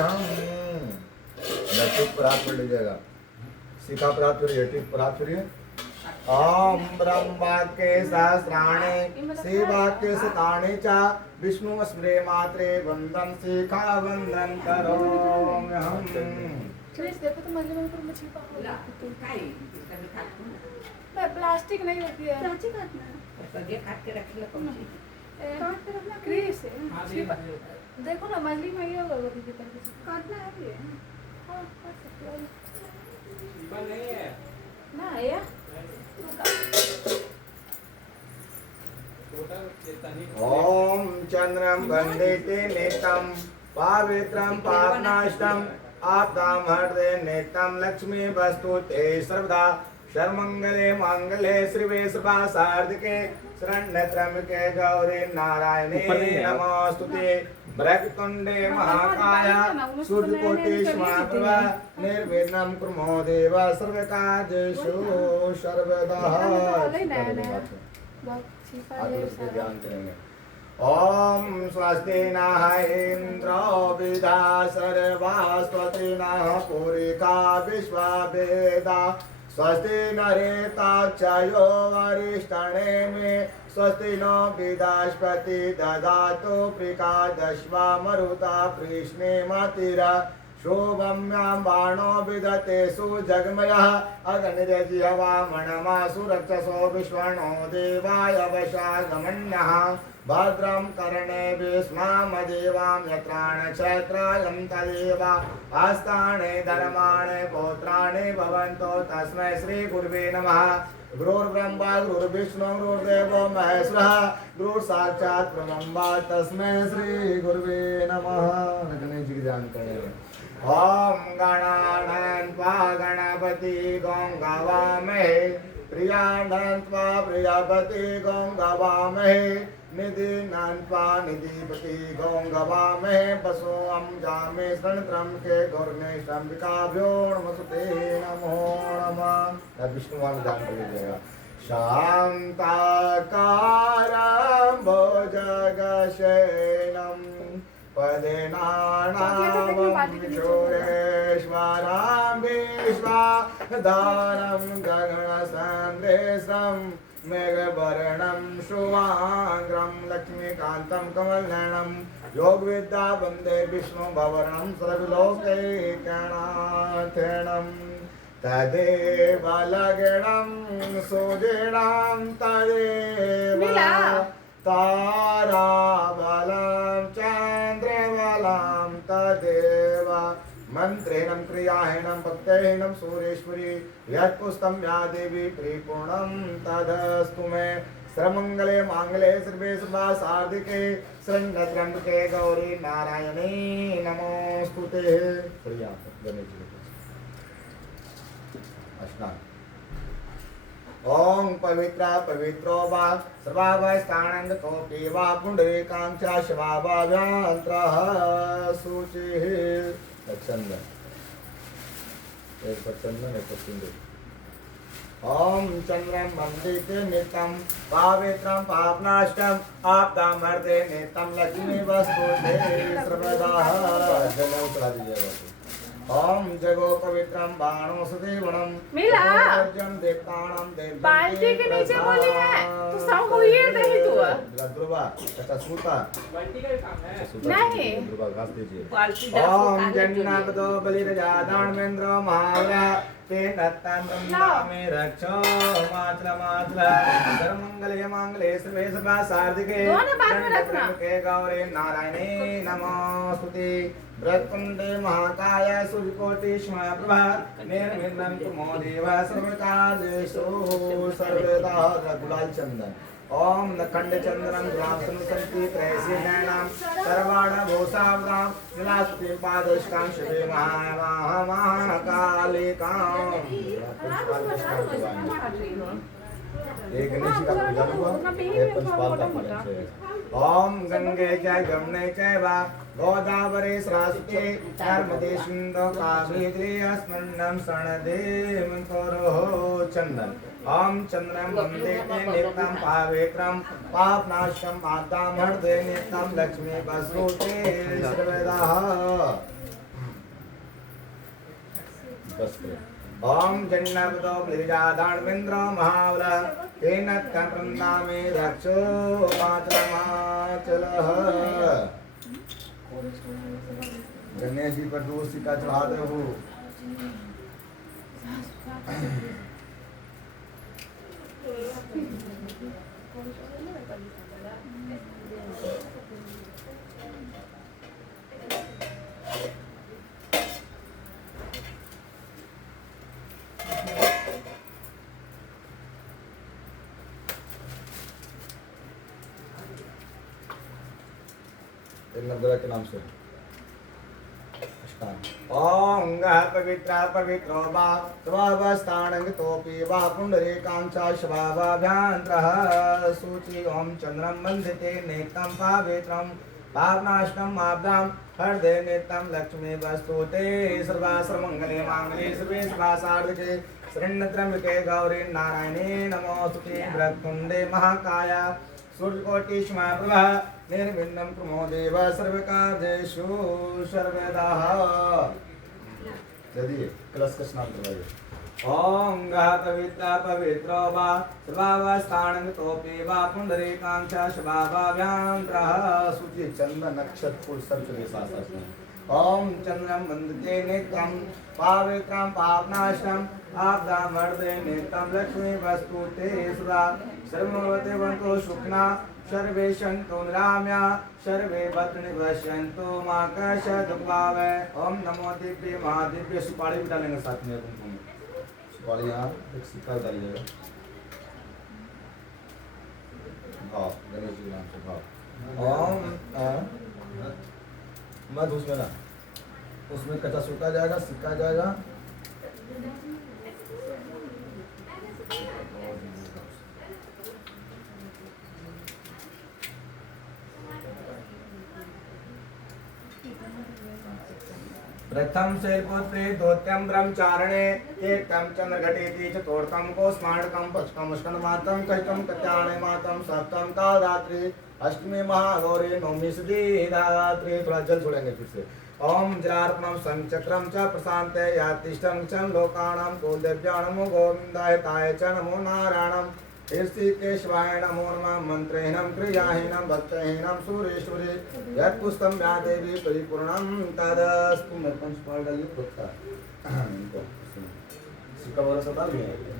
हम टिक पर हाथ पढ़ लीजिएगा। शिखा पर हाथ करिए, टिक पर हाथ करिए। ओम ब्रह्माके सहस्राणि शिवाके शतानि च विष्णु स्मरे मात्रे वंदन शिखा वंदन करोमि हम। क्रिस देखो तो मजे में पर छिपा हो मैं प्लास्टिक नहीं रखी है चाची काटना तो ये काट के रख लो कौन सी काट के रखना क्रिस देखो ना मछली में ये होगा वो दीदी काटना है ये हां काट सकते हो शिपा नहीं है ना है ओम चंद्रम वंदेते नेतम पवित्रम पावनाष्टम आपदाम हरदे नेतम लक्ष्मी वस्तुते सर्वदा सर्वमंगले मंगले श्रीवे सर्वा सार्धके शरण्यत्रम्बके गौरी नारायणे नमोस्तुते ब्रह्मतुंडे महाकाय सूर्यकोटि समाप्रभा निर्विघ्नं कुरु देव सर्वकार्येषु सर्वदा। ध्यान करेंगे। ओम स्वस्ति नः इंद्रो विदा सर्वास्वस्ति नः पूरिका विश्ववेदा स्वस्ति नरेताक्षयो वरिष्ठनेमि स्वस्ति नो विदास्पति ददातु प्रिकादश्वा मरुता कृष्णेमतिरा शोभम्यां बाणो विदते सुजगमयः अग्निरजिह्वा मणमासु रक्षसो विश्वणो देवाय वशागमन्यः भद्रं कर्णेभिः स्मामदेवां यत्राणक्षत्रायं तदेव आस्ताने धर्माणे पौत्राणि भवन्तो तस्मै श्रीगुरुवे नमः। गुरुर्ब्रह्मा गुरुर्विष्णु गुरुर्देवो महेश्वरः गुरुर्साक्षात् परब्रह्म तस्मै श्रीगुरुवे नमः। गणेश जी की ध्यान करें। ओम गणानां त्वा गणपति गं गवामहे प्रियाणां त्वा प्रियपति गं गवामहे निधिनां त्वा निधिपति गं गवामहे पशुं जामे शरणत्रम्बके गौर्णेशम्बिकाभ्यो नमस्ते नमो नमः। विष्णु मान ध्यान कर लीजिएगा। शांताकारं भुजगशयनं पदेनानां चोरेश्वरं विश्वधारं गगनसन्देशं मेघवर्णं शुभांग्रं लक्ष्मीकान्तं कमलनयनं योगविद्या वन्दे विष्णुभवनं सर्वलोकैकनाथनं तदेव लग्नं सुदृढं तदेव ताराबलं चन्द्रबलं तदेव मंत्रेणं क्रियाहीनं भक्तिहीनं सूर्येश्वरी यत्पुस्तं या देवी परिपूर्णं तदस्तु मे। सर्वमंगले मांगले सर्वे शुभा सार्धिके शरण्यत्र्यंबके गौरी नारायणी नमोस्तुते। ओम पवित्र पवित्रो वा सर्वावस्थानंद कोपि वा पुंडरीकांक्षा शिवा वा व्यांत्रः शुचिः। चंदन एक चंदन एक सिंदूर। ओम चंद्रम वंदिते नित्यं पवित्रं पापनाशं आपदां हरते नित्यं लक्ष्मी वस्तुते सर्वदा। जल उतरा दीजिएगा। ओम जगो पवित्रम बाणो सुदेवनम मिला देवतानां देव बाल्टी के नीचे बोली है तो सब हुई है नहीं तू ध्रुवा अच्छा सूता बाल्टी का काम है नहीं ध्रुवा घास दीजिए। ओम जन्नतो बलिरजादानमेन्द्र महावरा ते नत्तां ब्रह्मामे रक्षो मात्रा मात्रा सर्वमंगले मंगले सर्वे सर्वा सार्धिके के गौरी नारायणे नमोस्तुते। ब्रह्मकुंडे महाकाय सूर्यकोटि समप्रभा निर्विघ्नं कुरु देव सर्वकार्येषु सर्वदा। गुलाल चंदन। ओम नखंड चंदनम गुलाबसम संति त्रयसी नैनाम सर्वाण भूषावतां नीलास्ति पादोष्कां शिवे महाकालिकां। एक गणेश का पूजा हुआ एक पंचपाल का पालन से। ओम गंगे च यमुने चैव गोदावरी सरस्वती नर्मदे सिंधु कावेरी अस्मिन्नं सन्निधिं कुरु। चंदन। ओम चंद्रं वन्दे नित्यं पवित्रं पापनाशं आपदां हरते नित्यं लक्ष्मी वस्तुते सर्वदा। नमस्ते। ओम जन्नवतो प्लिजादानवेन्द्र महाबल तेन तप्रन्नामे रक्षो माचलः। गणेश जी पर दूर सिक्का चढ़ा दे हो। नवग्रह के नाम से ओम गः पवित्रा पवित्रो वा स्ववस्थानगतोऽपि वा पुण्डरीकांक्षा शभाभ्यान्तरः सूचि ओम चन्द्रं वन्दिते नेत्रं पवित्रं पावनाशनं आब्दां हृदये नित्यं लक्ष्मी वस्तुते सर्वाश्रमङ्गले माङ्गले सर्वे शुभासार्धके शरण्यत्र्यम्बके गौरी नारायणे नमोस्तुते वक्रतुण्डे महाकाय सूर्यकोटि समाप्रभा निर्विघ्नं कुरु देव सर्वकार्येषु सर्वदा। चलिए कलश का स्नान करवाइए। ओम गः पवित्रा पवित्रो वा सर्वावस्थानगतोऽपि वा पुण्डरीकांक्षा शभाभ्यान्तरः सूचि चंदन नक्षत्र फूल सब चले साथ। ओम चंद्रं वन्दते नित्यं पवित्रं पावनाशनं आब्दां हृदये नित्यं लक्ष्मी वस्तुते सदा सर्वभवते वन्तु सुखिना सर्वे सन्तु निराम्या सर्वे भद्राणि पश्यन्तु मा कश्चित् दुःखभाग्। ओम नमो दिव्य महादिव्य। सुपारी भी डालेंगे साथ में कुमकुम सुपारी यहाँ एक सिक्का डालिएगा। भाव गणेश जी नाम से भाव। ओम मत उसमें ना उसमें कच्चा सूखा जाएगा सिक्का जाएगा। प्रथम शैलपुत्रे द्वितीयं ब्रह्मचारिणे एकं चंद्रघटेति चतुर्थं कौस्माण्डकं पंचमं स्कंदमात्रं षष्ठं कत्यायनमात्रं सप्तम कालरात्रि अष्टमी महागौरी नवमी सिद्धिदात्री। थोड़ा जल छोड़ेंगे फिर से। ओम जलार्पणं संचक्रं च प्रशान्ते यातिष्ठं च लोकानां कुलदेव्याय नमो गोविन्दाय ताय च नमो नारायणं ऋषिकेशवाय नमो नमः। मंत्रहीनं क्रियाहीनं भक्तहीनं सुरेश्वरी यत्पुष्टं या देवी परिपूर्णं तदस्तु। मैं पंचपाल डालिए पुत्र इनको सिक्का वाला सब डाल दिया।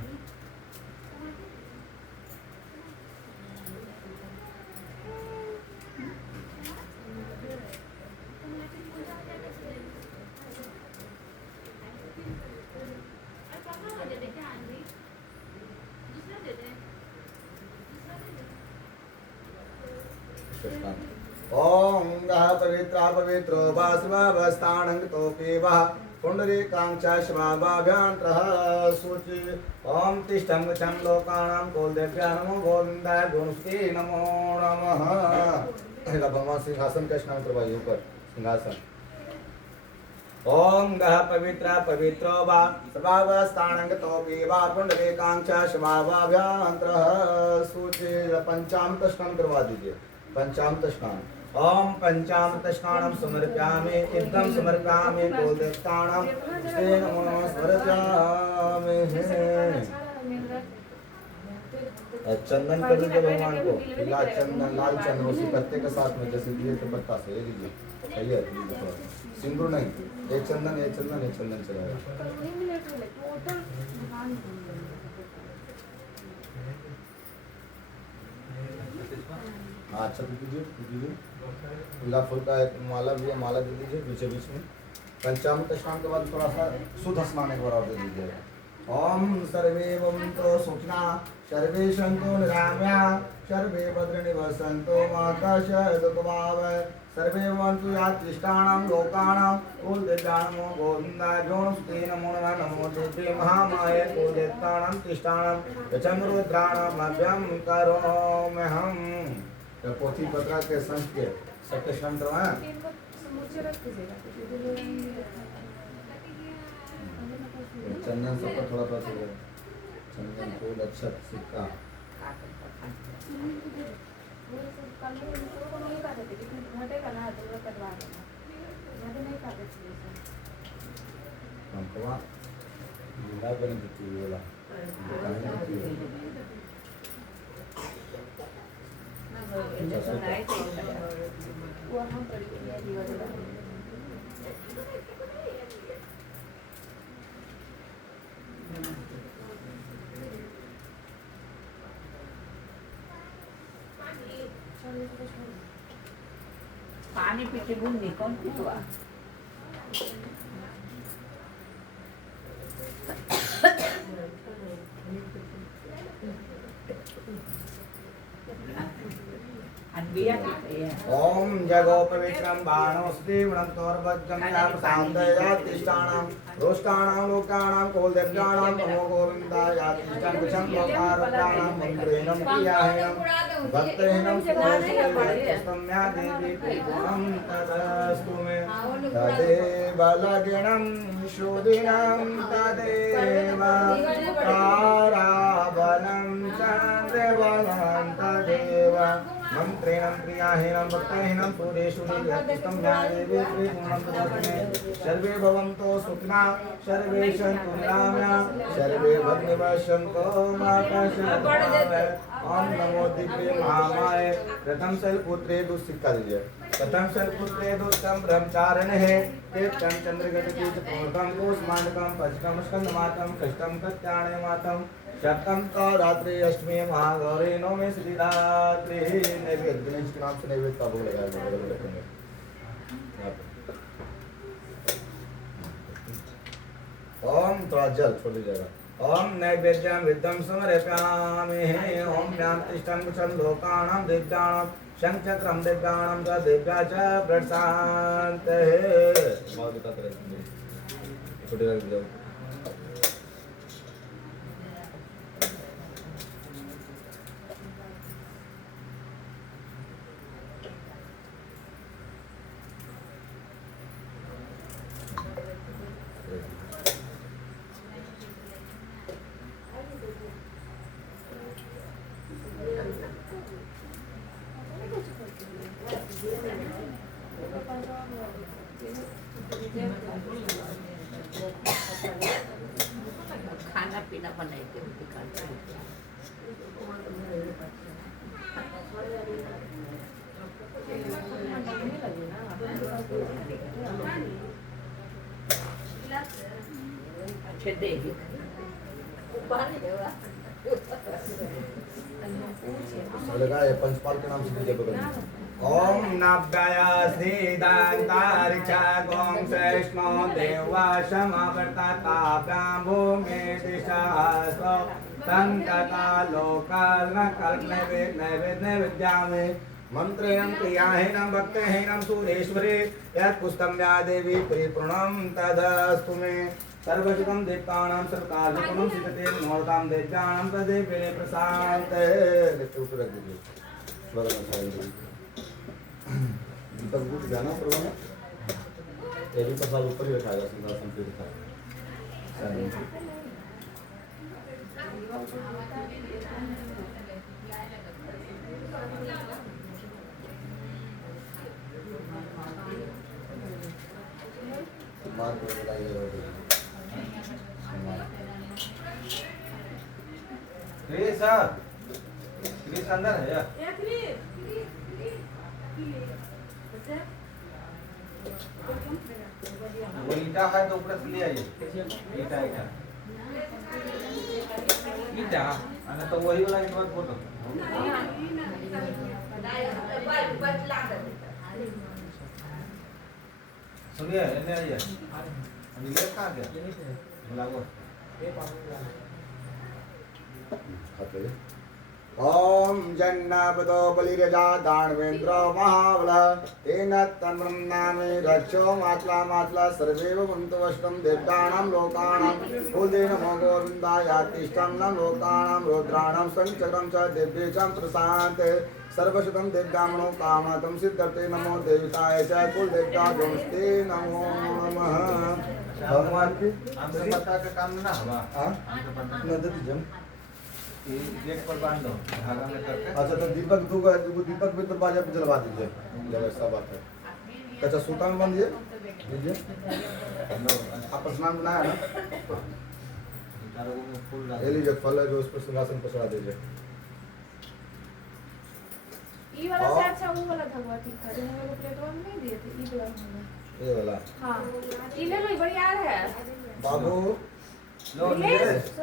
ओम गः पवित्रा पवित्रो वा सर्वावस्थानगतोऽपि वा पुण्डरीकांक्षा शभाभ्यान्तरः सूचि ओम तिष्ठं गच्छं लोकानां कुलदेव्याय नमो गोविन्दाय गुणस्ते नमो नमः। भगवान सिंहासन का स्नान करवाइए ऊपर सिंहासन। ओम गः पवित्रा पवित्रो वा सर्वावस्थानगतोऽपि वा पुण्डरीकांक्षा शभाभ्यान्तरः सूचि पंचामृत स्नान करवा दीजिए। पंचामृत स्नान। ओम पंचामृत स्नानं समर्पयामि इदं समर्पयामि कुलदेवतानां ते नमो नमः समर्पयामि। चंदन कर दीजिए भगवान को। लाल चंदन लाल चंदन उसी पत्ते के साथ में जैसे दिए के पत्ता से लीजिए। सही है सिंदूर नहीं एक चंदन एक चंदन एक चंदन चलाएगा। अच्छा दीजिए गुलाब फूल का एक माला भी है माला दे दीजिए बीच बीच में। पंचामृत स्नान के बाद थोड़ा सा शुद्ध स्नान एक बार और दे दीजिए। ओम सर्वे भवन्तु सुखिना सर्वे सन्तु निरामया सर्वे भद्राणि पश्यन्तु मा कश्चित् दुःखभाग्। सर्वे भवन्तु यात्रिष्ठानां लोकानां कुलदेव्याय नमो गोविन्दाय गुणस्ते नमो नमः। नमो देव्ये महामाये कुलदेवतानां तिष्ठानां यचं रुद्राणाम् अभ्यं करोम्यहम्। पोथी पत्रा के संत के सबके स्नान करवाया। चंदन सब पर थोड़ा थोड़ा चाहिए। चंदन फूल अच्छा सिक्का जिंदा बन चुकी है वाला वहाँ पड़ी है दीवार पानी पी के बूंदी कौन पिटवा ओम जगोपवित्रं बाणोस्ति वृणन्तोर्वज्रं यापसान्तयातिष्ठानां रोष्टाणां लोकानां कोलदेव्यानां नमो गोविन्दाय तिष्ठं कुशं लोकारुद्राणां मन्त्रेणं प्रियाहेणं भक्तेनं सुरेशोस्तम्या देवी त्रिगुणं तदस्तु मे तदेव लग्नं शुदिनं तदेव ताराबलं चन्द्रबलं तदेव मंत्रेणं प्रियाहेनं भक्तेनं सुरेशुरीयस्तं ज्ञानेवे त्रिगुणं तदस्मे सर्वे भवन्तो सुखिनः सर्वे सन्तु निरामया सर्वे भद्रपश्यन्तो मा कश्चित् ओम नमो दिव्य महामाये प्रथम शैलपुत्रे दुष्सिक्का दीजिए प्रथम शैलपुत्रे दुष्टम ब्रह्मचारण है तीर्थम चंद्रगति पूर्वम कूष्मांडकम पचकम स्कंदमातम कष्टम कत्याणे मातम शतम का रात्रि अष्टमी महागौरी नवमी सिद्धिदात्री नैवेद्य गणेश के नाम से नैवेद्य का भोग लगाया ओम थोड़ा जल छोड़ दीजिएगा ओम नैवेद्यं विद्धं समर्पयामि ओम ज्ञान तिष्ठं कुशं लोकानां दिव्यानां शंखचक्रं दिव्यानां च दिव्या च प्रशान्तः बहुत तक रखेंगे छोटे रख दो खाना पीना बनाई के अच्छे देगी लगा ये पंचपाल के नाम से दीजिए बगल ओम नव्या श्रीदांतारिचा गोम श्रेष्ठो देवा समावर्तताभ्यां भूमि दिशास्त्रो संकता लोकाल नैवेद्य विद्यामे मंत्रेण प्रियाहेनं भक्तेहेनं सुरेश्वरे यत् पुस्तम्या देवी परिपूर्णं तदस्तु मे सर्वजितं देवतानां सर्वकार्यकुणं सिद्धते मनोरथां देव्यानां तदेवेन प्रशान्ते लिखित रख दीजिए दीपक बुझ जाना प्रभु तेरी प्रसाद ऊपर ही रखा जाए सिंहासन पे रखा मार को लगाइए क्रिस अंदर है यार वो ईटा है तो ऊपर से ले आइए ईटा ईटा अरे तो वही वाला एक बार फोटो सुनिए इन्हें आइए अभी ले कहाँ गया लागो ओम जन्नापदो बलिरजा दानवेन्द्र महाबल तेन तन्वन्नामे रक्षो मातला मातला सर्वेव वन्तवष्टं देवतानां लोकानां कुलदे नमो गोविन्दाय तिष्ठं न लोकानां रुद्राणां संचक्रं च दिव्ये च प्रशान्त सर्वशतं देवगामनो कामतं सिद्धते नमो देवताय च कुलदेवता नमस्ते नमो नमः भगवान की हमसे पता का काम ना हवा हां नदी जम गेट पर बांध दो धागा में करके अच्छा तो दीपक दूगा दीपक भी दरवाजे पे जलवा दीजिए जब ऐसा बात है अच्छा सूता में बांधिए लीजिए आप स्नान बनाया ना ये लीजिए फल है जो उस पर सिंहासन पर चढ़ा दीजिए। ई वाला से अच्छा वो वाला धगवा ठीक था जो मेरे को प्लेट में नहीं दिए थे, ई वाला। ये वाला हाँ ई ले लो, बढ़िया है बाबू। सुनो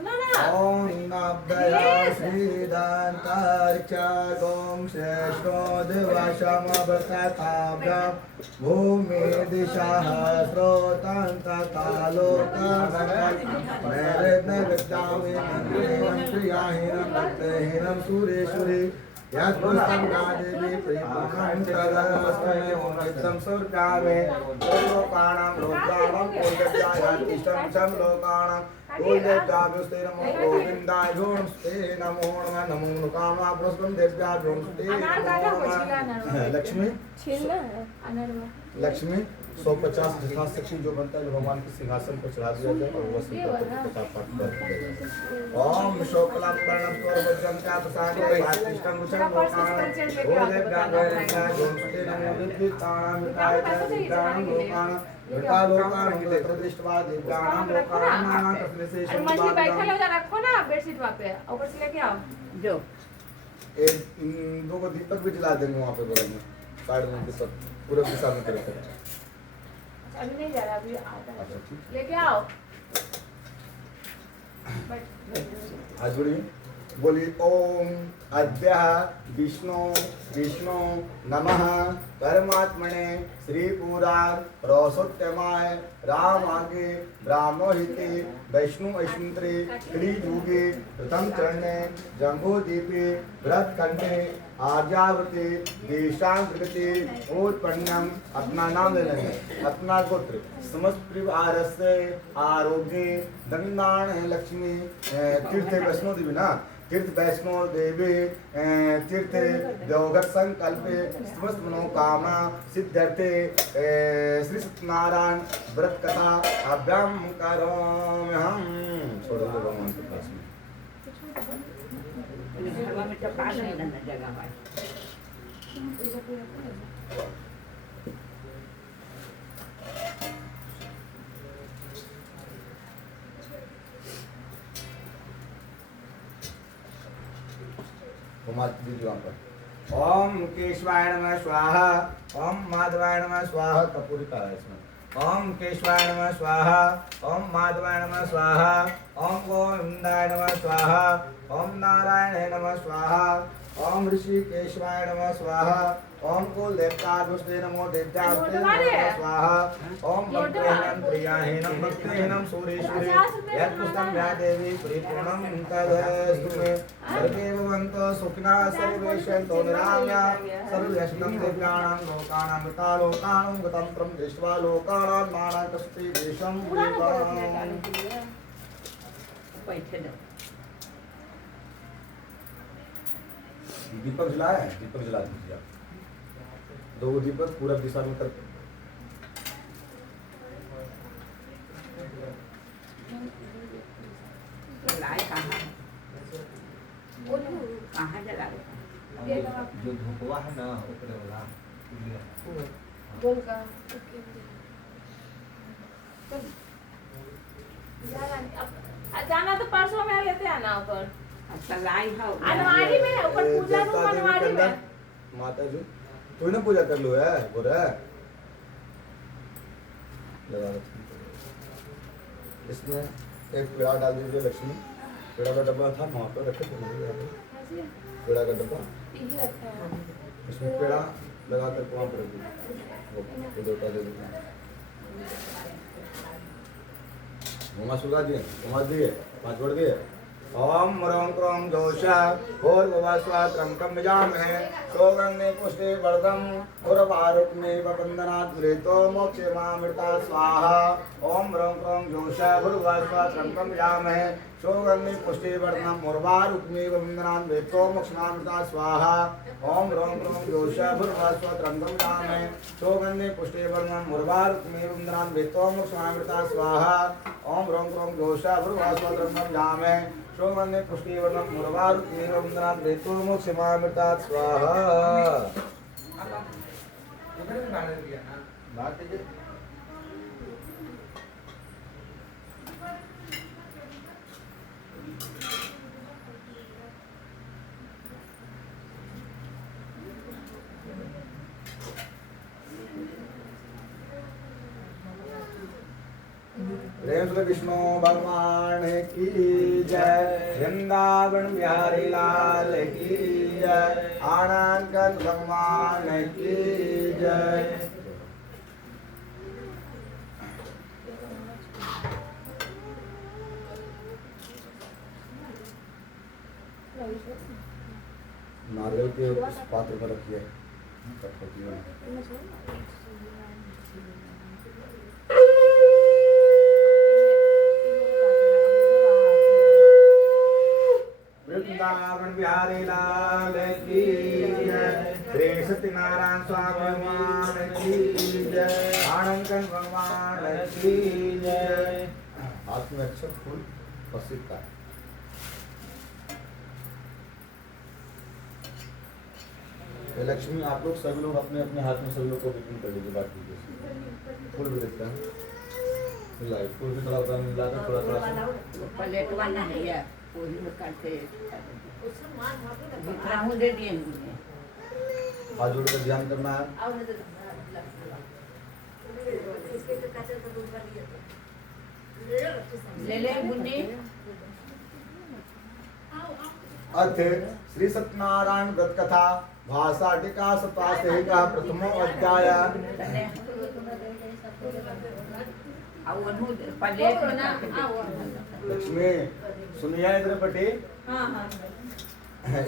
ना। ओम नमः श्रीदान्तार्चा गोम श्रेष्ठो दिवाशम वर्तताभ्यां भूमि दिशाः स्रोतान्ता कालोकाः नैरत्न विद्यामि मंत्रियाहीनं भक्तहीनं सुरेश्वरी यत्पुष्टं गादेवी प्रीतमं तदस्मै ओमितं सुरकामे लोकानां लोकानां कोल्यजायातिष्ठं चं लोकानां कोल्यजाभ्युस्ते नमो गोविन्दाय नमस्ते नमो नमः नमो नुकामा पुष्पं देव्याभ्यो नमस्ते। लक्ष्मी छीलना है अनरवा लक्ष्मी 150 यथाशक्ति जो बनता है भगवान के सिंहासन पर चढ़ा दिया जाए और वो सिंहासन पाठ कर ओम शोकलम वर्णम स्वर्वज्रम चा प्रसादे वासिष्ठं मुचं लोकानां ओदेव गागरंसा जोंस्ते नमो विद्युतानां मिताय दिव्यानां लोकानां मिता लोकानां तत्र दृष्ट्वा दिव्यानां लोकानां तस्मै से अरे मछली बैठा लो, जरा रखो ना बेडशीट वहाँ पे, ऊपर से लेके आओ जो दो को दीपक भी जला देंगे वहाँ पे बगल में साइड में दीपक पूरे दिशा में करके। अभी नहीं जा रहा, अभी आता है, अच्छा ठीक लेके आओ। हाथ जोड़िए, बोलिए ओम अद्य विष्णु विष्णु नमः परमात्मने श्री पुराण रोसोत्तमाय रामागे ब्राह्मोहिते वैष्णु ऐश्वंत्रे त्रिजुगे प्रथम चरणे जम्बूदीपे व्रतखंडे आर्यावते देशांतर्गते उत्पन्नम। अपना नाम ले लेंगे, अपना गोत्र, समस्त परिवार से आरोग्य दंडान लक्ष्मी तीर्थ वैष्णो देवी ना, तीर्थ वैष्णो देवी तीर्थ देवघर संकल्प समस्त मनोकामना सिद्ध्यर्थे श्री सत्यनारायण व्रत कथा अभ्याम करोमि हम। छोड़ो भगवान के पास में घरवा में चपा नहीं रहना जगह भाई। दीजिए वहाँ पर। ओम केशवाय नमः स्वाहा, ओम माधवाय नमः स्वाहा। कपूरी का है इसमें। ओम केशवाय नमः स्वाहा, ओम माधवाय नमः स्वाहा, ओम गोविंदाय नमः स्वाहा, ओम नारायणाय नमः स्वाहा, ओम ऋषिकेशवाय नमः स्वाहा, ओम कुल देवताभ्युस्ते नमो देवताभ्युस्ते नमः स्वाहा, ओम भक्तहीनं प्रियाहीनं भक्तहीनं सूरेश्वरी यत्पुष्टं या देवी परिपूर्णं तदस्तु मे। सर्वे भवन्तु सुखिनः सर्वे सन्तु निरामयाः सर्वैश्वर्यं दिव्यानां लोकानां मृता लोकानां गतं त्रं दृष्ट्वा लोकानां मानकस्ते देशं विवाम्। पैसे दो दीपक जलाए हैं, दीपक जला दीजिए आप। दो दीपक पूरब दिशा में करके लाए कहाँ कहाँ जला रहे जो धुपवा है ना ऊपर वाला बोल का जाना तो परसों में लेते आना ऊपर अच्छा लाई है अलमारी में ऊपर पूजा रूम अलमारी में। माता जी तू ना पूजा कर लो है बोरा लगा इसमें एक पेड़ा डाल दीजिए लक्ष्मी। पेड़ा का डब्बा था वहाँ पर रखे थे, पेड़ा का डब्बा इसमें पेड़ा लगा कर वहाँ पर रख दीजिए। देवता दे दीजिए घुमा सुगा दिए, घुमा दिए, 5 बढ़ दिए। ओम ह्रौं क्रों जोषा भूर्भुवस्वात्रं यजामहे सोगन्धे पुष्टे वर्धम उर्वारुक्मे वन्दनात् मृतो मोक्षे मामृता स्वाहा। ओम ह्रौं क्रों जोषा भूर्भुवस्वात्रं यजामहे सोगन्धे पुष्टे वर्धम उर्वारुक्मे वन्दनात् मृतो मोक्षे मामृता स्वाहा। ओम ह्रौं क्रों जोषा भूर्भुवस्वात्रं यजामहे सोगन्धे पुष्टे वर्धम उर्वारुक्मे वन्दनात् मृतो मोक्षे मामृता स्वाहा। ओम ह्रौं क्रों जोषा भूर्भुवस्वात्रं यजामहे शोभने पुष्टिवर्णं मुरवारुक्मे वन्दनात् मृतो मोक्षे मामृतात् स्वाहा। प्रेम से विष्णु भगवान की जय, वृंदावन बिहारी लाल की जय, आनंद भगवान की जय। नारियल के उस पात्र पर रखिए वृंदावन बिहारी लाल की जय, श्री सत्यनारायण स्वामी भगवान की जय, आनंद भगवान की जय। हाथ में अच्छा फूल प्रसिद्ध का लक्ष्मी, आप लोग सभी लोग अपने अपने हाथ में सभी लोग को विपिन कर लीजिए। बात कीजिए, फूल भी देखते हैं, मिलाए फूल भी थोड़ा थोड़ा मिलाकर थोड़ा थोड़ा प्लेट वाला है या पूरी में काटे विक्राहू दे दिए मुझे। हाथ जोड़ कर ध्यान करना है। ले ले बुन्नी। अर्थ श्री सत्यनारायण व्रत कथा भाषा टीका सप्ताह का प्रथमो अध्याय। लक्ष्मी सुनिए इधर पटी।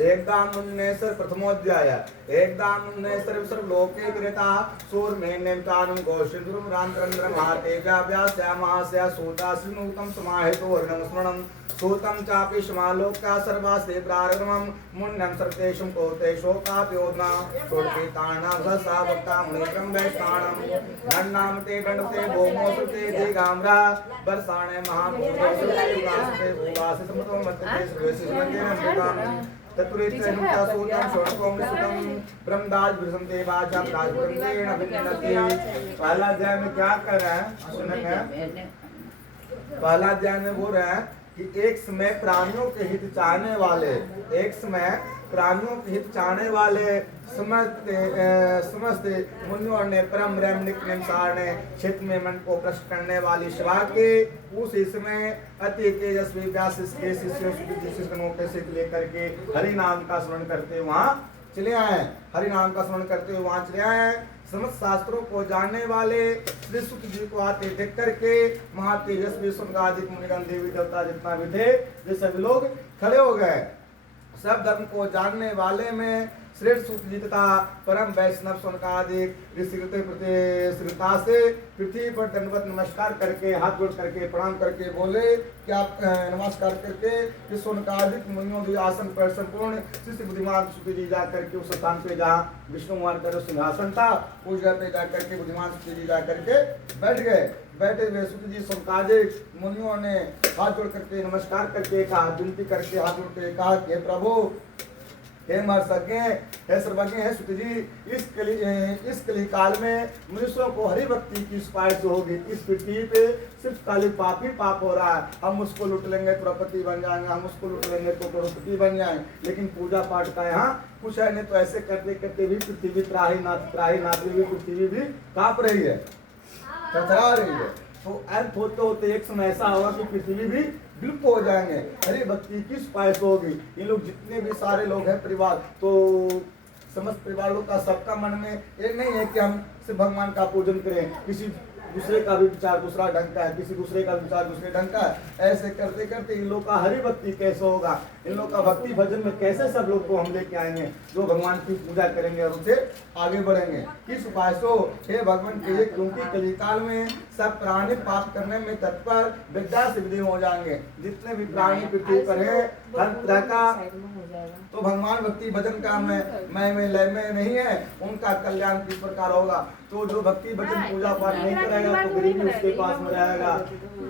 एकदा मुन्नेसर प्रथमोध्याय। एकदा मुन्नेसर सर्व लोके विरता सूर मेनेम तानुम गोशिंद्रुम रांद्रंद्र महाते व्याव्यास्या महास्या सूता सिनुतम समाहितो वर्णम स्मरणम सूतम चापि समालोक्या सर्वास्ते प्रारगमम मुन्नम सर्तेषुम कोते शोकाप्योदना शोकिताना सहसा भक्ता मुनित्रम वैष्णानम नन्नामते गणते भौमोसुते दिगाम्रा वर्षाणे महाभूतोसुते उवासते उवासित समतो मत्ते सर्वेसिस्मन्ते नमस्ताम तत्पुरेत्रेणुता सूतं शोणकों सुतं ब्रह्मदास विरसन्ते वाचा प्राजपुरेण अभिन्नति। पहला अध्याय में क्या कर रहे हैं सुनेंगे। पहला अध्याय में बोल रहे हैं कि एक समय प्राणियों के हित चाहने वाले, एक समय प्राणियों के हित चाहने वाले समझते मुनियों ने परम ब्रह्म निकनेम सारने क्षेत्र में मन को प्रश्न करने वाली शिवा के उस समय अति तेजस्वी व्यास के शिष्यों के सिद्ध लेकर के हरि नाम का स्मरण करते वहाँ चले आए। हरि नाम का स्मरण करते हुए वहाँ चले आए। समस्त शास्त्रों को जानने वाले श्री सुत जी को आते देख करके महातेजस्वी सुनगादिक मुनिगण देवी देवता जितना भी थे वे सभी लोग खड़े हो गए। सब धर्म को जानने वाले में श्रेष्ठ सुत जी तथा परम वैष्णव सुनकादिक श्रीता से पृथ्वी पर दंडवत नमस्कार करके हाथ जोड़ करके प्रणाम करके बोले कि आप नमस्कार करके सुनकादिक मुनियों के आसन पर संपूर्ण शिष्य बुद्धिमान सुत जी जा करके उस स्थान पे जहाँ विष्णु कुमार का सिंहासन था उस जगह पे जाकर के बुद्धिमान सुत जी जा करके बैठ गए। बैठे हुए सुत जी सुनकादिक मुनियों ने हाथ जोड़ करके नमस्कार करके कहा, विनती करके हाथ जोड़ के कहा कि प्रभु हे मर्सज्ञ हे सर्वज्ञ हे सुत जी, इस कली काल में मनुष्यों को हरि भक्ति की सिफारिश होगी। इस पृथ्वी पे सिर्फ खाली पाप ही पाप हो रहा है। हम उसको लूट लेंगे करोड़पति बन जाएंगे, हम उसको लूट लेंगे तो करोड़पति बन जाएंगे, लेकिन पूजा पाठ का यहाँ कुछ है नहीं। तो ऐसे करते करते भी पृथ्वी त्राही नाथ भी पृथ्वी भी काँप रही है, थरथरा रही है। तो अंत होते होते एक समय ऐसा होगा कि पृथ्वी भी विलुप्त हो जाएंगे, हरि भक्ति की सिफारिश होगी। ये लोग जितने भी सारे लोग हैं परिवार, तो समस्त परिवारों का सबका मन में ये नहीं है कि हम सिर्फ भगवान का पूजन करें। किसी दूसरे का भी विचार दूसरा ढंग का है, किसी दूसरे का विचार दूसरे ढंग का है। ऐसे करते करते इन लोग का हरि भक्ति कैसे होगा, इन लोग का भक्ति भजन में कैसे सब लोग को हम लेके आएंगे जो भगवान की पूजा करेंगे और उनसे आगे बढ़ेंगे। किस उपाय से हे भगवान के, क्योंकि कलिकाल में सब प्राणी पाप करने में तत्पर विद्या से विधि हो जाएंगे। जितने भी प्राणी पृथ्वी पर है हर तरह का, तो भगवान भक्ति भजन का मैं लय में नहीं है, उनका कल्याण किस प्रकार होगा। तो जो भक्ति भजन पूजा पाठ नहीं करेगा तो गरीबी उसके पास में रहेगा,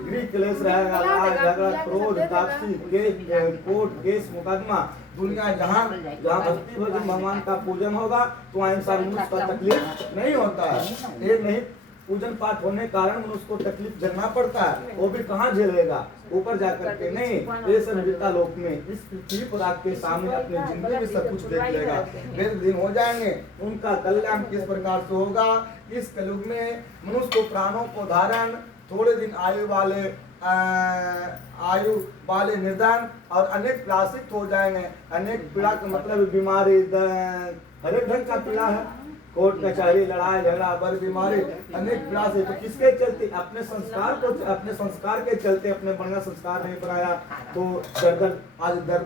गृह क्लेश रहेगा, लाज झगड़ा क्रोध तापसी कोर्ट केस मुकदमा। दुनिया जहाँ भक्ति भजन भगवान का पूजन होगा तो वहाँ इंसान मनुष्य का तकलीफ नहीं होता है। ये नहीं पूजन पाठ होने के कारण मनुष्य को तकलीफ झेलना पड़ता है, वो भी कहाँ झेलेगा, ऊपर जाकर के नहीं। ये सब विद्या लोक में इस पृथ्वी पर आपके सामने अपनी जिंदगी में सब कुछ देख लेगा। वेद दिन हो जाएंगे, उनका कल्याण किस प्रकार से होगा। इस कलयुग में मनुष्य को प्राणों को धारण थोड़े दिन आयु वाले निधन और अनेक क्लासिक हो जाएंगे। अनेक पीड़ा का मतलब बीमारी, हर एक ढंग का पीड़ा है, कोर्ट कचहरी, लड़ाई झगड़ा, बर बीमारी, अनेक पीड़ा से। तो किसके चलते? अपने संस्कार के चलते अपने बढ़िया संस्कार नहीं बनाया तो आज दर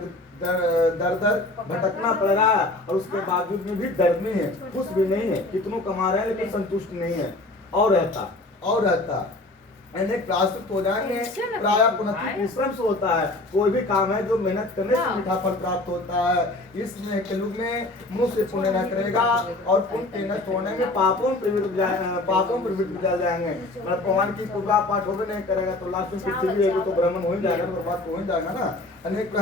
भटकना पड़ रहा है। और उसके बावजूद में भी दर्द नहीं है, खुश भी नहीं है, कितनों कमा रहे हैं लेकिन संतुष्ट नहीं है। और रहता अनेक प्राश्चित हो जाएंगे। प्राय परिश्रम से होता है, कोई भी काम है जो मेहनत करने से मीठा फल प्राप्त होता है। इसमें कलयुग में मनुष्य पुण्य न करेगा और पुण्य के नष्ट होने में पापों में प्रवृत्त जाएंगे। मतलब भगवान की पूजा पाठ हो भी नहीं करेगा तो लास्ट में पृथ्वी है तो भ्रमण हो ही जाएगा, तो बात हो ही जाएगा ना। अनेक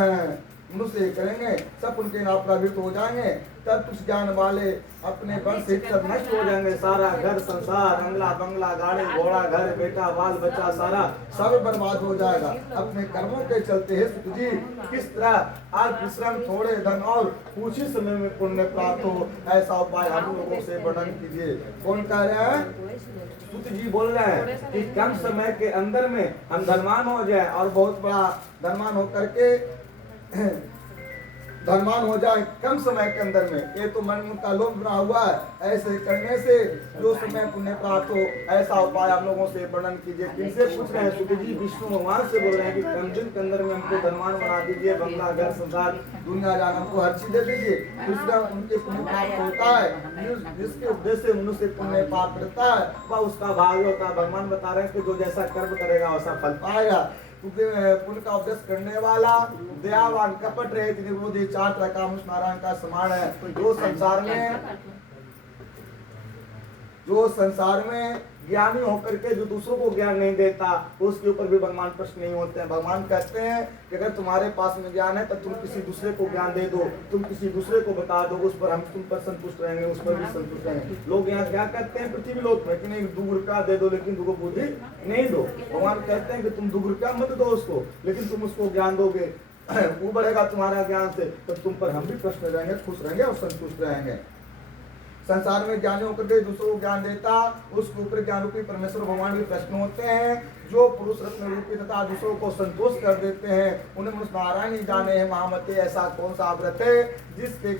मनुष्य करेंगे, सब उनके नाम प्रवृत्त हो जाएंगे। तब कुछ ज्ञान वाले अपने वंश से सब नष्ट हो जाएंगे। सारा घर संसार, अंगला बंगला, गाड़ी घोड़ा, घर बेटा बाल बच्चा सारा सब बर्बाद हो जाएगा अपने कर्मों के चलते। है सुत जी, किस तरह आज परिश्रम थोड़े धन और कुछ ही समय में पुण्य प्राप्त हो, ऐसा उपाय हम लोगों से वर्णन कीजिए। कौन कह रहे हैं? सुत जी बोल रहे हैं कि कम समय के अंदर में हम धनवान हो जाए और बहुत बड़ा धनवान होकर के धनवान हो जाए कम समय के अंदर में। ये तो मन का लोभ बना हुआ है। ऐसे करने से जो समय पुण्य प्राप्त हो, ऐसा उपाय हम लोगों से वर्णन कीजिए। किनसे पूछ रहे हैं? सुत जी विष्णु भगवान से बोल रहे हैं कि कम दिन के अंदर में हमको धनवान बना दीजिए, बंगला घर संसार दुनिया जान हमको हर चीज दे दीजिए। दूसरा उनके पुण्य प्राप्त होता है, जिसके उद्देश्य से मनुष्य पुण्य प्राप्त करता है वह उसका भाग्य होता है। भगवान बता रहे हैं कि जो जैसा कर्म करेगा वैसा फल पाएगा। पुण्य का उपदेश करने वाला दयावान कपट रहित निर्बोधी चार तरह का मनुष्य नारायण का समान है। जो संसार में ज्ञानी होकर के जो दूसरों को ज्ञान नहीं देता उसके ऊपर भी भगवान प्रश्न नहीं होते हैं। भगवान कहते हैं कि अगर तुम्हारे पास में ज्ञान है तो तुम किसी दूसरे को ज्ञान दे दो, तुम किसी दूसरे को बता दो, उस पर हम तुम पर संतुष्ट रहेंगे, उस पर भी संतुष्ट रहेंगे। लोग यहाँ क्या कहते हैं पृथ्वी लोक में कि नहीं 2 रुपया दे दो लेकिन 2 बुद्धि नहीं दो। भगवान कहते हैं कि तुम 2 रुपया मत दो उसको, लेकिन तुम उसको ज्ञान दोगे, वो बढ़ेगा तुम्हारा ज्ञान से, तो तुम पर हम भी प्रश्न रहेंगे, खुश रहेंगे और संतुष्ट रहेंगे। संसार में ज्ञानी होकर के दूसरों को ज्ञान देता उसके ऊपर ज्ञान रूपी परमेश्वर भगवान भी प्रश्न होते हैं। जो पुरुष रत्न रूपी तथा दूसरों को संतोष कर देते हैं उन्हें मनुष्य नारायण ही जाने हैं। महामते ऐसा कौन सा व्रत है जिसके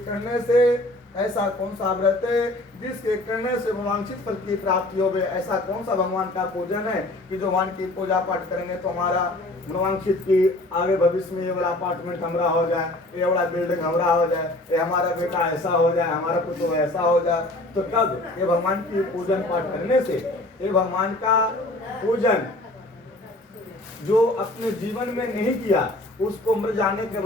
करने से वांछित फल की प्राप्ति हो। ऐसा कौन सा भगवान का पूजन है कि जो भगवान की पूजा पाठ करेंगे तो हमारा मनोवांछित की आगे भविष्य में ये बड़ा अपार्टमेंट हमारा हो जाए, ये बड़ा बिल्डिंग हमारा हो जाए, ये हमारा बेटा ऐसा हो जाए, हमारा पुत्र ऐसा हो जाए। तो कब ये भगवान की पूजन पाठ करने से, ये भगवान का पूजन जो अपने जीवन में नहीं किया उसको मर जाने के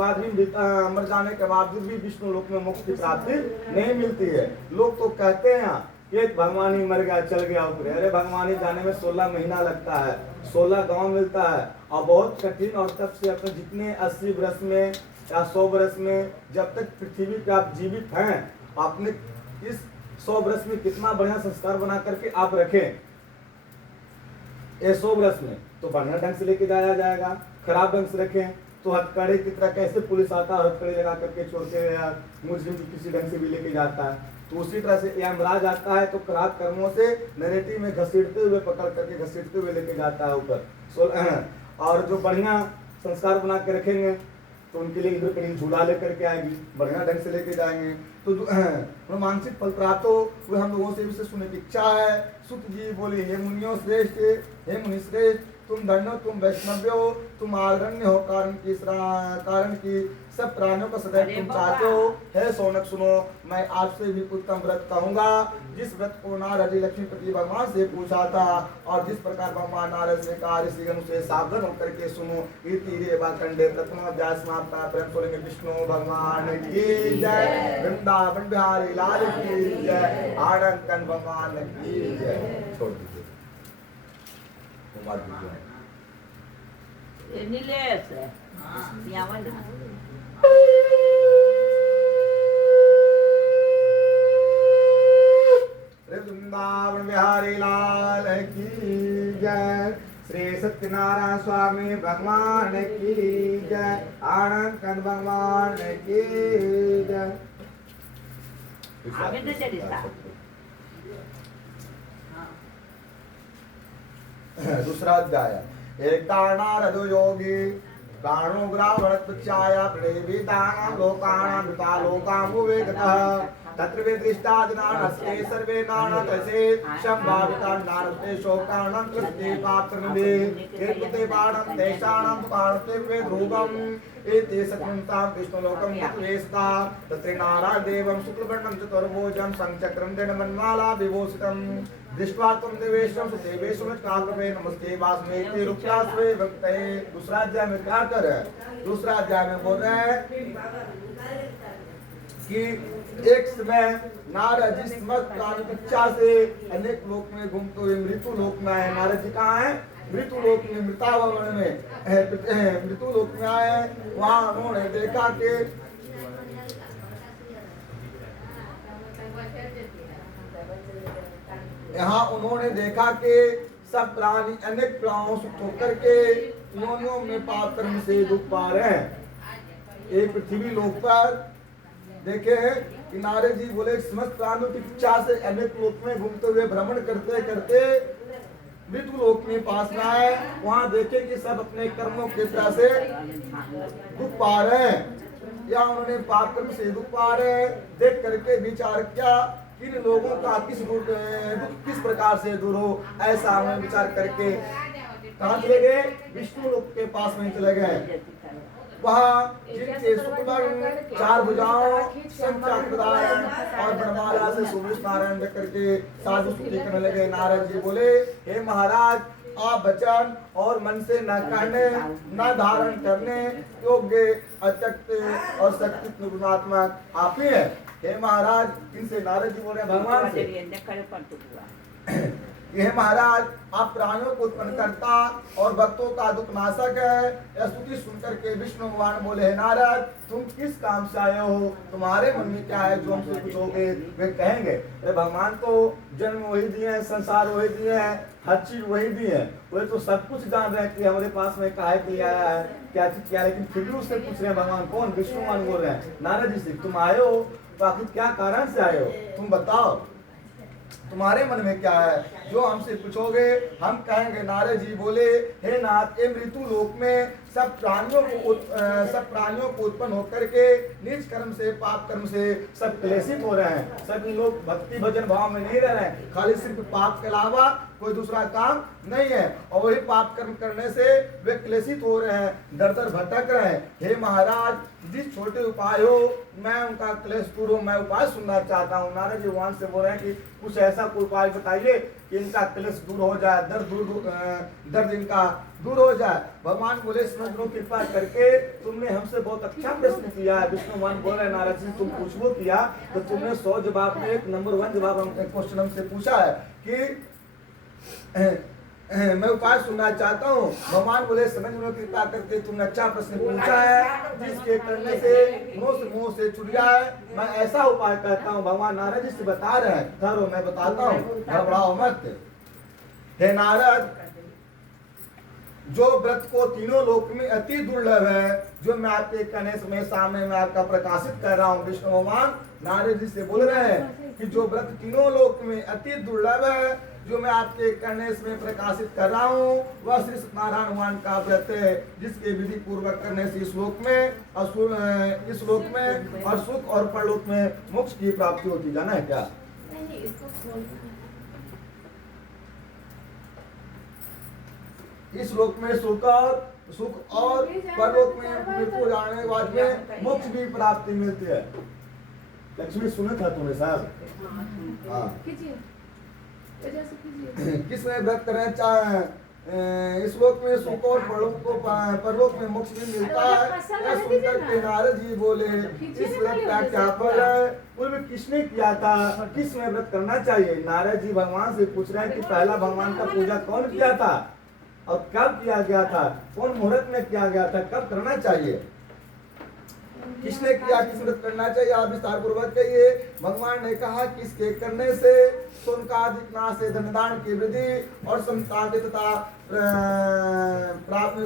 बावजूद भी विष्णु लोक में मोक्ष की प्राप्ति नहीं मिलती है। लोग तो कहते हैं कि भगवान ही मर गया चल गया ऊपर। अरे भगवान ही जाने में 16 महीना लगता है, 16 गांव मिलता है और बहुत कठिन। और तब से अपने जितने 80 वर्ष में या 100 वर्ष में जब तक पृथ्वी पे आप जीवित हैं, आपने इस 100 वर्ष में कितना बढ़िया संस्कार बना करके आप रखें। ये 100 वर्ष में तो बढ़िया ढंग से लेके जाया जाएगा, खराब ढंग से रखें तो हथकड़ी की तरह कैसे पुलिस आता है हथकड़ी लगा करके छोड़ के या मुस्लिम किसी ढंग से भी लेके जाता है, तो उसी तरह से यमराज आता है तो खराब कर्मों से नैरेटिव में घसीटते हुए पकड़ करके घसीटते हुए लेके जाता है ऊपर। और जो बढ़िया संस्कार बना के रखेंगे तो उनके लिए इंद्र कहीं झूला लेकर के आएगी, बढ़िया ढंग से लेके जाएंगे तो मानसिक फल प्राप्त हो। वह हम लोगों से भी सुनने की इच्छा है। सुत जी बोले हे मुनियों श्रेष्ठ, हे मुनि श्रेष्ठ, तुम धन्य हो, तुम वैष्णव्य हो, तुम आदरणीय हो, कारण की सब प्राणियों का सदैव तुम चाहते हो। हे सौनक सुनो, मैं आपसे भी उत्तम व्रत कहूंगा जिस व्रत को नारद लक्ष्मीपति भगवान से पूछा था और जिस प्रकार भगवान नारद से कहा ऋषिगण से सावधान होकर के सुनो। इति रेवा खंडे प्रथम अध्याय समाप्त। प्रेम बोलेंगे विष्णु भगवान की जय, वृंदावन बिहारी लाल की जय, आनंद कंद भगवान की जय। छोड़ दीजिए नीलेश यावन वृंदावन बिहारी लाल की जय, श्री सत्यनारायण स्वामी भगवान की जय, आनंद कंद भगवान की जय। दूसरा अध्याय। एक नारद योगी प्राणो ब्राह्मण प्रत्याया प्रणेवितानां लोकानां मृता लोकामुवेगतः तत्र विदृष्टादिनानस्ते सर्वे नानतसे संभावितान् नानते शोकानां कृते पात्रनिधे कृते बाणं तेषाणां पाणते वेद्रूपम् एते सकृन्तां विष्णुलोकं तत्वेस्ता तत्र नारादेवं शुक्लवर्णं चतुर्भुजं संचक्रं दिनमन्माला विभूषितं दृष्ट्वा त्वं देवेशं सुदेवेशं काकवे नमस्ते वासुदेवे रुक्यास्वे भक्तये। दूसरा अध्याय में क्या कर रहे हैं? दूसरा अध्याय में बोल रहे हैं कि एक समय नारद जी समस्त प्राणी की इच्छा से अनेक लोक में घूमते हुए मृत्यु लोक में आए। नारद जी कहाँ है? मृत्यु लोक में, मृतावन में मृत्यु लोक में आए। वहां उन्होंने देखा कि यहाँ उन्होंने देखा कि सब प्राणी अनेक प्राणों से ठोकर के योनियों में पाप कर्म से दुख पा रहे हैं। एक पृथ्वी लोक पर देखे कि नारद जी बोले समस्त प्राणियों की इच्छा से अनेक लोक में घूमते हुए भ्रमण करते करते मृत्यु लोक में पास में आए। वहां देखे कि सब अपने कर्मों की तरह से दुख पा रहे हैं या उन्होंने पाप कर्म से दुख पा रहे हैं। देख करके विचार किया कि इन लोगों का दुख किस प्रकार से दूर हो। ऐसा उन्होंने विचार करके कहाँ चले गए? विष्णु लोक के पास में चले गए। वहाँ जिनके शुक्लवर्ण चार भुजाओं संचक्रधारण और बरमाला से सुमिष्ट नारायण करके साधु स्तुति करने लगे। नारद जी बोले, हे महाराज, आप वचन और मन से न कहने न धारण करने योग्य अत्यक्त और शक्ति गुणात्मक आप ही है। हे महाराज, इनसे नारद जी बोले भगवान से, यह महाराज, आप प्राणियों को उत्पन्न करता और भक्तों का दुख नाशक है। यह स्तुति सुनकर के विष्णु भगवान बोले, हे नारद, तुम किस काम से आए हो? तुम्हारे मन में क्या है जो हमसे पूछोगे? वे कहेंगे, अरे भगवान तो जन्म वही दिए हैं, संसार वही दिए हैं, हर चीज वही दी है। वे तो सब कुछ जान रहे हैं कि हमारे पास में काहे के लिए आया है, क्या चीज क्या, लेकिन फिर भी उससे पूछ रहे हैं भगवान कौन? विष्णु भगवान बोल रहे हैं नारद जी से, तुम आए हो तो आखिर क्या कारण से आए हो? तुम बताओ, तुम्हारे मन में क्या है जो हमसे पूछोगे? हम कहेंगे, नारद जी बोले, हे नाथ, ये मृत्यु लोक में सब प्राणियों को उत्पन्न होकर के नीच कर्म से, पाप कर्म से सब क्लेशित हो रहे हैं। सभी लोग भक्ति भजन भाव में नहीं रह रहे हैं, खाली सिर्फ पाप के अलावा कोई दूसरा काम नहीं है, और वही पाप कर्म करने से वे क्लेशित हो रहे हैं, दर दर भटक रहे हैं। हे महाराज, जिस छोटे उपाय हो मैं उनका क्लेश दूर हो, मैं उपाय सुनना चाहता हूँ। नारद जी भगवान से बोल रहे हैं कि कुछ ऐसा कोई उपाय बताइए कि इनका क्लेश दूर हो जाए, दर्द इनका दूर हो जाए। भगवान बोले, समझो कृपा करके तुमने हमसे बहुत अच्छा प्रश्न किया है। विष्णु भगवान बोल रहे, नारद जी, तुम पूछो किया तो तुमने 100 जवाब में एक नंबर 1 जवाब क्वेश्चन हमसे पूछा है कि मैं उपाय सुनना चाहता हूँ। भगवान बोले, समझ लो कृपा करके तुमने अच्छा प्रश्न पूछा है जिसके करने से मुंह से छूट जाए। मैं ऐसा उपाय करता हूँ। भगवान नारद जी से बता रहे हैं, ठहरो मैं बताता हूँ, घबराओ मत। हे नारद, जो व्रत को तीनों लोक में अति दुर्लभ है, जो मैं आपके कहने समय सामने में आपका प्रकाशित कर रहा हूँ। विष्णु भगवान नारद जी से बोल रहे हैं कि जो व्रत तीनों लोक में अति दुर्लभ है, जो मैं आपके कहने में प्रकाशित कर रहा हूँ, वह श्री सत्यनारायण भगवान का व्रत है, जिसके विधि पूर्वक करने से इस लोक में और सुख और परलोक में मोक्ष की प्राप्ति होती। जाना है क्या? इस लोक में सुख और परलोक में मृत्यु जाने के बाद में मोक्ष की प्राप्ति मिलती है। लक्ष्मी सुना था तुमने साहब? हाँ, किसमें व्रत करना चाहे इस लोक में सुख और परलोक में मोक्ष भी मिलता है। यह सुनकर के नारद जी बोले, इस व्रत का क्या फल है? पूर्व किसने किया था? किस में व्रत करना चाहिए? नारद जी भगवान से पूछ रहे हैं कि पहला भगवान का पूजा कौन किया था और कब किया गया था, कौन मुहूर्त में किया गया था, कब करना चाहिए, किसने किया, किस व्रत करना चाहिए? आप विस्तार पूर्वक कहिए। भगवान ने कहा कि इसके करने से सोनकादिक से धनदान की वृद्धि और संतान तथा प्राप्ति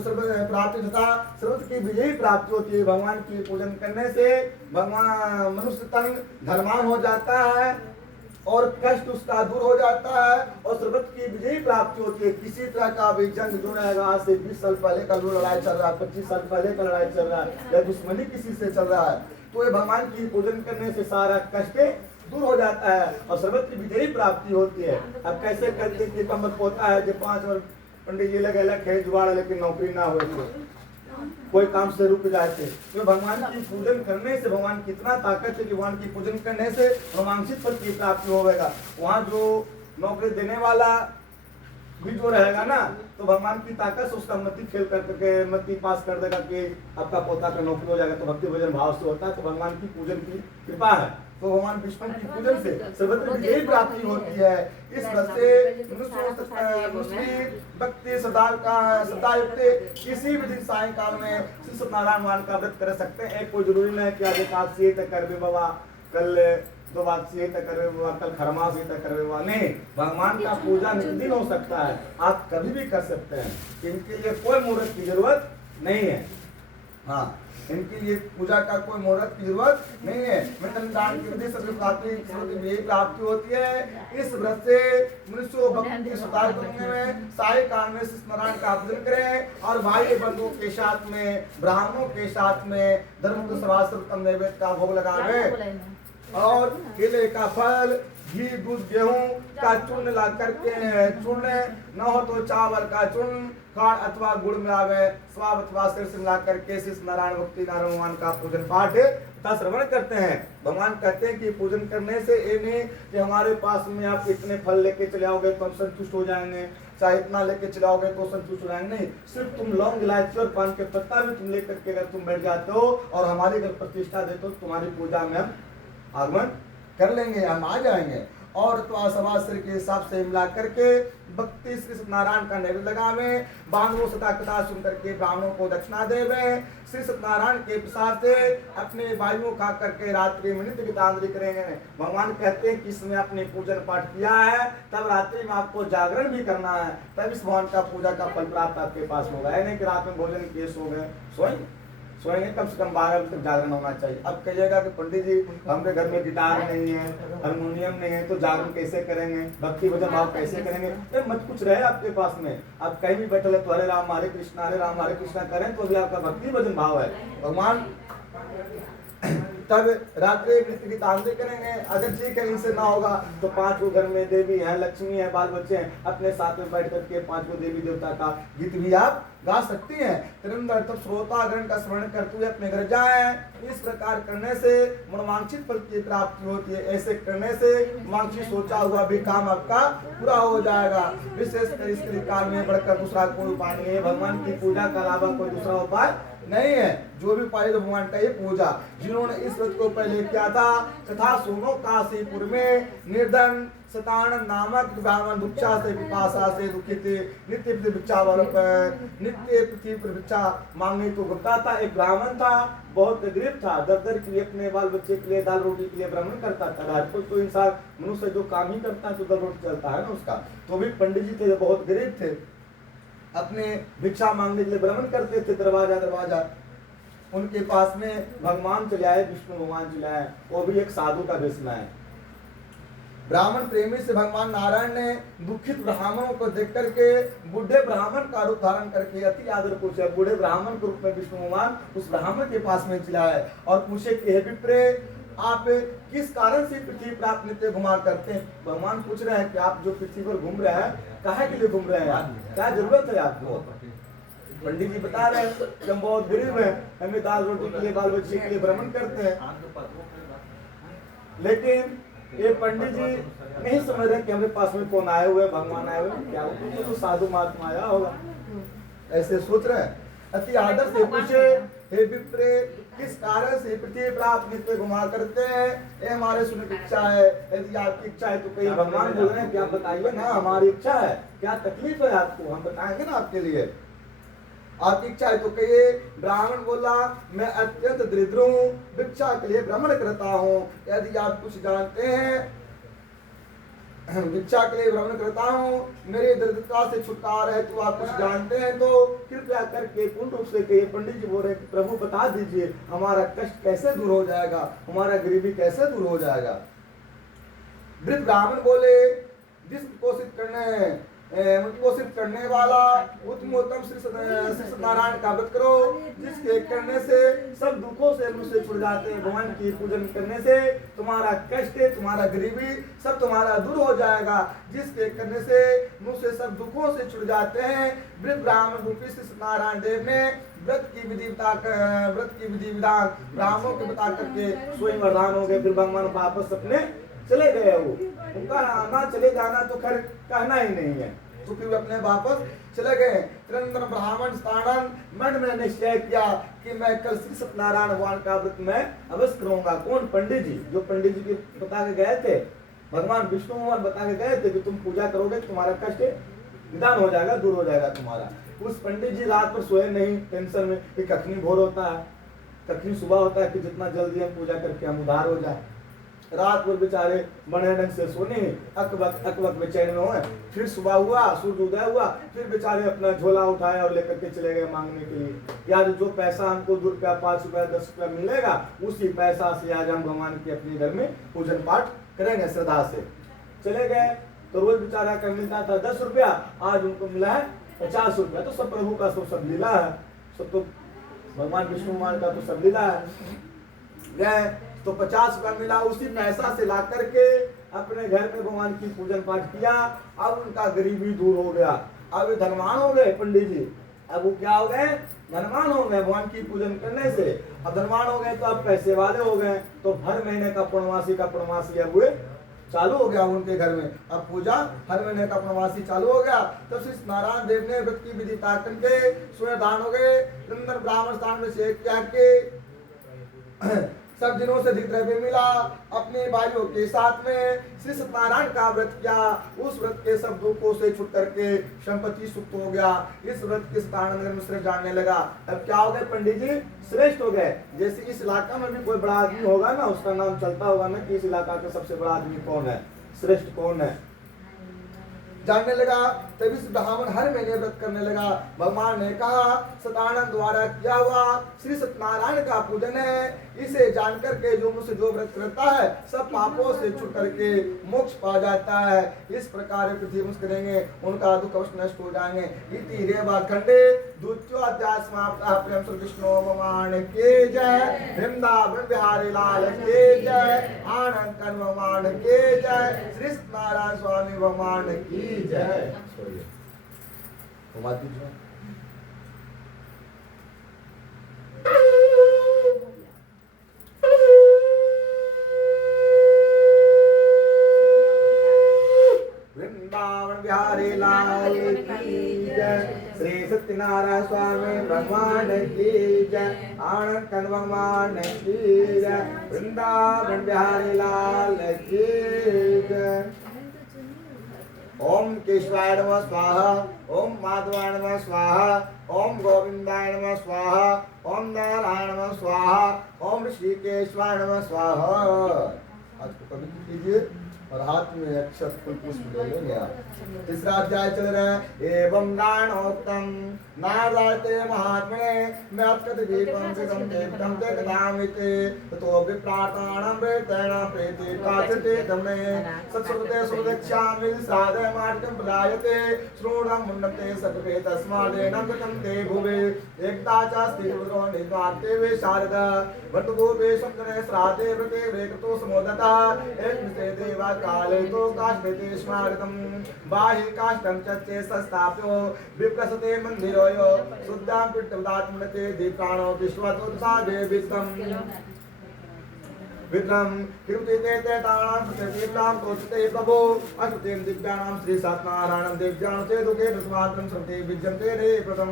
तथा सर्वत्र की विजयी प्राप्ति होती है। भगवान की पूजन करने से भगवान मनुष्य तन धर्मान हो जाता है और कष्ट उसका दूर हो जाता है और सर्वत्र की विजयी प्राप्ति होती है। किसी तरह का भी जंग जो रहेगा, आज से 20 साल पहले का जो लड़ाई चल रहा है, 25 साल पहले का लड़ाई चल रहा है, या दुश्मनी किसी से चल रहा है, तो ये भगवान की पूजन करने से सारा कष्ट दूर हो जाता है और सर्वत्र विजयी प्राप्ति होती है। अब कैसे करते कि कमर पोता है जो 5 वर्ष पंडित जी लगे खेत जुगाड़, लेकिन नौकरी ना हो, कोई काम से रुक जाते, तो भगवान की पूजन करने से भगवान की इतना ताकत है कि भगवान की पूजन करने से रोमांचित फल की प्राप्ति होगा। वहाँ जो नौकरी देने वाला भी जो रहेगा ना, तो भगवान की ताकत से उसका मति फेल करके मति पास कर देगा कि आपका पोता का नौकरी हो जाएगा। तो भक्ति भजन भाव से होता है, तो भगवान की पूजन की कृपा है, तो भगवान विष्णु की पूजन से सर्वत्र विजयी प्राप्ति होती है। इस वजह से मनुष्य भक्ति सदायुक्त किसी भी दिन सायंकाल में श्री सत्यनारायण भगवान का व्रत कर सकते हैं। कोई जरूरी नहीं कि आज एकादशी तक करवे बाबा, कल दो वादशी तक करवे बाबा, कल खरमासी तक करवे बाबा, नहीं, भगवान का पूजा नित्य हो सकता है, आप कभी भी कर सकते हैं। इनके लिए कोई मुहूर्त की जरूरत नहीं है। हाँ, इनके लिए पूजा का कोई मुहूर्त की जरूरत नहीं है। दान की विधि से प्राप्ति होती है। इस व्रत से मनुष्य भक्ति सुधार करने में सारे काल में नारायण का पूजन करें और भाई बंधुओं के साथ में, ब्राह्मणों के साथ में धर्म को सर्वाश्रम नैवेद्य का भोग लगावे और केले का फल, घी, दूध, गेहूं का चूर्ण ला करके, चूर्ण न हो तो चावल का चूर्ण, खाड़ अथवा गुड़ मिलावे, स्वाब अथवा सिर से मिला करके श्री नारायण भक्ति नारायण भगवान का पूजन पाठ तथा श्रवण करते हैं। भगवान कहते हैं कि पूजन करने से ये नहीं कि हमारे पास में आप इतने फल लेके चले आओगे तो हम संतुष्ट हो जाएंगे, चाहे इतना लेके चलाओगे तो संतुष्ट हो जाएंगे, नहीं, सिर्फ तुम लौंग, इलायची और पान के पत्ता भी तुम लेकर के अगर तुम बैठ जाते हो और हमारी घर प्रतिष्ठा देते हो, तुम्हारी पूजा में हम आगमन कर लेंगे, हम आ जाएंगे। और तो समाज के हिसाब से मिला करके भक्ति श्री सत्यनारायण का नैवेद्य लगावे, बांधवों सदा कथा सुन करके ब्राह्मणों को दक्षिणा देवे, श्री सत्यनारायण के प्रसाद से अपने भाइयों खा करके रात्रि में नित्य गीतांजलि करेंगे। भगवान कहते हैं कि इसमें अपने पूजन पाठ किया है, तब रात्रि में आपको जागरण भी करना है, तब इस भगवान का पूजा का फल प्राप्त आपके पास होगा। नहीं कि रात में भोजन किए सो गए, सोएंगे कम से कम 12 बजे तक जागरण होना चाहिए। अब कहिएगा कि पंडित जी हमारे घर में गिटार नहीं है, हारमोनियम नहीं है, तो जागरण कैसे करेंगे, भक्ति भजन भाव कैसे करेंगे? मत कुछ रहे आपके पास में, आप कहीं भी बैठे तो हरे राम हरे कृष्णा करें तो भी आपका भक्ति भजन भाव है। भगवान तब रात्रि नित्य गीतांजलि करेंगे। अगर ठीक है इनसे ना होगा तो 5 घर में देवी है, लक्ष्मी है, बाल बच्चे हैं, अपने साथ में बैठ करके 5 देवी देवता का गीत भी आप गा सकती हैं। तिरंदर तब श्रोता ग्रहण का स्मरण करते हुए अपने घर जाएं। इस प्रकार करने से मनोवांछित फल की प्राप्ति होती है। ऐसे करने से वांछित सोचा हुआ भी काम आपका पूरा हो जाएगा। विशेषकर इस काल में बढ़कर दूसरा कोई उपाय नहीं है। भगवान की पूजा के अलावा कोई दूसरा उपाय नहीं है। जो भी पाए तो भगवान का ये पूजा। जिन्होंने इस व्रत को पहले किया था तथा सुनो काशीपुर में निर्धन सतान नामक ब्राह्मण भिक्षा से पिपासा से दुखित नित्य भिक्षा नित्य पृथ्वी पर भिक्षा मांगने को घुरता था। एक ब्राह्मण था, बहुत गरीब था, दर के लिए अपने बाल बच्चे के लिए दाल रोटी के लिए भ्रमण करता था। राजपूत तो इंसान मनुष्य जो काम ही करता है तो दाल रोटी चलता है ना उसका। तो भी पंडित जी थे, बहुत गरीब थे, अपने भिक्षा मांगने के लिए भ्रमण करते थे दरवाजा। उनके पास में भगवान चले आए, विष्णु भगवान चले आए, वो भी एक साधु का वेश में आए। ब्राह्मण प्रेमी से भगवान नारायण ने दुखित ब्राह्मणों को देख करके बूढ़े ब्राह्मण का रूप धारण करके अति आदर पूछे। बूढ़े ब्राह्मण के रूप में विष्णु भगवान उस ब्राह्मण के पास में चला है और पूछे कि हे विप्रे, आप किस कारण से पृथ्वी पर आप नित्य घुमा करते हैं? भगवान पूछ रहे हैं कि आप जो पृथ्वी पर घूम रहे हैं, काहे के लिए घूम रहे हैं, क्या जरूरत है आपको? पंडित जी बता रहे हैं कि हम बहुत गरीब हैं, हमें दाल रोटी के लिए बाल बच्चे के लिए भ्रमण करते हैं। लेकिन ये पंडित जी नहीं समझ रहे कि हमारे पास में कौन आए हुए, भगवान आए हुए, क्या तो साधु महात्मा आया होगा, ऐसे सोच रहे हैं। अति आदर से पूछे, हे विप्रे, किस कारण से पृथ्वी पर आप नित्य घुमा करते हैं? ये हमारे सुनने की इच्छा है। यदि आपकी इच्छा है तो कहीं भगवान बोल रहे हैं कि आप बताइए ना, हमारी इच्छा है, क्या तकलीफ है आपको, हम बताएंगे ना आपके लिए। आपकी इच्छा है तो कहिए। ब्राह्मण बोला, मैं अत्यंत दरिद्र हूँ, भिक्षा के लिए भ्रमण करता हूँ। यदि आप कुछ जानते हैं, भिक्षा के लिए भ्रमण करता हूँ, मेरे दरिद्रता से छुटकारा है तो आप कुछ जानते हैं तो कृपया करके पूर्ण रूप से कहिए। पंडित जी बोल रहे हैं कि प्रभु बता दीजिए, हमारा कष्ट कैसे दूर हो जाएगा, हमारा गरीबी कैसे दूर हो जाएगा। वृद्ध ब्राह्मण बोले, जिस उद्घोषित करने वाला उत्तमोत्तम श्री सत्यनारायण का व्रत करो, जिसके करने से सब दुखों से मुझसे छुट जाते हैं। भगवान की पूजन करने से तुम्हारा कष्ट, तुम्हारा गरीबी सब तुम्हारा दूर हो जाएगा, जिसके करने से मुझसे सब दुखों से छुट जाते हैं। वृद्ध ब्राह्मण रूपी श्री सत्यनारायण देव ने व्रत की विधि विधान ब्राह्मणों को बता करके स्वयं वरदान हो गए। फिर भगवान वापस अपने चले गए। वो उनका आना चले जाना तो खैर कहना ही नहीं है, तो फिर अपने वापस चले गए। निरंतर ब्राह्मण स्थानन मन में निश्चय किया कि मैं कल श्री सत्यनारायण भगवान का व्रत मैं अवश्य करूंगा। कौन? पंडित जी, जो पंडित जी के बता के गए थे, भगवान विष्णु भगवान बता के गए थे कि तुम पूजा करोगे तुम्हारा कष्ट निदान हो जाएगा, दूर हो जाएगा तुम्हारा। उस पंडित जी रात पर सोए नहीं, टेंशन में कि कखनी भोर होता है, कखनी सुबह होता है, कि जितना जल्दी हम पूजा करके हम उधार हो जाए। रात भर बेचारे बड़े ढंग से सोने, अकबक बेचैन में हुए। फिर सुबह हुआ, सूर्य उदय हुआ, फिर बेचारे अपना झोला उठाए और लेकर के चले गए मांगने के लिए। यार जो पैसा हमको 2 रुपया 5 रुपया 10 रुपया मिलेगा, उसी पैसा से आज हम भगवान के अपने घर में पूजन पाठ करेंगे श्रद्धा से। चले गए तो रोज बेचारा का मिलता था 10 रुपया, आज उनको मिला है 50 रुपया। तो सब प्रभु का सब लीला है, सब तो भगवान विष्णु भगवान का तो सब लीला है। गए तो 50 रुपया मिला, उसी पैसा से ला करके अपने घर में भगवान की पूजन पाठ किया। अब उनका गरीबी दूर हो गया, अब धनवान हो गए पंडित जी। अब वो क्या हो गए? धनवान हो गए भगवान की पूजन करने से। अब धनवान हो गए तो अब पैसे वाले हो गए, तो हर महीने का पूर्णमासी अब हुए चालू हो गया उनके घर में। अब पूजा हर महीने का पूर्णमासी चालू हो गया। तब श्री नारायण देव ने व्रत की विधि करके स्वयं दान हो गए। ब्राह्मण स्थान में से क्या के सब दिनों से अधिक द्रव्य मिला। अपने भाइयों के साथ में श्री सत्यनारायण का व्रत किया। उस व्रत के सब दुखों से छूट करके संपत्ति सुख हो गया। इस व्रत के सत्यनारायण मिश्र जानने लगा। अब क्या हो गए? पंडित जी श्रेष्ठ हो गए। जैसे इस इलाका में भी कोई बड़ा आदमी होगा ना, उसका नाम चलता होगा ना कि इस इलाका का सबसे बड़ा आदमी कौन है, श्रेष्ठ कौन है, जानने लगा। तभी ब्राह्मण हर महीने व्रत करने लगा। भगवान ने कहा सतानंद द्वारा किया हुआ श्री सत्यनारायण का पूजन है, इसे जानकर के जो मुझसे जो व्रत करता है सब पापों से छूट करके मोक्ष पा जाता है। इस प्रकार पृथ्वी मुक्त करेंगे, उनका दुख अवश्य नष्ट हो जाएंगे। इति रेवा खंडे द्वितीय अध्याय समाप्त। प्रेम श्री विष्णु भगवान के जय, वृंदावन बिहारी लाल के जय, आनंद कन भगवान के जय, श्री सत्यनारायण स्वामी भगवान की जय। वृंदावन बिहारी लाल की जय, श्री सत्यनारायण स्वामी भगवान की जय, आनंद कन भगवान की जय, वृंदावन बिहारी लाल की जय। ओम केशवाय नमः स्वाहा, ओम माधवाय नमः स्वाहा, ओम गोविंदाय नमः स्वाहा, ओम नारायण नमः स्वाहा, ओम ऋषिकेशाय नमः स्वाहा। आज को पवित्र कीजिए और हाथ में अक्षत फूल पुष्प ले लेंगे आप। तीसरा अध्याय चल रहा है। एवं नारायणोक्तम नारायते महात्मने मैं अक्षत दीपम सिद्धम देवतम जगदामिते तो विप्राताणं प्रेतेण प्रेते काचते तमने सत्सुते सुदक्षामि साधे मार्गं प्रदायते श्रोणं मुन्नते सत्वे तस्मादेनं गतं ते भुवे एकता च स्थिरो निवार्ते वे शारदा वटुगोपे शंकरे श्राद्धे व्रते वेकतो समोदता एकमिते देवा काले तो काष्ठते स्मारकं बाहि काष्ठं चच्चे संस्थाप्यो विप्रसते मंदिरोयो शुद्धां पिट्टवदात्मनते दीप्राणो विश्वतोत्सादे विष्टम् विक्रम किरुते ते ताणां प्रतिप्रां तोचते प्रभो अश्रुतें दिव्यानां श्री सत्यनारायणं दिव्यान्ते दुखे रसमात्रं श्रुते विज्जन्ते रे प्रथम।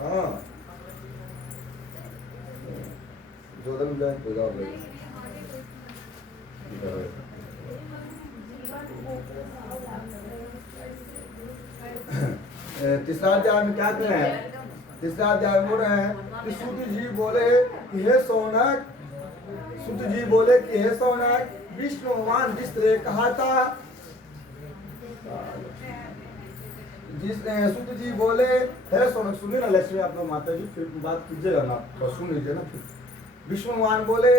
हां जोदन जय पूजा हो तीसरा अध्याय में क्या कह रहे हैं? तीसरा अध्याय में बोल रहे हैं कि सूत जी बोले कि हे सौनक, सूत जी बोले कि हे सौनक, विष्णु भगवान जिस तरह कहा था, सूत जी बोले हे सौनक, सुनिए ना लक्ष्मी आप लोग माता जी, फिर बात कीजिएगा ना, तो सुन लीजिए ना। फिर विष्णु भगवान बोले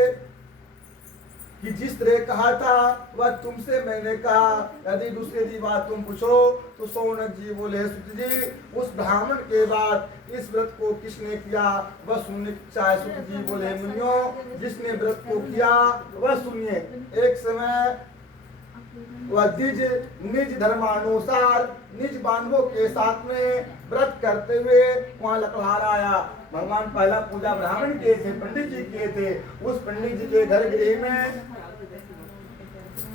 कि जिस तरह कहा था वह तुमसे मैंने कहा, यदि दूसरी बात तुम पूछो तो सौनक जी बोले, सुत जी उस ब्राह्मण के बाद इस व्रत को किसने किया वह सुनने की इच्छा है। सुत जी बोले, मुनियों जिसने व्रत को किया वह सुनिए। एक समय वह निज धर्मानुसार निज बांधवों के साथ में व्रत करते हुए वहां लकड़हारा आया। भगवान पहला पूजा ब्राह्मण किए थे, पंडित जी किए थे। उस पंडित जी के घर गृह में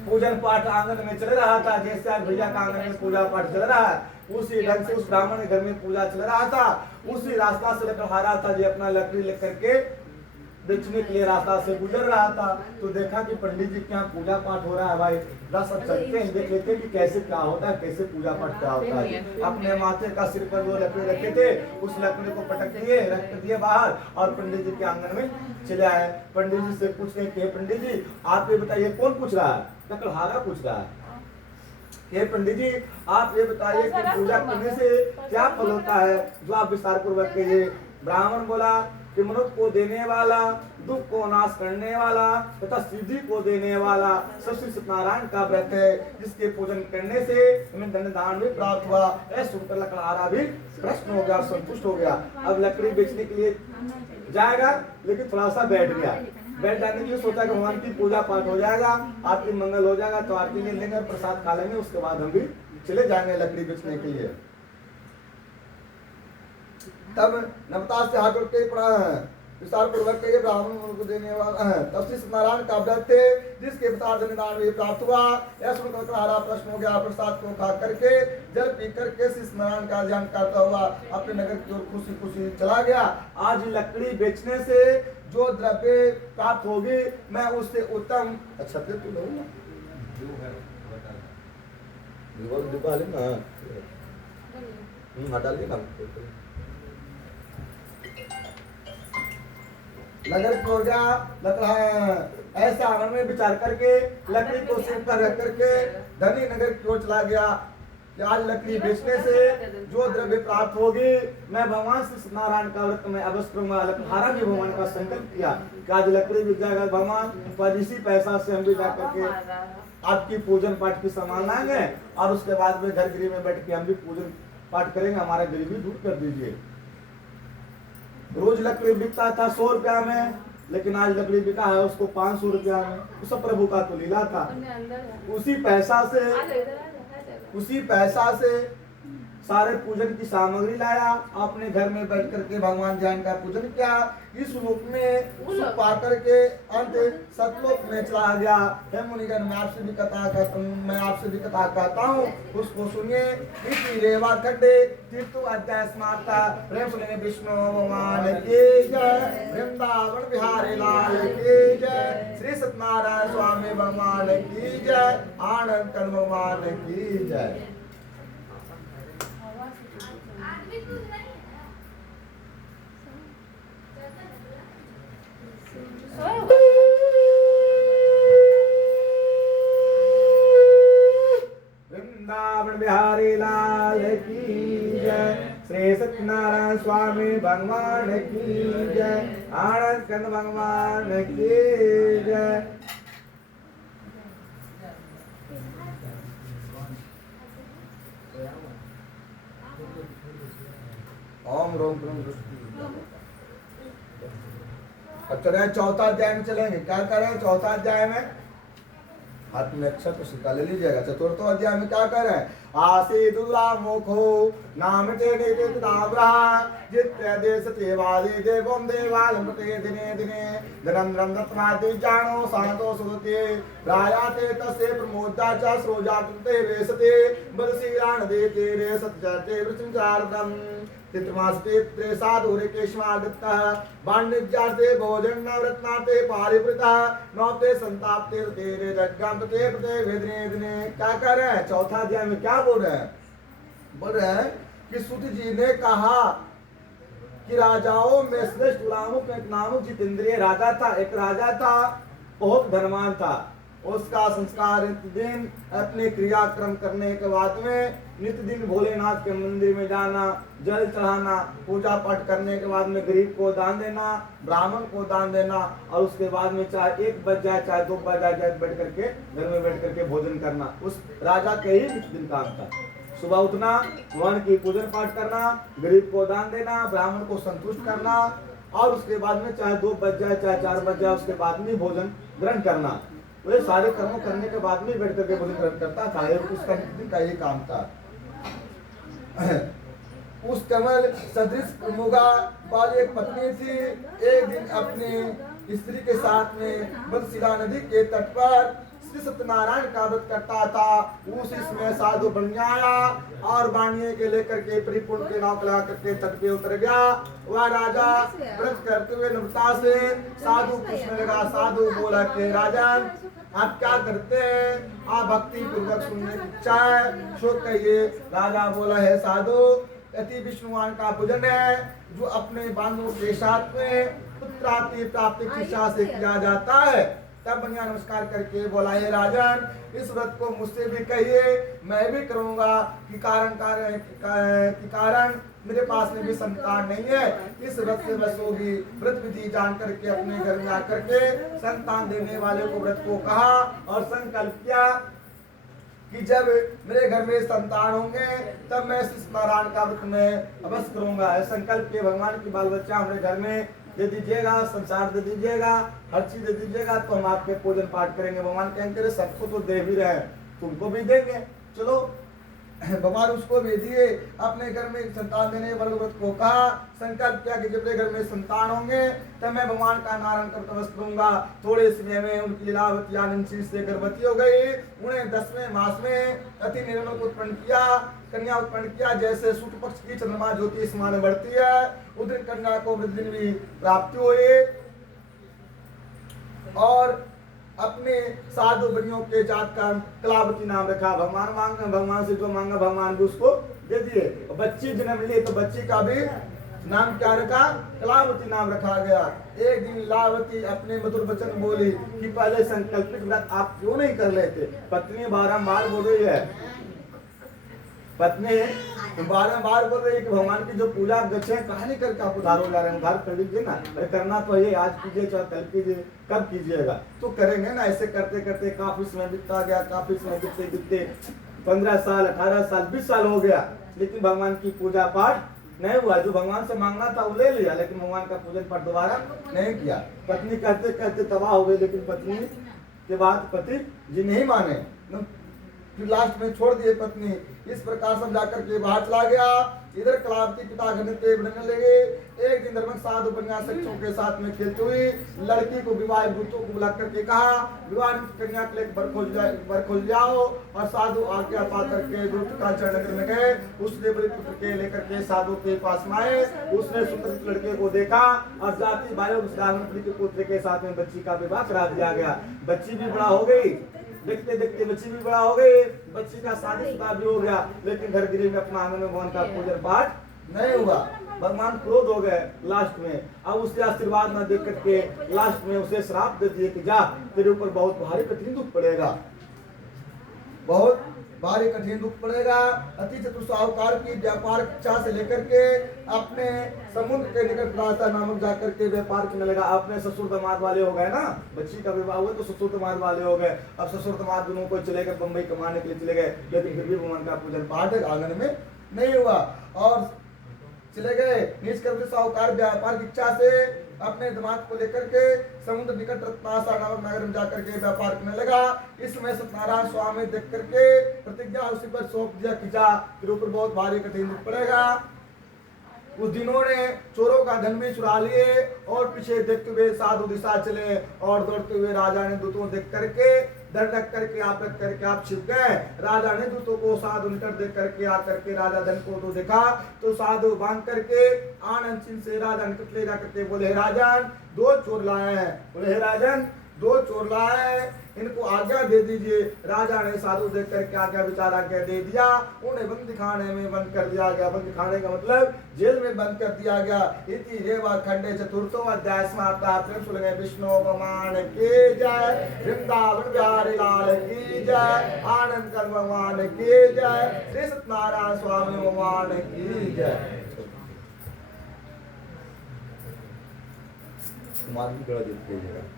पूजन पाठ आंगन में चल रहा था, जैसे आज भैया का आंगन में पूजा पाठ चल रहा है, उसी ढंग से उस ब्राह्मण के घर में पूजा चल रहा था। उसी रास्ता से लकड़हारा था, जो अपना लकड़ी लेकर के बेचने के लिए रास्ता से गुजर रहा था। तो देखा कि पंडित जी के यहाँ पूजा पाठ हो रहा है। भाई बस सब चलते हैं, देख लेते हैं कि कैसे क्या होता है, कैसे पूजा पाठ क्या होता है। अपने माथे का सिर पर वो लकड़ी रखे थे, उस लकड़ी को पटक दिए, रख दिए बाहर और पंडित जी के आंगन में चले आए। पंडित जी से पूछने के, पंडित जी आप ये बताइए, कौन पूछ रहा है? लकड़हारा पूछ रहा है, ये पंडित जी आप ये बताइए कि पूजा करने से क्या फल होता है, जो आप विस्तार पूर्वक कहिए। ब्राह्मण बोला कि मनुष्य को देने वाला, दुख को नाश करने वाला तथा सिद्धि को देने वाला श्री सत्यनारायण का व्रत है, जिसके पूजन करने से हमें धन दान भी प्राप्त हुआ। ऐसा सुनकर लकड़हारा भी प्रश्न हो गया, संतुष्ट हो गया। अब लकड़ी बेचने के लिए जाएगा, लेकिन थोड़ा सा बैठ गया। बैठ जाने के लिए सोचा कि भगवान की पूजा पाठ हो जाएगा, आरती मंगल हो जाएगा, तो आरती ले लेंगे, प्रसाद खा लेंगे, उसके बाद हम भी चले जाएंगे लकड़ी बेचने के लिए। तब नमता से हाथ जोड़ते विस्तार पूर्वक के ब्राह्मण को देने वाला है। तब श्री सत्यनारायण का व्रत थे, जिसके प्रसाद धनदान भी प्राप्त हुआ। यह सुनकर लकड़हारा प्रश्न हो गया। प्रसाद को खा करके जल पी करके श्री सत्यनारायण का ध्यान करता हुआ अपने नगर की ओर खुशी खुशी चला गया। आज लकड़ी बेचने से जो द्रव्य प्राप्त होगी, मैं उससे उत्तम अच्छा तू लो हटा लेना। नगर की ओर गया, लकड़ा ऐसा मन में विचार करके लकड़ी को सिर पर रख करके धनी नगर की ओर चला गया कि आज लकड़ी बेचने से जो द्रव्य प्राप्त होगी, मैं भगवान श्री सत्यनारायण का व्रत में अवश्य करूंगा। लकड़हारा भी भगवान का संकल्प किया कि आज लकड़ी बिक जाएगा भगवान, पर इसी पैसा से हम भी जा करके आपकी पूजन पाठ की सामान लाएंगे और उसके बाद में घर गृह में बैठ के हम भी पूजन पाठ करेंगे, हमारा गरीबी दूर कर दीजिए। रोज लकड़ी बिकता था 100 रुपया में, लेकिन आज लकड़ी बिका है उसको 500 रुपया में। उस प्रभु का तो लीला था। उसी पैसा से सारे पूजन की सामग्री लाया, अपने घर में बैठ करके भगवान जैन का पूजन किया। इस रूप में सुख पा करके अंत सतलोक में चला गया। हे मुनिगण, मैं आपसे भी कथा कहता हूँ, उसको सुनिए। इसी रेवा खड्डे तीर्थ अध्याय समाप्ता। प्रेम सुनिए विष्णु भगवान की जय, वृंदावन बिहारी लाल की जय, श्री सत्यनारायण स्वामी भगवान की जय, आनंद कंद भगवान की जय। वृंदावन बिहारी लाल की जय, श्री सत्यनारायण स्वामी भगवान की जय, आनंद कंद भगवान की जय। ओम रोम चले चौथा अध्याय में चलेंगे। क्या करें चौथा अध्याय में? हाथ में अक्षर तो सिक्का ले लीजिएगा। चतुर्थ अध्याय में क्या कर रहे हैं? आसी दुर्ला मुखो नाम चेने के ताब्रा जित्य देश तेवादे देवम देवालम ते दिने दिने धनम धनम रत्नादि जानो सातो सुदते रायाते तसे प्रमोदा च श्रोजाते वेसते बदसीराण देते रे सत्याते वृचंचारदम तित्रमास्ते त्रेसाधुरे केशवागतः वाणिज्यार्थे भोजन रत्नाते पारिवृतः नौते संताप्ते तेरे जग्गांते प्रते वेदने दिने। क्या कर रहे हैं? चौथा अध्याय में क्या बोल रहे हैं? बोल रहे हैं कि सुत जी ने कहा कि राजाओं में श्रेष्ठ गुलामों का एक नाम जितेंद्रिय राजा था। एक राजा था, बहुत धनवान था, उसका संस्कार नित्य दिन अपने क्रियाक्रम करने के बाद में नित्य दिन भोलेनाथ के मंदिर में जाना, जल चढ़ाना, पूजा पाठ करने के बाद में गरीब को दान देना, ब्राह्मण को दान देना, और उसके बाद में चाहे 1 बज जाए चाहे 2 बज जाए बैठ करके घर में बैठ करके भोजन करना उस राजा के ही नित्य दिन काम था। सुबह उठना, भगवान की पूजन पाठ करना, गरीब को दान देना, ब्राह्मण को संतुष्ट करना, और उसके बाद में चाहे 2 बज जाए चाहे 4 बज जाए उसके बाद में भोजन ग्रहण करना। वे सारे कर्मों करने के बाद में बैठ करके भोजन ग्रहण करता था। उसका नित्य का ये काम था। उस कमल सदृश मुगा वाली एक पत्नी थी। एक दिन अपनी स्त्री के साथ में बंसीला नदी के तट पर श्री सत्यनारायण का व्रत करता था। उस इसमें साधु बन आया और बाणिये के लेकर के परिपूर्ण के नाव लगा करके तट पे उतर गया। वह राजा व्रत करते हुए नम्रता से साधु पूछने लगा। साधु बोला कि राजन आप क्या करते हैं? आप भक्ति पूर्वक सुनने की इच्छा है सो कहिए। राजा बोला है साधु अति विष्णुवान का पूजन है जो अपने बांधवों के साथ में पुत्राप्ति प्राप्ति की इच्छा से किया जाता है। तब बढ़िया नमस्कार करके बोला है राजन इस व्रत को मुझसे भी कहिए, मैं भी करूंगा कि कारण मेरे पास में भी संतान नहीं है। इस व्रत से बस होगी। व्रत विधि जान करके अपने घर में आकर के संतान देने वाले को व्रत को कहा और संकल्प किया कि जब मेरे घर में संतान होंगे तब मैं नारायण का व्रत में अवश्य करूंगा। संकल्प के भगवान की बाल बच्चा हमारे घर में दे दीजिएगा, संसार दे दीजिएगा, हर चीज दे दीजिएगा तो हम आपके पूजन पाठ करेंगे। भगवान कहेंगे सबको तो दे भी रहे तुमको भी देंगे। चलो भगवान उसको भी दिए। अपने घर में संतान देने वाले व्रत को कहा, संकल्प किया कि जब मेरे घर में संतान होंगे तब मैं भगवान का नारायण कर तपस्या करूंगा। थोड़े समय में उनकी लीलावती आनंद से गर्भवती हो गई। उन्हें 10वें मास में अति निर्मल को उत्पन्न किया, कन्या उत्पन्न किया। जैसे शुक्ल पक्ष की चंद्रमा ज्योति समान बढ़ती है उस दिन कन्या को वृद्धि भी प्राप्ति हुई और अपने साधु बनियों के जात का कलावती नाम रखा। भगवान मांगा, भगवान से जो मांगा भगवान भी उसको दे दिए। बच्ची जन्म लिए तो बच्ची का भी नाम क्या रखा? कलावती नाम रखा गया। एक दिन लीलावती अपने मधुर वचन बोली कि पहले संकल्पित व्रत आप क्यों नहीं कर लेते? पत्नी बारंबार बोल रही है, पत्नी बारंबार बोल रही है कि भगवान की जो पूजा अध्यक्ष है कहा नहीं करके आप उधार हो जा रहे हैं, उधार कर लीजिए ना। अरे करना तो ये आज कीजिए चाहे कल कीजिए, कब कीजिएगा तो करेंगे ना। ऐसे करते करते काफी समय बीतता गया, काफी समय बीतते बीतते 15 साल 18 साल 20 साल हो गया, लेकिन भगवान की पूजा पाठ नहीं हुआ। जो भगवान से मांगना था वो ले लिया लेकिन भगवान का पूजन पाठ दोबारा नहीं किया। पत्नी कहते कहते तबाह हो गई, लेकिन पत्नी के बाद पति जी नहीं माने, फिर लास्ट में छोड़ दिए पत्नी। इस प्रकार सब जाकर के बाहर चला गया। इधर कलावती पिता घर में बढ़ने लगे। एक दिन धर्मक साधु कन्या शिक्षकों के साथ में खेलती हुई लड़की को विवाह भूतों को बुला करके कहा विवाह कन्या के लिए बर खोल जाओ। और साधु आज्ञा पा करके दूतकांचन नगर में गए। उसने बड़े पुत्र के लेकर के साधु के पास में आए। उसने सुंदर लड़के को देखा और जाति भाई के पुत्र के साथ में बच्ची का विवाह करा दिया गया। बच्ची भी बड़ा हो गई, देखते देखते बच्ची भी बड़ा हो गई, बच्ची का शादीशुदा भी हो गया, लेकिन घर गृह में अपना आंगन में भगवान का पूजन पाठ नहीं हुआ। भगवान क्रोध हो गए लास्ट में। अब उससे आशीर्वाद न देख करके लास्ट में उसे श्राप दे दिए कि जा तेरे ऊपर बहुत भारी कठिन दुख पड़ेगा, बहुत भारी कठिन दुख पड़ेगा। अति चतुर साहूकार की व्यापार इच्छा से लेकर के अपने समुद्र के निकट रास्ता नामक जाकर के व्यापार करने लगा। अपने ससुर दामाद वाले हो गए ना, बच्ची का विवाह हुआ तो ससुर दामाद वाले हो गए। अब ससुर दामाद दोनों को चले गए, बम्बई कमाने के लिए चले गए, लेकिन फिर भी भगवान का पूजन पाठ आंगन में नहीं हुआ और चले गए। नीच कर साहूकार व्यापार की इच्छा से अपने दामाद को लेकर के समुद्र निकट रत्नासा नामक नगर में जाकर के व्यापार करने लगा। इस समय सत्यनारायण स्वामी देख करके प्रतिज्ञा उसी पर सौंप दिया कि जा तेरे ऊपर बहुत भारी कठिन दुख पड़ेगा। उस दिनों ने चोरों का धन भी चुरा लिए और पीछे देखते हुए साधु दिशा चले और दौड़ते हुए राजा ने दूतों देख करके डर रख करके आप छिप गए। राजा ने दूतों को साधु निकट देख करके आकर के राजा धन को तो देखा तो साधु बांध करके आनंद चिन्ह से राजा निकट ले जाकर के बोले राजन 2 चोर लाए हैं। बोले हे राजन दो चोर लाए, इनको आज्ञा दे दीजिए। राजा ने साधु देख करके आज्ञा विचार आज्ञा दे दिया, उन्हें बंदी खाने में बंद कर दिया गया। बंदी खाने का मतलब जेल में बंद कर दिया गया। इति रेवा खंडे चतुर्थो अध्याय समाप्ता। प्रेम सुन गए विष्णु भगवान की जय, वृंदावन बिहारी लाल की जय, आनंद कर भगवान की जय, श्री सत्यनारायण स्वामी भगवान की जय। कुमार भी गड़ा देते हैं।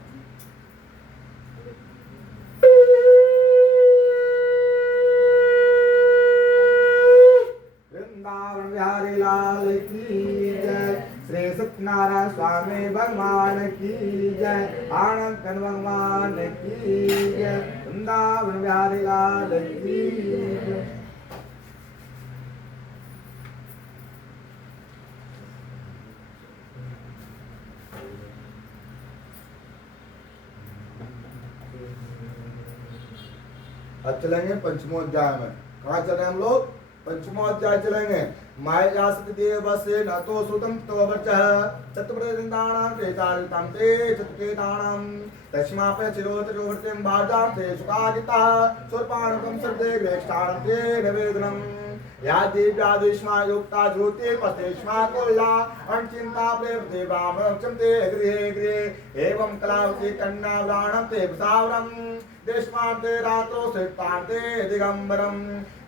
वृंदावन बिहारी लाल की जय, श्री सत्यनारायण स्वामी भगवान की जय, आनंद घन भगवान की जय, वृंदावन बिहारी लाल की जय। अब चलेंगे पंचमोध्याय में। कहाँ चले हम लोग? पंचमोध्याय चलेंगे। माया देव से न तो सुतम तो वर्चः चतुर्वृंदानां तेजालितां ते चतुर्केतानां तस्मापे चिरोतरोवर्तिं बाधां ते सुखादिता सुरपाणकं सर्वे ग्रेष्ठानं ते निवेदनम् या दिव्यादिष्मा युक्ता ज्योति पस्तेष्मा कोला अनचिंता प्रेमते ब्राह्मणं ते गृहे गृहे एवं कलावती कन्या व्राणं ते सावरम् देशमान्ते रात्रो सिद्धान्ते दिगंबरम्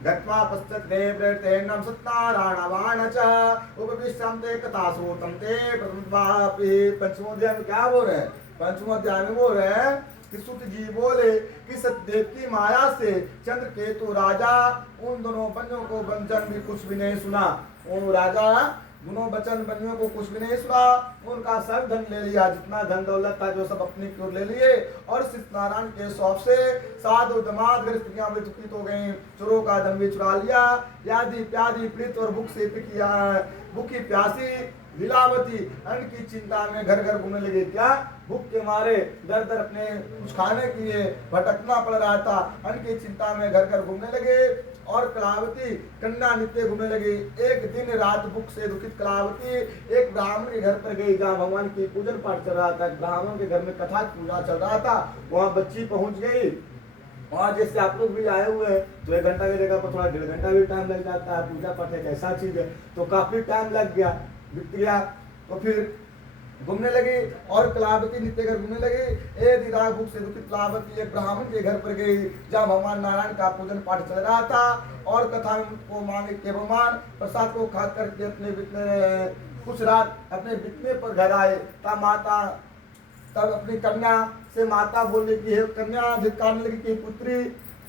गत्वा पश्चाते प्रेतेन्नं सत्ताराणवाण च उपविश्यं ते कथासूतं ते प्रथमवापि। पंचमोध्याय में क्या बोल रहे हैं? पंचमोध्याय में बोल रहे हैं कि सुत जी बोले कि सतदेव की माया से चंद्र केतु राजा उन दोनों बंधुओं को वचन भी कुछ भी नहीं सुना। उन राजा दोनों बचन बंधुओं को कुछ भी नहीं सुना, उनका सब धन ले लिया, जितना धन दौलत था जो सब अपनी की ओर ले लिए। और सत्यनारायण के शौक से साधु दमाद घर स्त्रियां भी दुखित हो गई, चोरों का धन भी चुरा लिया। यादि प्यादी पीड़ित और भूख से किया, भूखी प्यासी लीलावती अन्न की चिंता में घर घर घूमने लगे। क्या? भूख के मारे दर दर अपने कुछ खाने के लिए भटकना पड़ रहा था, अन्न की चिंता में घर घर घूमने लगे। और कलावती कन्या नित्य घूमने लगी। एक दिन रात भूख से दुखित कलावती एक ब्राह्मण के घर पर गई, जहाँ भगवान की पूजन पाठ चल रहा था। ब्राह्मण के घर में कथा पूजा चल रहा था, वहाँ बच्ची पहुंच गई। और जैसे आप लोग भी आए हुए हैं तो 1 घंटा की जगह पर थोड़ा 1.5 घंटा भी टाइम लग जाता है। पूजा पाठ एक ऐसा चीज है, तो काफी टाइम लग गया, बीत गया। तो फिर घूमने लगी और कलावती नित्य घर घूमने लगी। एक दिन भूख से दुखित कलावती एक ब्राह्मण के घर पर गई, जहाँ भगवान नारायण का पूजन पाठ चल रहा था। और कथा को मांगे कि भगवान प्रसाद को खा करके अपने बितने कुछ रात अपने बितने पर घर आए। तब माता तब अपनी कन्या से माता बोलने की है कन्या धिक्कारने लगी कि पुत्री,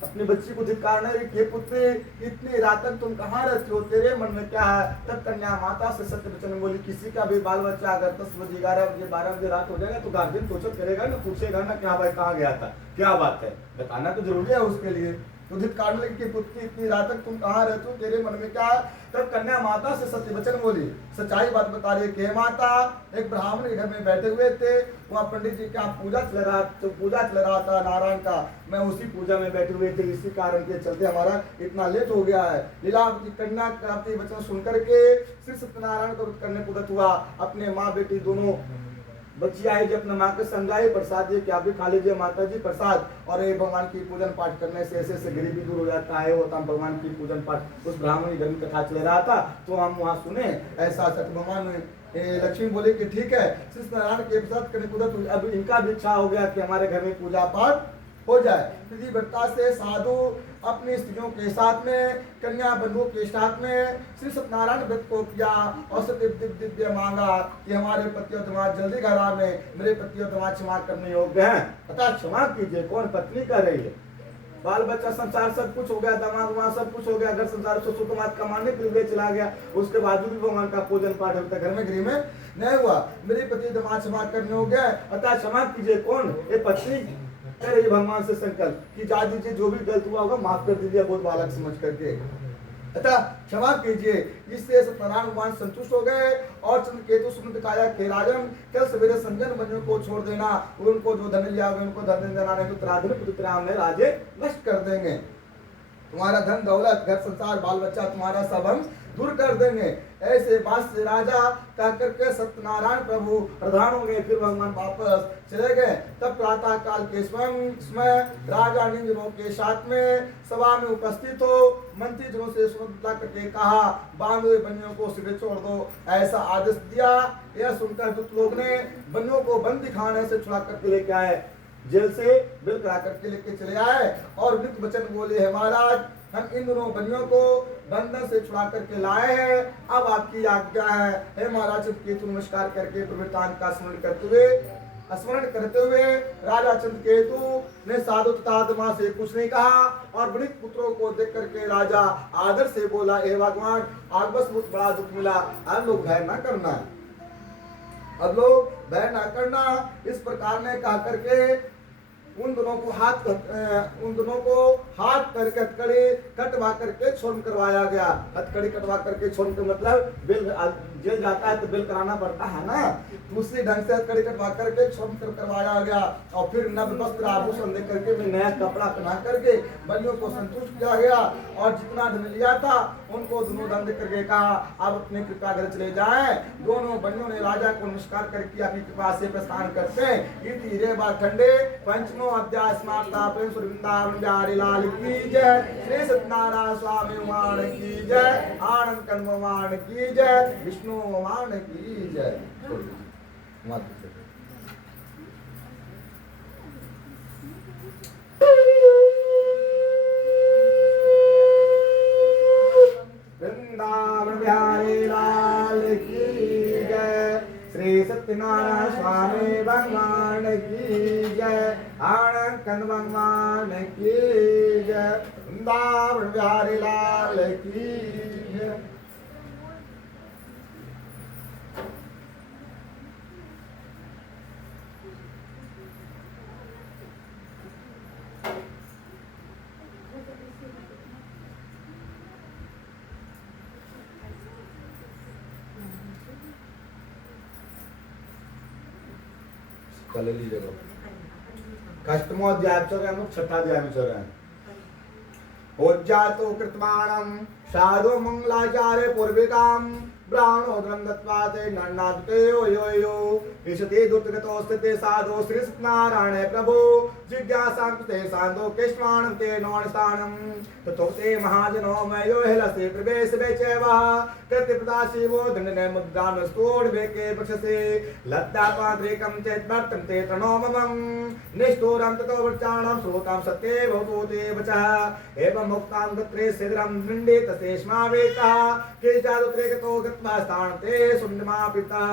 अपनी बच्ची को धिक्कारने लगी कि पुत्री इतनी रात तक तुम कहाँ रहती हो, तेरे मन में क्या है? तब कन्या माता से सत्य वचन बोली, किसी का भी बाल बच्चा अगर 10 बजे 11 बजे 12 बजे रात हो जाएगा तो गार्जियन क्वेश्चन करेगा ना, पूछेगा ना क्या भाई कहाँ गया था, क्या बात है, बताना तो जरूरी है उसके लिए। तो धिक्कारने लगी कि पुत्री इतनी रात तक तुम कहाँ रहते हो, तेरे मन में क्या है? तब कन्या माता से सत्य वचन बोली, सच्चाई बात बता रही है कि माता एक ब्राह्मण के घर में बैठे हुए थे, वहाँ पंडित जी का पूजा चल रहा था नारायण का, मैं उसी पूजा में बैठे हुए थे, इसी कारण के चलते हमारा इतना लेट हो गया है। लीलावती कन्या का वचन सुनकर के श्री सत्यनारायण को करने को उदत हुआ। अपने माँ बेटी दोनों बच्ची आई, जब अपने माँ को समझाई प्रसाद जी क्या भी खा लीजिए माता जी प्रसाद, और ये भगवान की पूजन पाठ करने से ऐसे ऐसे गरीबी दूर हो जाता है। होता भगवान की पूजन पाठ उस ब्राह्मण की घर में कथा चल रहा था, तो हम वहाँ सुने ऐसा सत्य। भगवान लक्ष्मी बोले कि ठीक है, श्री नारायण के प्रसाद करने को अब इनका भी इच्छा हो गया कि हमारे घर में पूजा पाठ हो जाए। विधि व्रता से साधु अपनी स्त्रियों के साथ में कन्या बंधुओं के साथ में श्री सत्यनारायण व्रत को किया और दिव्य मांगा कि हमारे पति और दिमाग जल्दी घर आने, मेरे पति और दिमाग क्षमा करने योग्य हैं, अतः क्षमा कीजिए। कौन पत्नी कर रही है? बाल बच्चा संसार सब कुछ हो गया, दिमाग वहाँ सब कुछ हो गया, घर संसार से सुकुमार कमाने के लिए चला गया, उसके बावजूद भी भगवान का पूजन पाठ अभी तक घर में गृह में नहीं हुआ। मेरे पति दिमाग क्षमा करने हो गया, अतः क्षमा कीजिए। कौन? ये पत्नी कर रही भगवान से संकल्प कि जा दीजिए, जो भी गलत हुआ होगा माफ कर दीजिए, बहुत बालक समझ करके, अतः क्षमा कीजिए। इससे सत्यनारायण भगवान संतुष्ट हो गए और चंद्रकेतु सुमन दिखाया कि राजन कल सवेरे संजन बंधुओं को छोड़ देना, उनको जो धन लिया उनको धन देना, नहीं तो त्राधन पुत्र में राजे नष्ट कर देंगे, तुम्हारा धन दौलत घर संसार बाल बच्चा तुम्हारा सब हम दूर कर देंगे। ऐसे बात से राजा कह करके सत्यनारायण प्रभु प्रधान हो गए। फिर भगवान वापस चले गए। तब प्रातः काल के समय राजा ने जनों के साथ में सभा में उपस्थित हो मंत्री जनों से सुनता करके कहा, बांधे हुए बनियों को सिरे छोड़ दो, ऐसा आदेश दिया। यह सुनकर दूत लोग ने बनियों को बंदी खाने से छुड़ा करके लेके आए, जेल से बिल करा करके लेके चले आए और वृद्ध वचन बोले, है महाराज, हम इन दोनों बनियों को बंधन से छुड़ा करके लाए हैं, अब आपकी आज्ञा है। हे महाराज चित्रकेतु नमस्कार करके प्रवृत्तांत का स्मरण करते हुए राजा चित्रकेतु ने साधु तथा आत्मा से कुछ नहीं कहा और वृद्ध पुत्रों को देख करके राजा आदर से बोला, हे भगवान, आज बस बहुत बड़ा दुख मिला, अब लोग भय न करना, अब लोग भय न करना। इस प्रकार ने कहा करके उन दोनों को हाथ करके हथकड़ी कटवा करके छोड़ करवाया गया। हथकड़ी कटवा करके छोड़ के मतलब बिल जेल जाता है तो बिल कराना पड़ता है ना, दूसरी ढंग से हथकड़ी कटवा करके छोड़ कर करवाया गया और फिर नव वस्त्र आभूषण दे करके नया कपड़ा पहना करके बलियों को संतुष्ट किया गया और जितना धन लिया था उनको दोनों दंड करके कहा, अब अपने कृपा घर चले जाएं। दोनों बनियों ने राजा को नमस्कार करके अपनी कृपा से प्रस्थान करते हैं। इति रे बार खंडे पंचमो अध्याय समाप्ता। प्रेम से वृंदावन बिहारी लाल की जय, श्री सत्यनारायण स्वामी भगवान की जय, आनंद कंद भगवान की जय, विष्णु भगवान की जय। वृंदावन बिहारी लाल की जय, श्री सत्यनारायण स्वामी भगवान की जय, आनंद कंद भगवान की जय, वृंदावन बिहारी लाल की जय। कल लीजिएगा कष्टमो अध्याय चल रहे हैं, हम लोग छठा अध्याय में चल रहे हैं। होज्जातो कृतमानम साधु मंगलाचार्य पूर्विकाम ब्राह्मणो धर्म दत्वाते नन्नाते यो यो यो ईशते दुर्गतो स्थिते साधो श्री सत्यनारायण प्रभु जिज्ञासां ते साधो केष्माणं ते नौणस्थानं ततोते महाजनो मयो हिलसे प्रवेश बेचैवा कृत्य प्रदाशिवो दंडने मुद्रान स्तोड बेके पक्षसे लद्दा पाद्रेकं चेत् वर्तं ते तनो ममं निष्ठोरं ततो वृक्षाणां श्रोतां सत्ये भवतो ते वचः एवं मुक्तां तत्रे शीघ्रं दण्डे तस्मा वेता के चादुत्रे गतो गत्वा स्थानते सुन्नमापिता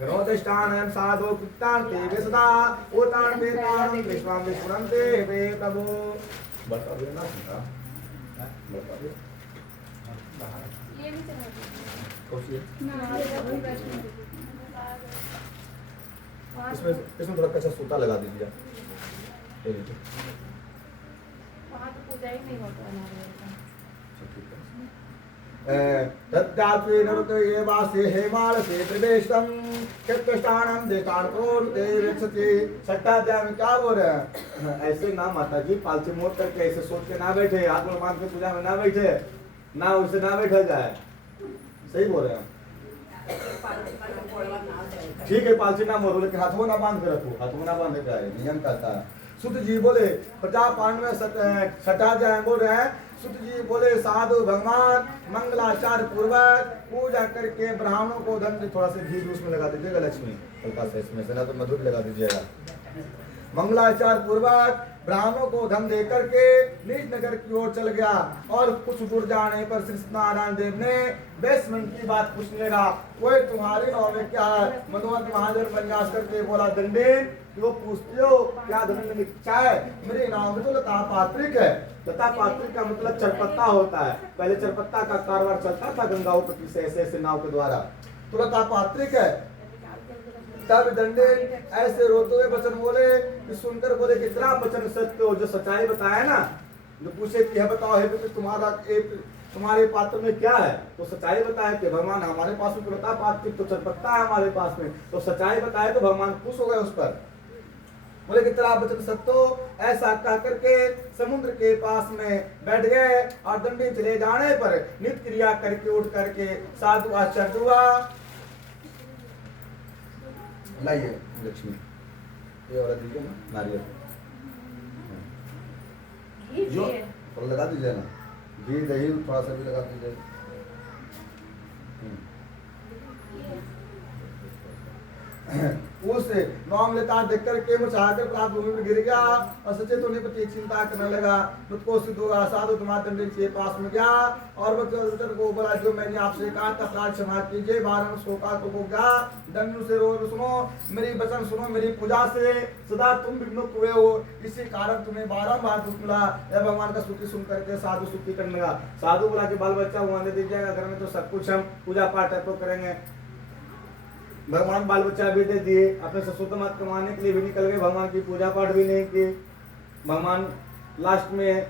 गणोदष्टानं साधो कृतान्ते विसदा ओतान्ते तानं विश्वां विस्मरन्ते वे प्रभु। बता दो ना बता दो ये भी चला कोशिश ना इसमें थोड़ा कच्चा सूता लगा दीजिए। वहाँ तो पूजा ही नहीं होता हमारे तद्दात्वे नरुते ये वासे हेमाल से प्रवेशम चतुष्टाणम देताणकोर ते रक्षते। छठा अध्याय में क्या बोल रहे हैं? ऐसे ना माता जी पालथी मोड़ करके ऐसे सोच के ना बैठे, हाथ में बांध के पूजा में ना बैठे, ना उसे ना बैठा जाए। सही बोल रहे हैं, ठीक है पालथी ना मोड़ो लेकिन हाथों ना बांध के रखो, हाथों ना बांध के नियम कहता है। सुत जी बोले प्रजा पांड में छठा अध्याय बोल रहे हैं। सुत जी बोले साधु भगवान मंगलाचार पूर्वक पूजा करके ब्राह्मणों को धन, थोड़ा सा घी उसमें लगा दीजिएगा लक्ष्मी, हल्का सा इसमें से ना तो मधुर लगा दीजिएगा। मंगलाचार पूर्वक ब्राह्मणों को धन दे करके निज नगर की ओर चल गया और कुछ दूर जाने पर श्री सत्यनारायण देव ने 20 मिनट की बात पूछने लगा, कोई तुम्हारे नाम में क्या है? मधुमत महाजन प्रयास करके बोला, दंडे जो पूछते हो क्या धन में इच्छा है? मेरे नाम में तो लता पात्रिक है। लता पात्रिक का मतलब चरपत्ता होता है, पहले चरपत्ता का कारोबार चलता था गंगाओं के से ऐसे नाव के द्वारा, तो लता पात्रिक है। तब दंडे ऐसे रोते हुए वचन बोले कि सुनकर बोले कितना वचन सत्य हो, जो सच्चाई बताया ना, जो पूछे कि बताओ है तो तुम्हारे पात्र में क्या है, तो सच्चाई बताया कि भगवान हमारे पास में लता पात्रिक तो चरपत्ता है हमारे पास में, तो सच्चाई बताए तो भगवान खुश हो गए उस पर। बोले कि तेरा वचन सत्य हो। ऐसा कह करके समुद्र के पास में बैठ गए और दंडी चले जाने पर नित्य क्रिया करके उठ करके साधु आश्चर्य हुआ। लाइए लक्ष्मी, ये वाला दीजिए ना, नारियल जो थोड़ा लगा दीजिए ना, घी दही थोड़ा सा भी लगा दीजिए। उस नाम लेता देख करके मुझाकर प्राप्त भूमि में गिर गया और सचेत होने पर चिंता करने लगा। मुझको सिद्ध होगा, साधु तुम्हारे दंड के पास में गया और वह को बोला जो मैंने आपसे कहा था अपराध क्षमा कीजिए। बारह शोका को गया दंड से रो सुनो, मेरी वचन सुनो, मेरी पूजा से सदा तुम विमुख हुए हो, इसी कारण तुम्हें बारंबार दुख मिला। यह भगवान का स्तुति सुन करके साधु स्तुति करने लगा। साधु बोला कि बाल बच्चा हुआ दे दीजिएगा, घर में तो सब कुछ हम पूजा पाठ तो करेंगे। भगवान बाल बच्चा भी दे दिए, अपने ससुर मत कमाने के लिए भी निकल गए, भगवान की पूजा पाठ भी नहीं की। भगवान लास्ट में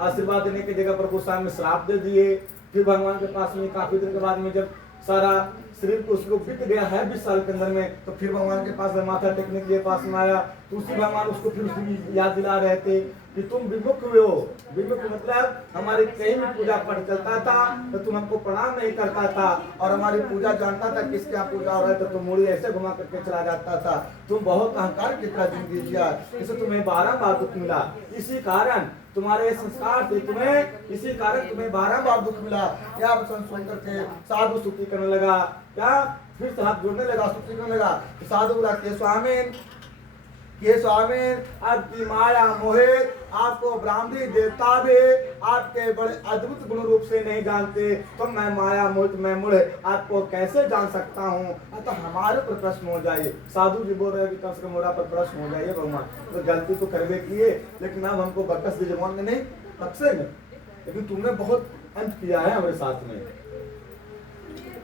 आशीर्वाद देने की जगह पर गुस्सा में श्राप दे दिए। फिर भगवान के पास में काफी दिन के बाद में जब सारा शरीर को उसको बीत गया है 20 साल के अंदर में, तो फिर भगवान के पास में माथा टेकने के लिए पास में आया। तो उसी भगवान उसको फिर उसकी याद दिला रहे थे कि तुम विमुख हुए हो। विमुख मतलब हमारी कहीं भी पूजा पाठ चलता था तो तुम हमको प्रणाम नहीं करता था, और हमारी पूजा जानता था किसके यहाँ पूजा हो रहा है तो तुम मुड़ी ऐसे घुमा करके चला जाता था। तुम बहुत अहंकार की तरह जिंदगी जिया, इससे तुम्हें बारंबार दुख मिला। इसी कारण तुम्हारे संस्कार थे, इसी कारण तुम्हें बारंबार दुख मिला। यह वचन सुन करके साधु स्तुति करने लगा। क्या फिर से हाथ जोड़ने लगा, स्तुति करने लगा। साधु बोला के स्वामी आपकी माया मोहित आपको ब्राह्मणी देवता भी आपके बड़े अद्भुत गुण रूप से नहीं जानते, तो मैं माया मोहित मैं मूढ़ आपको कैसे जान सकता हूँ। अतः हमारे पर प्रश्न हो जाइए। साधु जी बोल रहे हैं कि कम से कम मोरा पर प्रश्न हो जाइए भगवान, तो गलती तो करवे किए लेकिन अब हमको बकस दीजिए भगवान में नहीं बक्से में, लेकिन तुमने बहुत अंत किया है हमारे साथ में।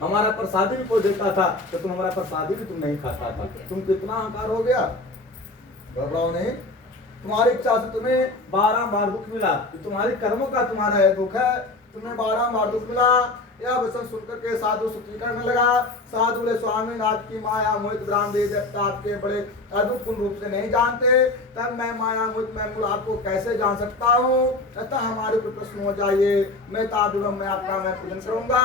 हमारा प्रसादी भी कोई देता था तो तुम हमारा प्रसादी भी तुम नहीं खाता था। तुम कितना अहंकार हो गया, घबराओ नहीं। तुम्हारी इच्छा से तुम्हें बारंबार दुख मिला, तुम्हारे कर्मों का तुम्हारा है दुख है, तुम्हें बारंबार दुख मिला। यह वचन सुनकर के साधु स्तुति करने लगा। साधु बोले स्वामी नाथ की माया मोहित ब्राह्मणी देवता आपके बड़े अद्भुत गुण रूप से नहीं जानते, तब मैं माया मोहित मैं मूल आपको कैसे जान सकता हूँ। अतः हमारे ऊपर प्रश्न हो जाइए। मैं तादुरम मैं आपका मैं पूजन करूंगा।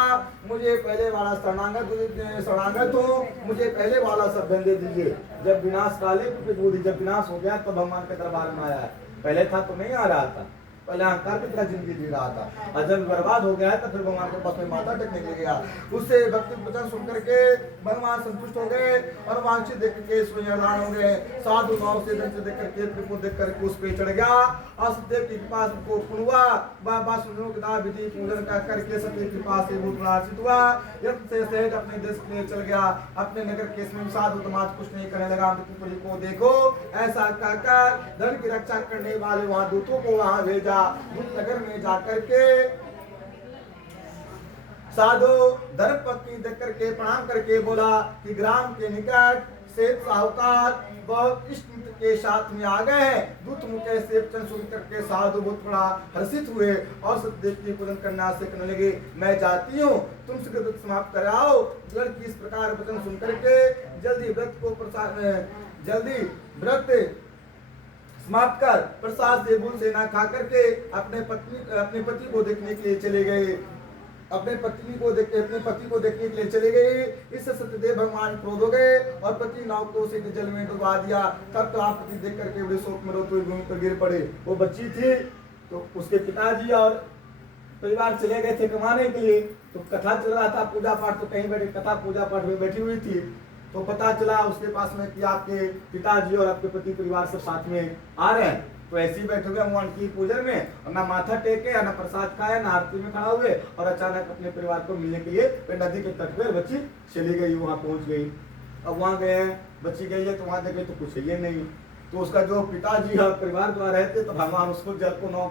मुझे पहले वाला शरणागत हो, मुझे पहले वाला सब दे दीजिए। जब विनाश काले जब विनाश हो गया तब भगवान के दरबार में आया, पहले था तो नहीं आ रहा था, पहले अहंकार की तरह जिंदगी जी रहा था। और जब बर्बाद हो गया है तो फिर भगवान के पास में माथा टेकने के लिए गया। उससे भक्ति वचन सुन करके भगवान संतुष्ट हो गए और वांछित देख के स्वयं हो गए। साधु भाव से देख करके को देख करके उस पे चढ़ गया और सत्य की कृपा को पुनवा बाबा सुनो का विधि पूजन का करके सत्य की कृपा से भूत नाचित हुआ। यत से सहज अपने देश के लिए चल गया। अपने नगर के में साधु समाज कुछ नहीं करने लगा। मृत्युपुरी को देखो ऐसा कहकर धन की रक्षा करने वाले वहां दूतों को वहां भेजा। दूत नगर में जाकर के साधु धर्मपत्नी देख करके प्रणाम करके बोला कि ग्राम के निकट सेठ साहूकार बहुत इष्ट के साथ में आ गए हैं। दूत मुखे से वचन सुन करके साधु बहुत बड़ा हर्षित हुए और सत्यदेव की पूजन करना सीखने लगे। मैं जाती हूँ, तुम शीघ्र समाप्त कराओ। लड़की इस प्रकार वचन सुन करके जल्दी व्रत समाप्त कर प्रसाद से बुल सेना खा करके अपने पति को देखने के लिए चले गए। अपने पति को देखने के लिए चले गए। इससे सत्यदेव भगवान क्रोध हो गए और पति नाव को सीधे जल में डुबा दिया। तब तो आप पति देख करके बड़े शोक में रोते हुए भूमि पर गिर पड़े। वो बच्ची थी तो उसके पिताजी और परिवार चले गए थे कमाने के लिए। तो कथा चल रहा था, पूजा पाठ तो कहीं बैठे कथा पूजा पाठ में बैठी हुई थी। तो पता चला उसके पास में कि आपके पिताजी और आपके पति परिवार सब साथ में आ रहे हैं। तो ऐसे ही बैठे हुए भगवान की पूजन में और ना माथा टेके ना प्रसाद खाए ना आरती में खड़ा हुए और अचानक अपने परिवार को मिलने के लिए नदी के तट पर बच्ची चली गई, वहां पहुंच गई। अब वहां गए हैं, बच्ची गई है तो वहां देखे तो कुछ ये नहीं। तो उसका जो पिताजी और परिवार द्वारा रहते तो भगवान उसको जल को नाव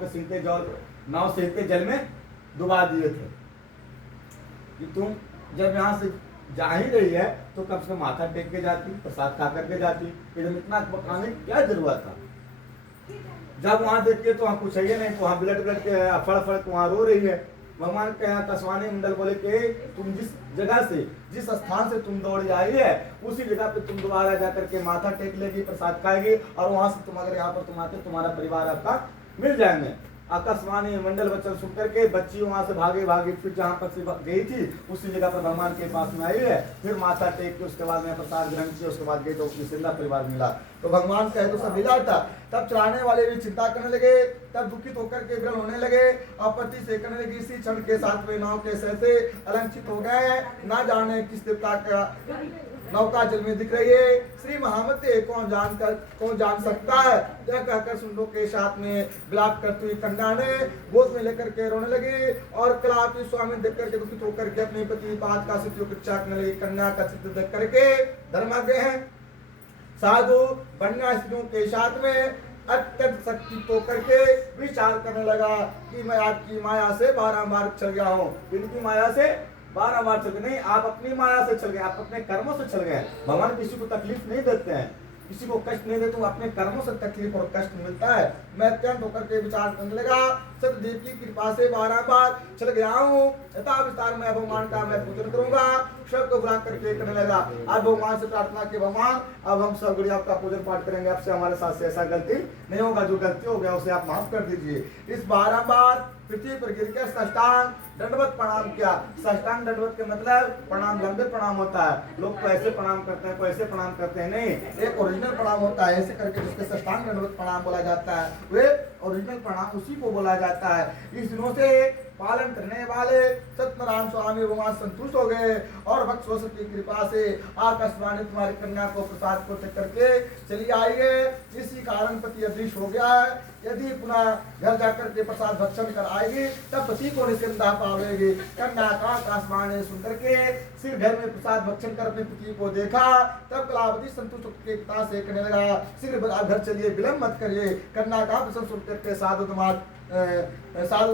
से जल में डुबा दिए थे कि तुम जब यहाँ से जा ही रही है तो कम से कम माथा टेक के जाती, प्रसाद खा करके जाती। एकदम इतना पकाने की क्या जरूरत था। जब वहां देखिए तो वहां कुछ है नहीं, तो वहां ब्लड के अफड़ अफड़ वहां रो रही है। भगवान के यहाँ आकाशवाणी मंडल बोले कि तुम जिस जगह से, जिस स्थान से तुम दौड़ आई है, उसी जगह पे तुम दोबारा जाकर के माथा टेक लेगी, प्रसाद खाएगी, और वहां से तुम अगर यहाँ पर तुम आते, तुम्हारा परिवार आपका मिल जाएंगे। आकाशवाणी मंडल वचन सुन करके बच्ची वहां से भागे भागे फिर जहाँ पर से गई थी उसी जगह पर भगवान के पास में आई है, फिर माथा टेक के उसके बाद में प्रसाद ग्रहण किया, उसके बाद गई तो उसकी जिंदा परिवार मिला। तो भगवान कहे तो सब मिला था। तब चढ़ाने वाले भी चिंता करने लगे, तब दुखित होकर के विरल होने लगे, आपत्ति से करने लगी, इसी क्षण के साथ में नाव के सहसे अलंकित हो गए, ना जाने किस देवता का नौका जल में दिख रही है, श्री महामते कौन जान सकता है। यह कहकर सुंदरों के साथ में विलाप करती हुई कन्या ने गोद में लेकर के रोने लगी, और कलापी स्वामी देख करके दुखित होकर के अपने पति पाद का सिद्धियों की इच्छा करने लगी। कन्या का चित्र देख करके धर्माज्ञ है साधु बन्या स्त्रियों के साथ में अत्यंत शक्ति तो करके विचार करने लगा कि मैं आपकी माया से बारंबार चल गया हूँ। इनकी माया से 12 बार चल गए, नहीं आप अपनी माया से चल गए, आप अपने कर्मों से चल गए। भगवान किसी को तकलीफ नहीं देते हैं, किसी को कष्ट नहीं देते, अपने कर्मों से तकलीफ और कष्ट मिलता है। मैं अत्यंत होकर के विचार करने लगा, सतदेव की कृपा से 12 बार चल गया हूँ, यथा विस्तार में भगवान का मैं पूजन करूंगा। सबको बुला करके करने लगा। आज भगवान से प्रार्थना की, भगवान अब हम सब गुड़िया आपका पूजन पाठ करेंगे, आपसे हमारे साथ से ऐसा गलती नहीं होगा, जो गलती हो गया उसे आप माफ कर दीजिए। इस 12 बार पृथ्वी पर गिर के साष्टांग दंडवत प्रणाम किया। साष्टांग दंडवत के मतलब प्रणाम लंबे प्रणाम होता है, लोग तो ऐसे प्रणाम करते हैं, कोई ऐसे प्रणाम करते हैं, नहीं, एक ओरिजिनल प्रणाम होता है, ऐसे करके जिसके साष्टांग दंडवत प्रणाम बोला जाता है, वे ओरिजिनल प्रणाम उसी को बोला जाता है। इस दिनों से पालन करने वाले सत्यनारायण स्वामी भगवान संतुष्ट हो गए, और भक्त स्वसत की कृपा से आकाशवाणी तुम्हारी कन्या को प्रसाद को तक करके चली आई है। इसी कारण पति अदृश्य हो गया है, यदि पुनः घर जाकर के प्रसाद भक्षण कर आएगी तब पति को निश्चिंता पावेगी। कन्या का आकाशवाणी सुनकर के सिर घर में प्रसाद भक्षण कर अपने पति को देखा, तब कलावती संतुष्ट के पिता से कहने लगा, शीघ्र आप घर चलिए, विलंब मत करिए। कन्या का प्रसन्न सुनकर के साधु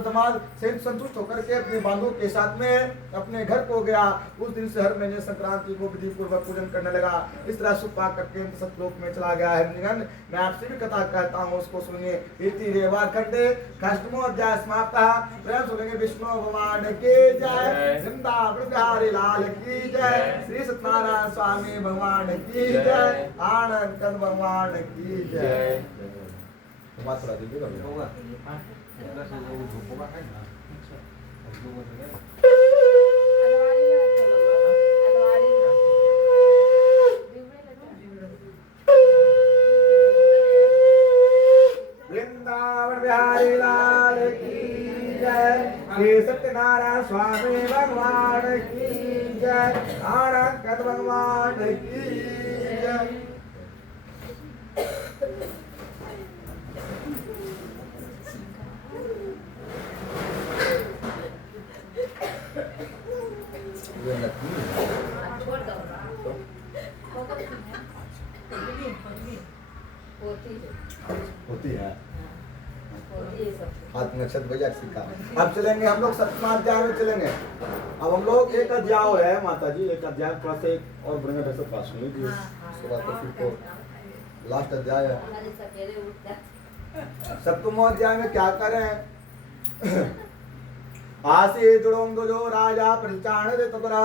दमाद से संतुष्ट होकर के अपने बांधों के साथ में अपने घर को गया। उस दिन से हर महीने संक्रांति को विधि पूर्वक पूजन करने लगा। इस तरह सुख पा करके सतलोक में चला गया है। मैं आपसे भी कथा कहता हूँ, उसको सुनिए। इति रेवा खंडे खष्टमो अध्याय समाप्त। प्रेम सुनेंगे विष्णु भगवान की जय, वृंदावन बिहारी लाल की जय, श्री सत्यनारायण स्वामी भगवान की जय, आनंद कंद भगवान की जय। मात्रा दीजिए होगा वृंदावन बिहारी लाल की जय, श्री सत्यनारायण स्वामी भगवान की जय, आनंद कंद भगवान की जय। होती है हाथ में नक्षत्र भैया सिक्का। अब चलेंगे हम लोग 7वां अध्याय में चलेंगे। अब हम लोग एक अध्याय है माता जी, एक अध्याय थोड़ा सा एक और बढ़िया ढंग से पास हुई थी, उसके बाद तो फिर तो लास्ट अध्याय है। 7वां अध्याय में क्या करें? आसी जुड़ोंग जो राजा परिचाण दे तबरा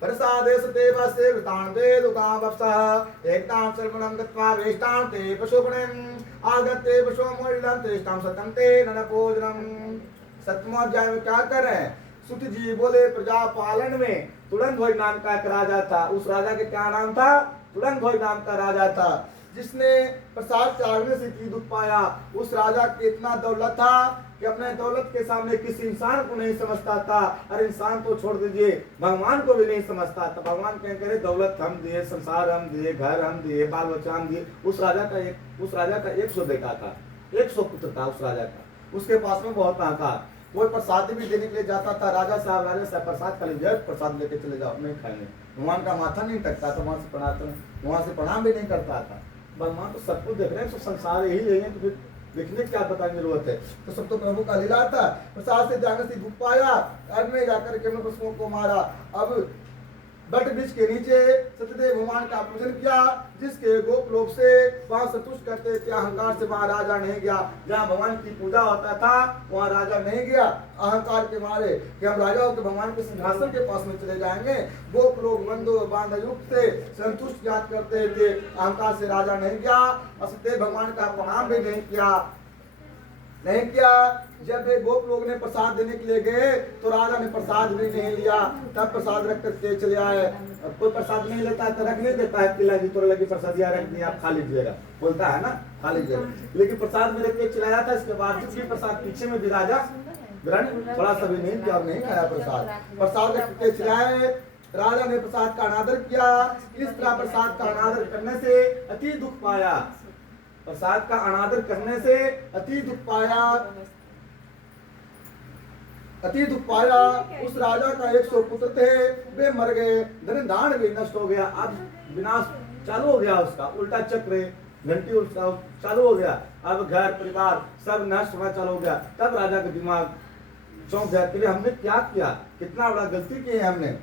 प्रसादे सते वसे वृतान दे दुकाम वत्सः एकतां सर्वणं गत्वा वेष्टां ते पशुपणेम आगते पशु मोल्लं तेष्टां सतं ते ननपोजनम। 7वां अध्याय में क्या कर रहे हैं? सुत जी बोले प्रजा पालन में तुरंत भोज नाम का एक राजा था। उस राजा के क्या नाम था? तुरंत भोज नाम का राजा था, जिसने प्रसाद त्यागने से की दुख पाया। उस राजा के इतना दौलत था कि अपने दौलत के सामने किसी इंसान को नहीं समझता था। और इंसान तो छोड़ दीजिए, भगवान को भी नहीं समझता था। भगवान क्या करे, दौलत हम दिए, संसार हम दिए, घर हम दिए, बाल बच्चा हम दिए। उस राजा का 100 बेटा था, 100 पुत्र था उस राजा का। उसके पास में बहुत अहंकार। कोई प्रसाद भी देने के लिए जाता था, राजा साहब प्रसाद का लीजिए, प्रसाद लेके चले जाओ, नहीं खाएंगे। भगवान का माथा नहीं टकता था, वहां से प्रणाम भी नहीं करता था। भगवान तो सब कुछ देख रहे हैं, सब संसार यही लेंगे तो फिर देखने की क्या बताने की जरूरत है। तो सब तो प्रभु का लीला था। प्रसाद से जाने से दुख पाया, में जाकर के पशुओं को मारा। अब बट वृक्ष के नीचे सत्यदेव भगवान का पूजन किया, जिसके गोप लोग से वहां संतुष्ट करते थे। अहंकार से वहां राजा नहीं गया। जहाँ भगवान की पूजा होता था वहां राजा नहीं गया, अहंकार के मारे कि हम राजाओं के भगवान के सिंहासन के पास में चले जाएंगे। गोप लोग बंधु बांधव रूप से संतुष्ट याद करते थे, अहंकार से राजा नहीं गया। और सत्यदेव भगवान का प्रणाम भी नहीं किया। जब ये गोप लोग ने प्रसाद देने के लिए गए तो राजा ने प्रसाद भी नहीं लिया, तब प्रसाद रख करके चले आए। कोई प्रसाद नहीं लेता है तो रख नहीं देता है, पिला जी तोरे लगे प्रसाद या रख दिया, आप खा लीजिएगा, बोलता है ना खा लीजिएगा। लेकिन प्रसाद में रख के चलाया था। इसके बाद भी प्रसाद पीछे में भी राजा थोड़ा सा भी नहीं किया और नहीं खाया प्रसाद रख के चलाए। राजा ने प्रसाद का अनादर किया। इस तरह प्रसाद का अनादर करने से अति दुख पाया। प्रसाद का अनादर करने से अति दुख पाया। उस राजा का 100 पुत्र थे, वे मर गए, धन धान भी नष्ट हो गया। अब विनाश चालू हो गया, उसका उल्टा चक्र घंटी उसका चालू हो गया। अब घर परिवार सब नष्ट होना चालू हो गया। तब राजा का दिमाग चौंक गया कि हमने क्या किया, कितना बड़ा गलती की है हमने।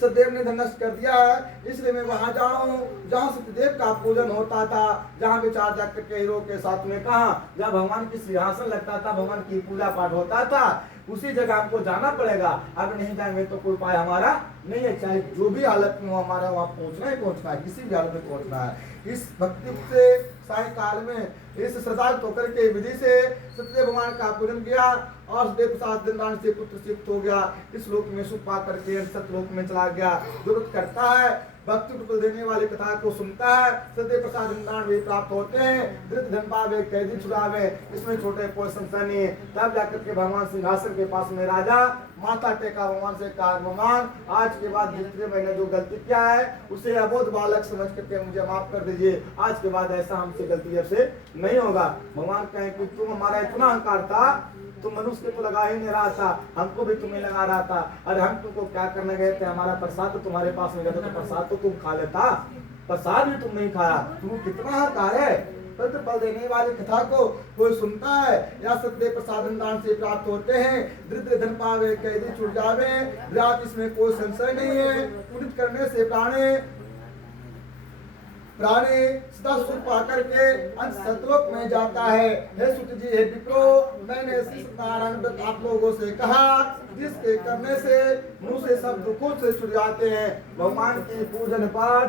सत्यदेव ने नष्ट कर दिया है, इसलिए मैं वहां जा रहा हूँ जहाँ सत्यदेव का पूजन होता था, जहाँ विचार जाकर के हीरो के साथ में कहा, जहाँ भगवान की सिंहासन लगता था, भगवान की पूजा पाठ होता था, उसी जगह हमको जाना पड़ेगा। अब नहीं जाएंगे तो कोई उपाय हमारा नहीं है। चाहे जो भी हालत में हो, हमारा वहाँ पहुँचना ही पहुँचना है, किसी भी हालत में पहुँचना है। इस भक्ति से सायकाल में इस श्रद्धालु होकर के विधि से सत्यदेव भगवान का पूजन किया और सत्यदेव प्रसाद दिनदान से पुत्र सिद्ध हो गया। इस लोक में सुख पा करके सत्यलोक में चला गया। जरूरत करता है भक्ति को देने वाली कथा को सुनता है, सत्यदेव प्रसाद दिनदान भी प्राप्त होते हैं। धृत धन पावे कैदी छुड़ावे, इसमें छोटे कोई संशय नहीं है। तब जाकर के भगवान सिंहासन के पास में राजा माथा टेका, भगवान से कहा भगवान आज के बाद जितने मैंने जो गलती किया है उसे अबोध बालक समझ करके मुझे माफ कर दीजिए। आज के बाद ऐसा हमसे गलती ऐसे नहीं होगा। भगवान कहें कि तुम हमारा इतना अहंकार था, तुम मनुष्य के तो लगा ही नहीं रहा था, हमको भी तुम्हें लगा रहा था। अरे हम तुमको क्या करने गए थे, हमारा प्रसाद तो तुम्हारे पास में गया था, तो प्रसाद तो तुम खा लेता, प्रसाद भी तुम नहीं खाया, तुम कितना अहंकार है। फल देने वाली कथा को कोई सुनता है या सत्यदेव प्रसाद दान से प्राप्त होते हैं। दरिद्र धन पावे कैदी छूट जावे, विराट इसमें कोई संशय नहीं है। पुण्य करने से प्राणी सदा सुख पाकर के अंत सतलोक में जाता है। हे सुत जी, हे विप्रो, मैंने श्री सत्यनारायण व्रत आप लोगों से कहा, जिसके करने से मुंह से सब दुखों से छुट जाते हैं। भगवान की पूजन पाठ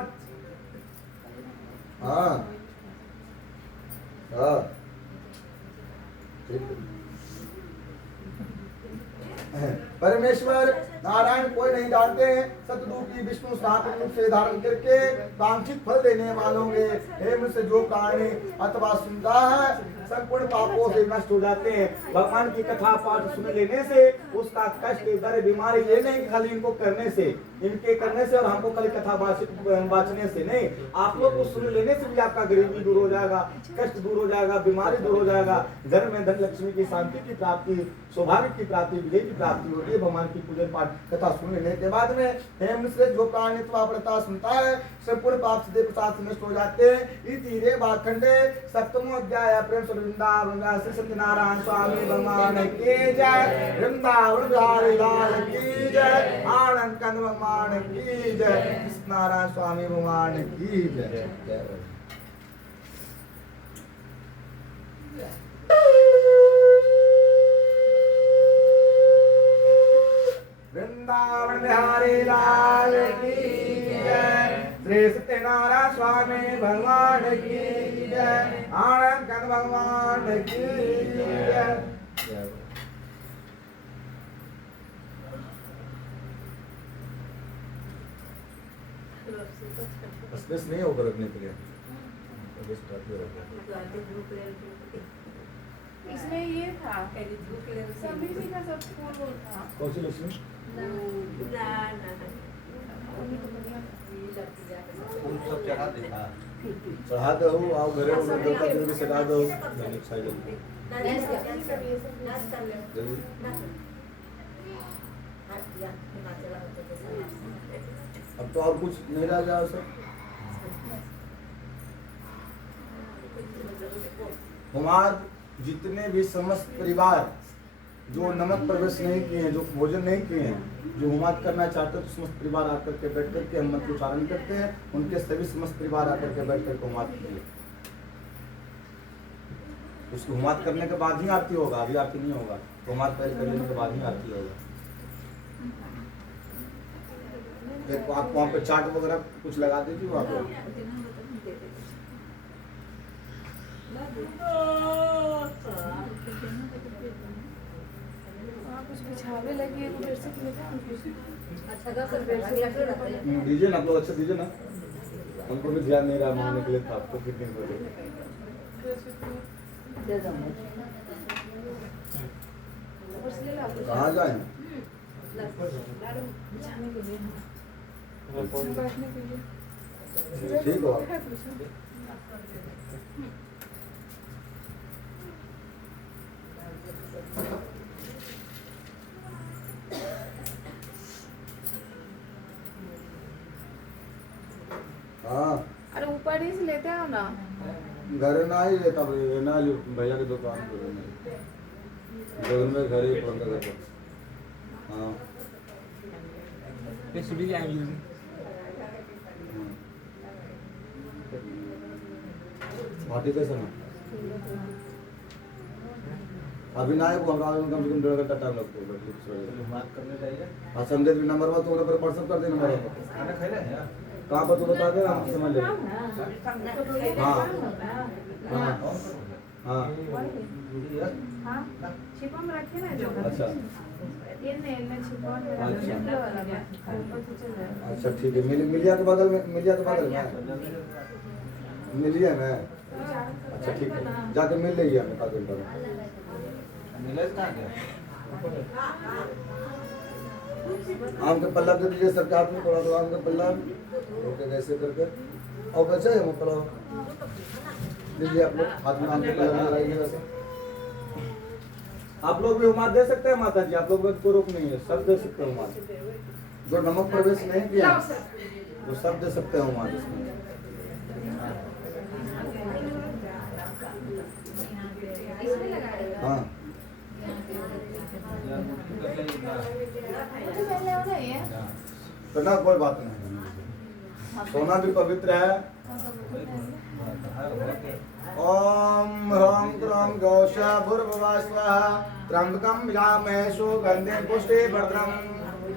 परमेश्वर नारायण कोई नहीं जानते, सतगुरु की विष्णु सनातन रूप से धारण करके वांछित फल देने वालों के हे मुझसे जो प्राणी अथवा सुनता है संपूर्ण पापों से नष्ट हो जाते हैं। भगवान की कथा पाठ सुन लेने से उसका कष्ट दर्द बीमारी ये नहीं खाली इनको करने से, इनके करने से और हमको खाली कथा बाँचने से नहीं, आप लोग को सुन लेने से भी आपका गरीबी दूर हो जाएगा, कष्ट दूर हो जाएगा, बीमारी दूर हो जाएगा, घर में धन लक्ष्मी की शांति की प्राप्ति, सौभाग्य की प्राप्ति, विजय की प्राप्ति होती है भगवान की पूजन पाठ कथा सुन लेने के बाद में। हेम से जो प्राणी व्रता सुनता है संपूर्ण पाप से प्रसाद से नष्ट हो जाते हैं। इति रे वाखंडे सप्तमो अध्याय प्रेम से वृंदावन श्री सत्यनारायण स्वामी भगवान की जय, वृंदावन बिहारी लाल की जय, आनंद कंद भगवान की जय, सत्यनारायण स्वामी भगवान की जय। वृंदावन बिहारी लाल की जय, श्री सत्यनारायण स्वामी भगवान की जय, आनंद कंद भगवान की जय। स्पेस नहीं होगा रखने के लिए, इसमें ये था सभी जी का सब फूल था। कौन सी लक्ष्मी सब चढ़ा देता, चढ़ा दो आओ घरे में सजा दो। अब तो और कुछ नहीं रह जाओ सर। हमारे जितने भी समस्त परिवार जो नमक प्रवेश नहीं किए हैं, जो भोजन नहीं किए हैं, जो हुमात करना चाहते हैं, तो समस्त परिवार आकर के बैठ करके हम मंत्र उच्चारण करते हैं, उनके सभी समस्त परिवार आकर के बैठ करके हुमात कीजिए। उसको हुमात करने के बाद ही आरती होगा, अभी आरती नहीं होगा। हुमात पहले कर लेने के बाद ही आरती होगा। एक आप वहाँ पे चाट वगैरह कुछ लगा दीजिए वहाँ पे। कुछ बिछावे लगी है उधर से दीजिए ना, आप लोग अच्छा दीजिए ना, हमको भी ध्यान नहीं रहा मांगने के लिए था आपको कितने बजे। कहाँ जाए बिछाने के लिए बैठने के लिए ठीक हो। हाँ अरे ऊपर ही से लेते आओ ना। घर ना ही लेता ना भैया की दुकान पर बगल में घर ही बंद कर। हाँ भाटी कैसे ना अभी ना है वो हमरा कम से कम 1.5 घंटा टाइम लगता है। बात करने चाहिए। हाँ संदेश भी नंबर बात थोड़ा पर व्हाट्सएप कर देना नंबर खाना खा रहे हैं कहाँ पर तो बता दे हम समझ लेंगे। हाँ हाँ हाँ छिपा में रखे ना जो अच्छा ये ने छिपा में अच्छा ठीक है। मिलिया के बगल में मिलिया में अच्छा ठीक है जाके मिल लीजिए हमें काफी पर नीलेश कहाँ गया? आम के पल्ला दे दीजिए सबके हाथ में थोड़ा थोड़ा आम का पल्ला ओके ऐसे करके और बचा है मतलब लीजिए आप लोग हाथ में आम के पल्ला लगाइए वैसे। आप लोग भी हुमात दे सकते हैं माता जी, आप लोग को रोक नहीं है, सब दे सकते हैं हुमात। जो नमक प्रवेश नहीं किया वो सब दे सकते हैं हुमात इसमें। हाँ तो ना कोई बात नहीं, सोना भी पवित्र है। ओम ह्रौं क्रों गौशा भूर्भुवः स्वाहा त्र्यंबकं यजामहे सुगन्धिं पुष्टिवर्धनम्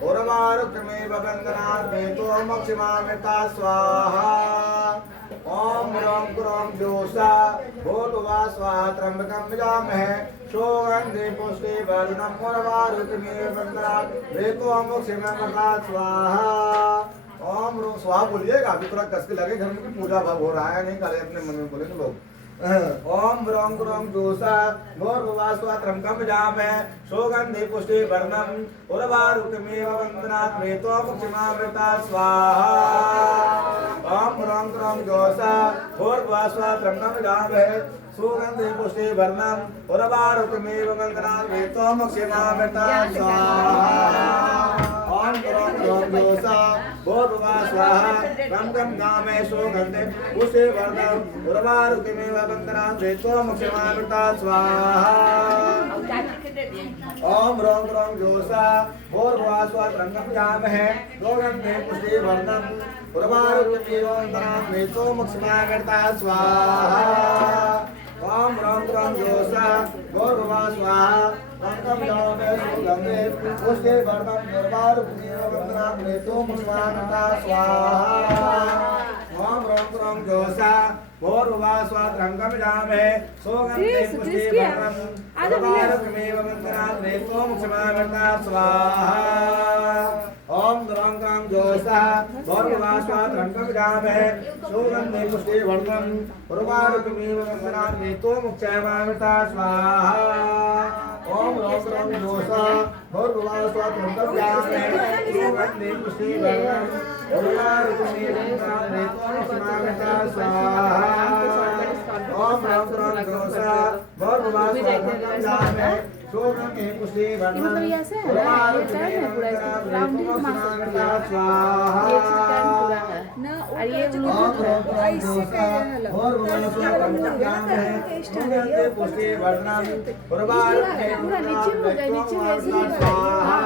उर्वारुकमेव बन्धनात् हेतो मोक्षमामृता स्वाहा। ओम ह्रौं क्रों गौशा भूर्भुवः स्वाहा त्र्यंबकं यजामहे सुगन्धिं पुष्टिवर्धनम् उर्वारुकमेव बन्धनात् हेतो मोक्षमामृता स्वाहा। ओम ह्रौं स्वाहा बोलिएगा, अभी थोड़ा कस के लगे घर में पूजा भाव हो रहा है नहीं करे अपने मन में बोले लोग। ओम ह्रौं क्रों दोषा भूर्भुवः स्वाहा त्र्यंबकं यजामहे सुगन्धिं पुष्टिवर्धनम् उर्वारुकमेव बन्धनात् हेतो मोक्षमामृता स्वाहा। ओम ह्रौं क्रों दोषा भूर्भुवः स्वाहा त्र्यंबकं यजामहे सुगन्धिं पुष्टिवर्धनम् उर्वारुकमेव बन्धनात् हेतो मोक्षमामृता स्वाहा। ओम ह्रौं क्रों दोषा भूर्भुवः स्वाहा त्र्यंबकं यजामहे सुगन्धिं पुष्टिवर्धनम् उर्वारुकमेव बन्धनात् हेतो मोक्षमामृता स्वाहा। ओम ह्रौं क्रों दोषा भूर्भुवः स्वाहा त्र्यंबकं यजामहे सुगन्धिं पुष्टिवर्धनम् उर्वारुकमेव बन्धनात् हेतो मोक्षमामृता स्वाहा। ओम ह्रौं क्रों दोषा भूर्भुवः स्वाहा त्र्यंबकं यजामहे सुगन्धिं पुष्टिवर्धनम् उर्वारुकमेव बन्धनात् हेतो मोक्षमामृता स्वाहा। ओम ह्रौं क्रों दोषा भूर्भुवः स्वाहा त्र्यंबकं यजामहे सुगन्धिं पुष्टिवर्धनम् उर्वारुकमेव बन्धनात् हेतो मोक्षमामृता स्वाहा। ओम ह्रौं क्रों दोषा भूर्भुवः स्वाहा त्र्यंबकं यजामहे सुगन्धिं पुष्टिवर्धनम् उर्वारुकमेव बन्धनात् हेतो मोक्षमामृता स्वाहा। ओम ह्रौं क्रों दोषा भूर्भुवः स्वाहा त्र्यंबकं यजामहे सुगन्धिं पुष्टिवर्धनम् उर्वारुकमेव बन्धनात् हेतो मोक्षमामृता स्वाहा। ओम ह्रौं क्रों दोषा भूर्भुवः स्वाहा त्र्यंबकं यजामहे शोभन के पुष्टि वर्णम मतलब ये ऐसे है ना, उर्वारुकमेव ये टर्न है पूरा इसका, वंदनाम राउंडिंग वेदों मास्टर स्नानमृता ये स्वाहा टर्न पूरा है ना और ये ओम ऐसे क्रोम और भगवान है शोभन के पुष्टि वर्णम उर्वारुकमेव पूरा नीचे में हो जाए, नीचे में ऐसे ही स्वाहा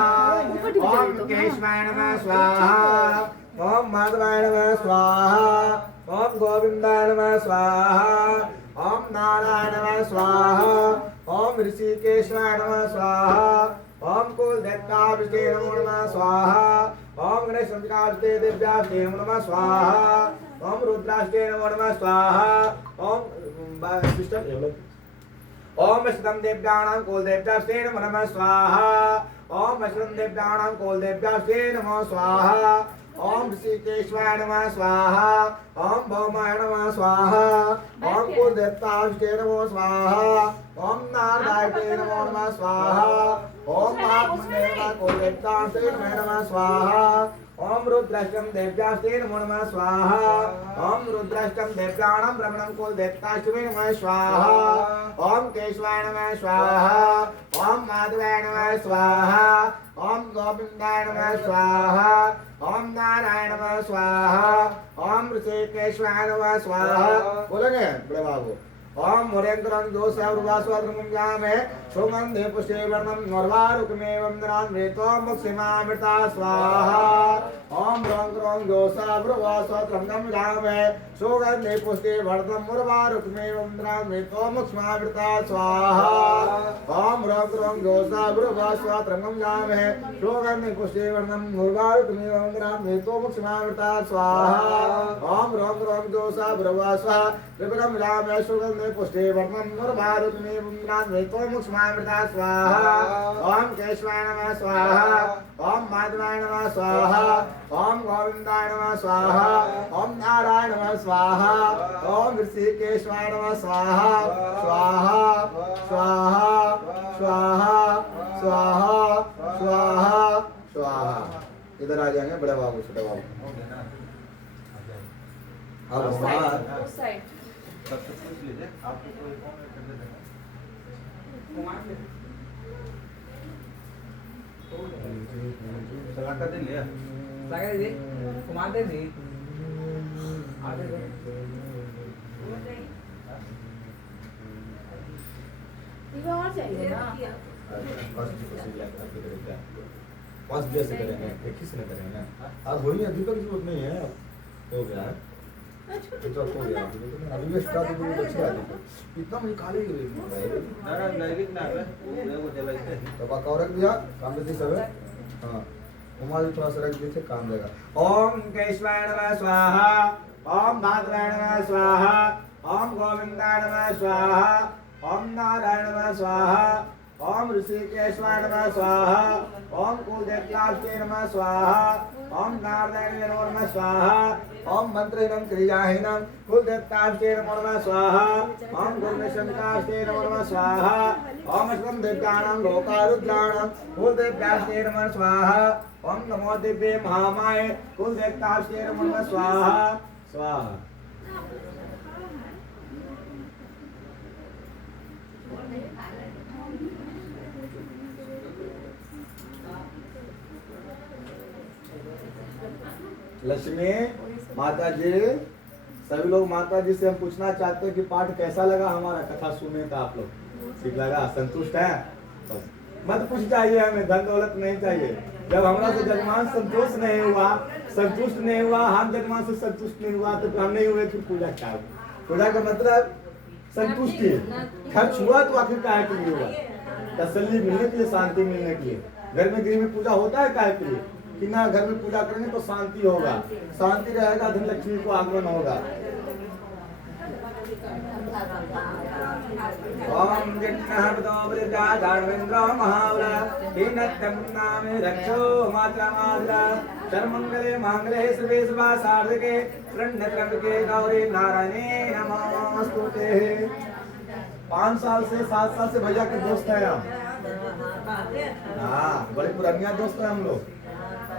ऊपर टिक जाए ओम तो केशवाय नमः स्वाहा ओम माधवाय नमः स्वाहा ओम गोविंदाय नमः स्वाहा ओम नारायण नमः स्वाहा ओम ऋषिकेशाय नमः स्वाहा ओम कुलदेवताभिषे नमो नमः स्वाहा ओम गणेशंबिकाभिषे दिव्याभिषे नमो नमः स्वाहा ओम रुद्राभिषे नमो नमः स्वाहा ओम सिस्टर ओम शतम देव्याणां कुलदेवताभिषे नमो नमः स्वाहा ओम शतम देव्याणां कुलदेवताभिषे नमो स्वाहा ओम ऋषिकेशाय नमः स्वाहा ओम भौमाय नमः स्वाहा ओम कुलदेवताभिषे नमो स्वाहा ओम नारायणाय नमो नमः स्वाहा ओम आत्मनेय कुलदेवताभिषे नमः स्वाहा ओम रुद्राष्टम देव्यास्ते नमो नमः स्वाहा ओम रुद्राष्टम देव्याणां ब्रह्मणं कुलदेवताश्वे नमः स्वाहा ओम केशवाय नमः स्वाहा ओम माधवाय नमः स्वाहा ओम गोविंदाय नमः स्वाहा ओम नारायण नमः स्वाहा ओम ऋषिकेशाय नमः स्वाहा बोलेंगे बड़े बाबू ओम मुरेंद्रं दोषावृवास्वाद्रमं जामे सुगंधे पुष्टे वर्णं नर्वारुकमेव वंदनान् वेतो मुक्षिमामृता स्वाहा ओम रंग रंग दोषावृवास्वाद्रमं जामे सुगंधे पुष्टे वर्णं नर्वारुकमेव वंदनान् वेतो मुक्षिमामृता स्वाहा ओम रंग रंग दोषावृवास्वाद्रमं जामे सुगंधे पुष्टे वर्णं नर्वारुकमेव वंदनान् वेतो मुक्षिमामृता स्वाहा ओम रंग रंग दोषावृवास्वाद्रमं जामे सुगंधे पुष्टे वर्णं नर्वारुकमेव वंदनान् वेतो मुक्षिमामृता स्वाहा ओम केशवाय नमः स्वाहा ओम माधवाय नमः स्वाहा ओम गोविंदाय नमः स्वाहा ओम नारायण नमः स्वाहा ओम ऋषिकेशाय नमः स्वाहा स्वाहा स्वाहा स्वाहा स्वाहा स्वाहा स्वाहा। इधर आ जाएंगे बड़े बाबू छोटे बाबू। अब हमारा उस साइड सबसे पूछ लीजिए आपको कोई कौन कर देगा सलाह कर दे लिया लगा दीदी कुमार दे दी आगे दे ये और चाहिए ना पांच जैसे करेंगे इक्कीस ने करेंगे अब वही अधिक की जरूरत नहीं है हो गया है तो हो गया अभी भी स्टार्ट तो बहुत अच्छी आ रही इतना मुझे खाली हो रही ना ना लाइट ना है वो जलाते हैं तो बाका और रख दिया काम देती सब है हां उमाल थोड़ा सा रख देते काम देगा। ओम केशवाय नमः स्वाहा ओम माधवाय नमः स्वाहा ओम गोविंदाय नमः स्वाहा ओम नारायण नमः स्वाहा ओम ऋषिकेशाय नमः स्वाहा ओम कुलदेवताभ्ये नमः स्वाहा ओम नारायणाय नमः स्वाहा ओम मंत्रहीनं क्रियाहीनं कुलदेवताभ्ये नमः स्वाहा ओम गुणशंकाभ्ये नमः स्वाहा ओम अष्टम देवतानां लोकारुद्राणां कुलदेवताभ्ये नमः स्वाहा ओम नमो दिव्ये महामाये कुलदेवताभ्ये नमः स्वाहा स्वाहा। लक्ष्मी माता जी सभी लोग माता जी से हम पूछना चाहते हैं कि पाठ कैसा लगा हमारा कथा सुनने का आप लोग ठीक लगा संतुष्ट है बस मत कुछ चाहिए हमें धन दौलत नहीं चाहिए जब हमारा से जजमान संतोष नहीं हुआ संतुष्ट नहीं हुआ हम जजमान से संतुष्ट नहीं हुआ तो हम नहीं हुए फिर पूजा क्या पूजा का मतलब संतुष्टि खर्च हुआ तो आखिर काहे के लिए हुआ तसल्ली मिलने के लिए शांति मिलने के लिए घर में गृह में पूजा होता है काहे के लिए कि ना घर में पूजा करेंगे तो शांति होगा शांति रहेगा धन लक्ष्मी को आगमन होगा। ओम जिन्नहबतो वृद्धाधार्मेन्द्रो महावरा हिनत्यं नामे रक्षो मात्रा मात्रा सर्वमंगले मांगले सर्वे शुभा सार्धके शरण्यत्र्यंबके गौरी नारायणे नमोस्तुते। 5 साल से 7 साल से भैया के दोस्त हैं हम हाँ बड़े पुरानिया दोस्त हैं हम लोग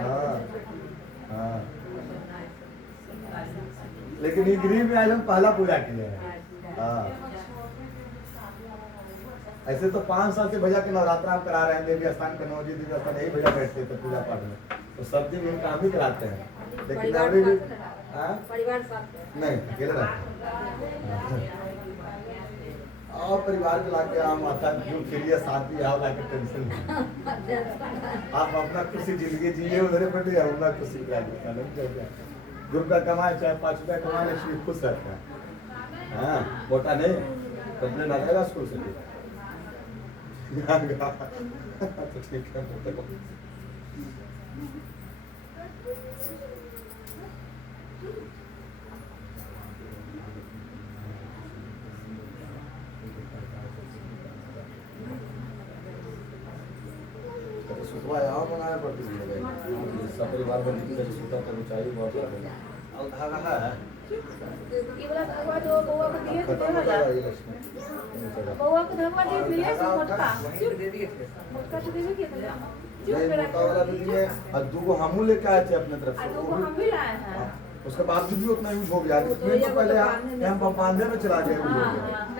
हाँ हाँ लेकिन ये गृह में आज हम पहला पूजा किए हैं हाँ ऐसे तो 5 साल से भैया के नवरात्रा हम करा रहे हैं, देवी स्थान कन्नौजी देवी स्थान यही भैया बैठते थे पूजा पाठ में, तो सब दिन हम काम भी कराते हैं, लेकिन अभी भी परिवार साथ नहीं अकेले रहते हैं। और परिवार के लाके आप माता क्यों फिरिए शादी आओ लाके टेंशन नहीं। आप अपना खुशी जिंदगी जिए उधर बैठे जाओ, अपना खुशी क्या ग्रुप का कमाए चाहे 5 रुपया कमाए इसलिए खुश रहता है। हाँ मोटा नहीं कंप्लेन आ जाएगा स्कूल से भी। तो ठीक है सुबह यहाँ बनाया पड़ती है सब परिवार बंदी की वजह सुबह तो ऊंचाई बहुत ज़्यादा और धागा है ये वाला धगवा जो बउआ को दिए थे वो वाला बउआ को धगवा दिए मिले से मोटका वहीं दे दिए थे। मोटका तो देवे के था नहीं मोटा वाला भी दिए और 2 हमू लेके आए थे अपने तरफ आज से को हम भी लाए हैं। उसके बाद भी उतना यूज हो गया, इसमें तो पहले हम बांधे में चला गए यूज हो गया।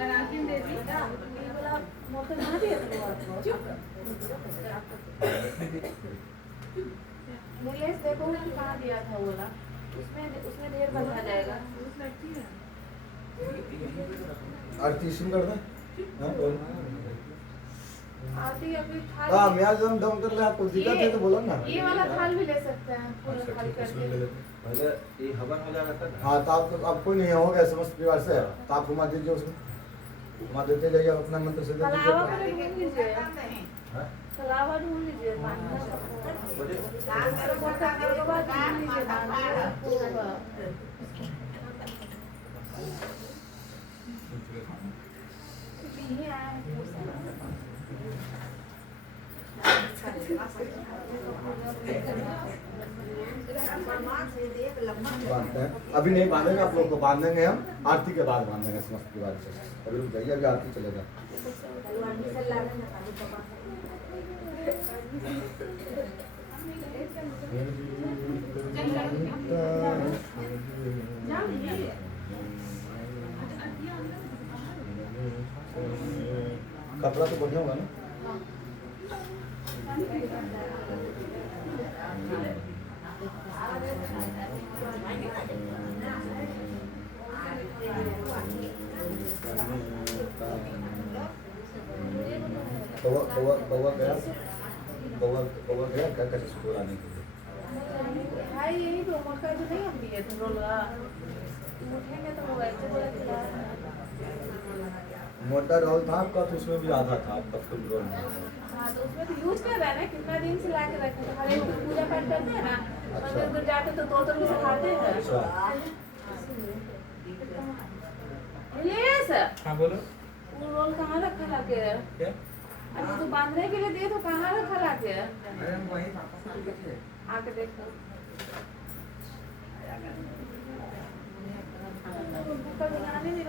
लगाकिन दे दी ये वाला मोटका ना दिए थे आपको मुझे देखो कि कहाँ दिया था वो वाला, उसमें ढेर बंधा जाएगा। आरती शुरू कर दें। आरती अभी थाल हाँ मैं आज हम दम कर रहे हैं, आपको दिक्कत है तो बोलो ना। ये वाला थाल भी ले सकते हैं पूरा खाली करके। पहले ये हवन हो जाता था। हाँ तो आप कोई नहीं हो गया समस्त परिवार से, तो आप घुमा दीजिए उसमें, घुमा देते जाइए अपना मंत्र से दे कलावा दीजिए। को ढूंढ लीजिए, हाँ? कलावा ढूंढ लीजिए बांधते हैं अभी नहीं बांधेंगे, आप लोग को बांधेंगे हम आरती के बाद बांधेंगे समस्त परिवार से। अभी रुक जाइए, अभी आरती चलेगा। कपड़ा तो बढ़िया होगा ना। बउआ गया क्या कैसे स्कूल आने के लिए? भाई यही तो मोटका जो नहीं हम दिए थे रोलवा, उठेंगे तो वो ऐसे बोला खिला। मोटा रोल था आपका, तो उसमें भी आधा था आपका फुल रोल में। हाँ तो उसमें तो यूज कर रहा है ना, कितना दिन से ला के रखे थे, हर एक दिन पूजा पाठ करते हैं ना, मंदिर उधर जाते तो 2 तरह से खाते हैं। अच्छा ले सर हाँ बोलो वो रोल कहाँ रखा लाके? क्या? अभी तो बांधने के लिए दिए तो कहाँ रखा लाके? अरे हम वहीं पापा से देखे आके देखो कल बनाने नहीं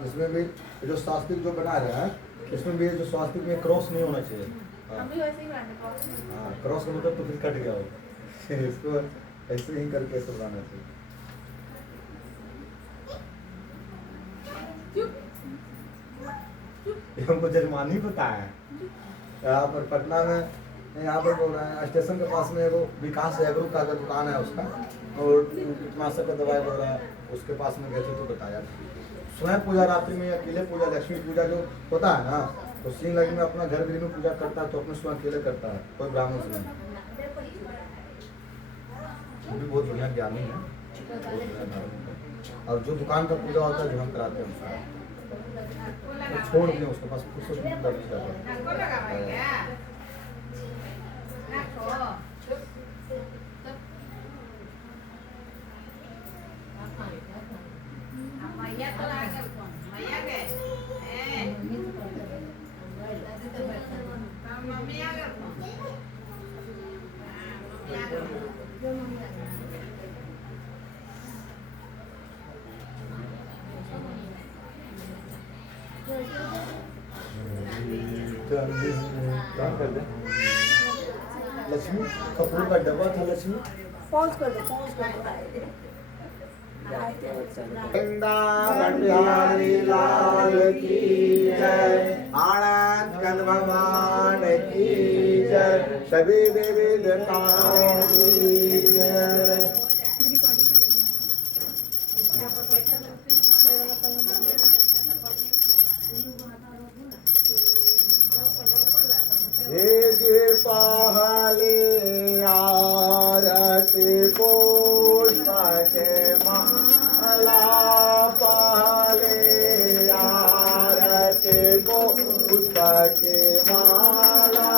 इसमें भी जो स्वास्तिक जो बना रहे हैं, इसमें भी जो स्वास्तिक में क्रॉस नहीं होना चाहिए। हम भी वैसे ही बनाते क्रॉस में। हाँ क्रॉस का मतलब तो फिर कट गया हो। इसको ऐसे ही करके ऐसे बनाना चाहिए। हमको जर्मानी पता है। यहाँ पर पटना में यहाँ पर बोल रहे हैं स्टेशन के पास में एगो विकास एग्रो का अगर दुकान है उसका, और कीटनाशक का दवाई वगैरह उसके पास में गए थे तो बताया। स्वयं पूजा रात्रि में अकेले पूजा, लक्ष्मी पूजा जो होता है ना, तो सिंह लग्न में अपना घर गृह में पूजा करता है तो अपने स्वयं अकेले करता है, कोई ब्राह्मण से नहीं। वो भी बहुत बढ़िया ज्ञानी है। और जो दुकान का पूजा होता है जो हम कराते हैं तो छोड़ दिए उसके पास कुछ काम कर दे। लक्ष्मी कपूर का डब्बा था लक्ष्मी। पॉज कर दो, पॉज कर दो। वृंदावन बिहारी लाल की जय, आनंद कंद भगवान की जय, सभी देवी देवताओं की जय। हे जे पहले आरती पुष्प के माला, पहले आरती पुष्प के माला,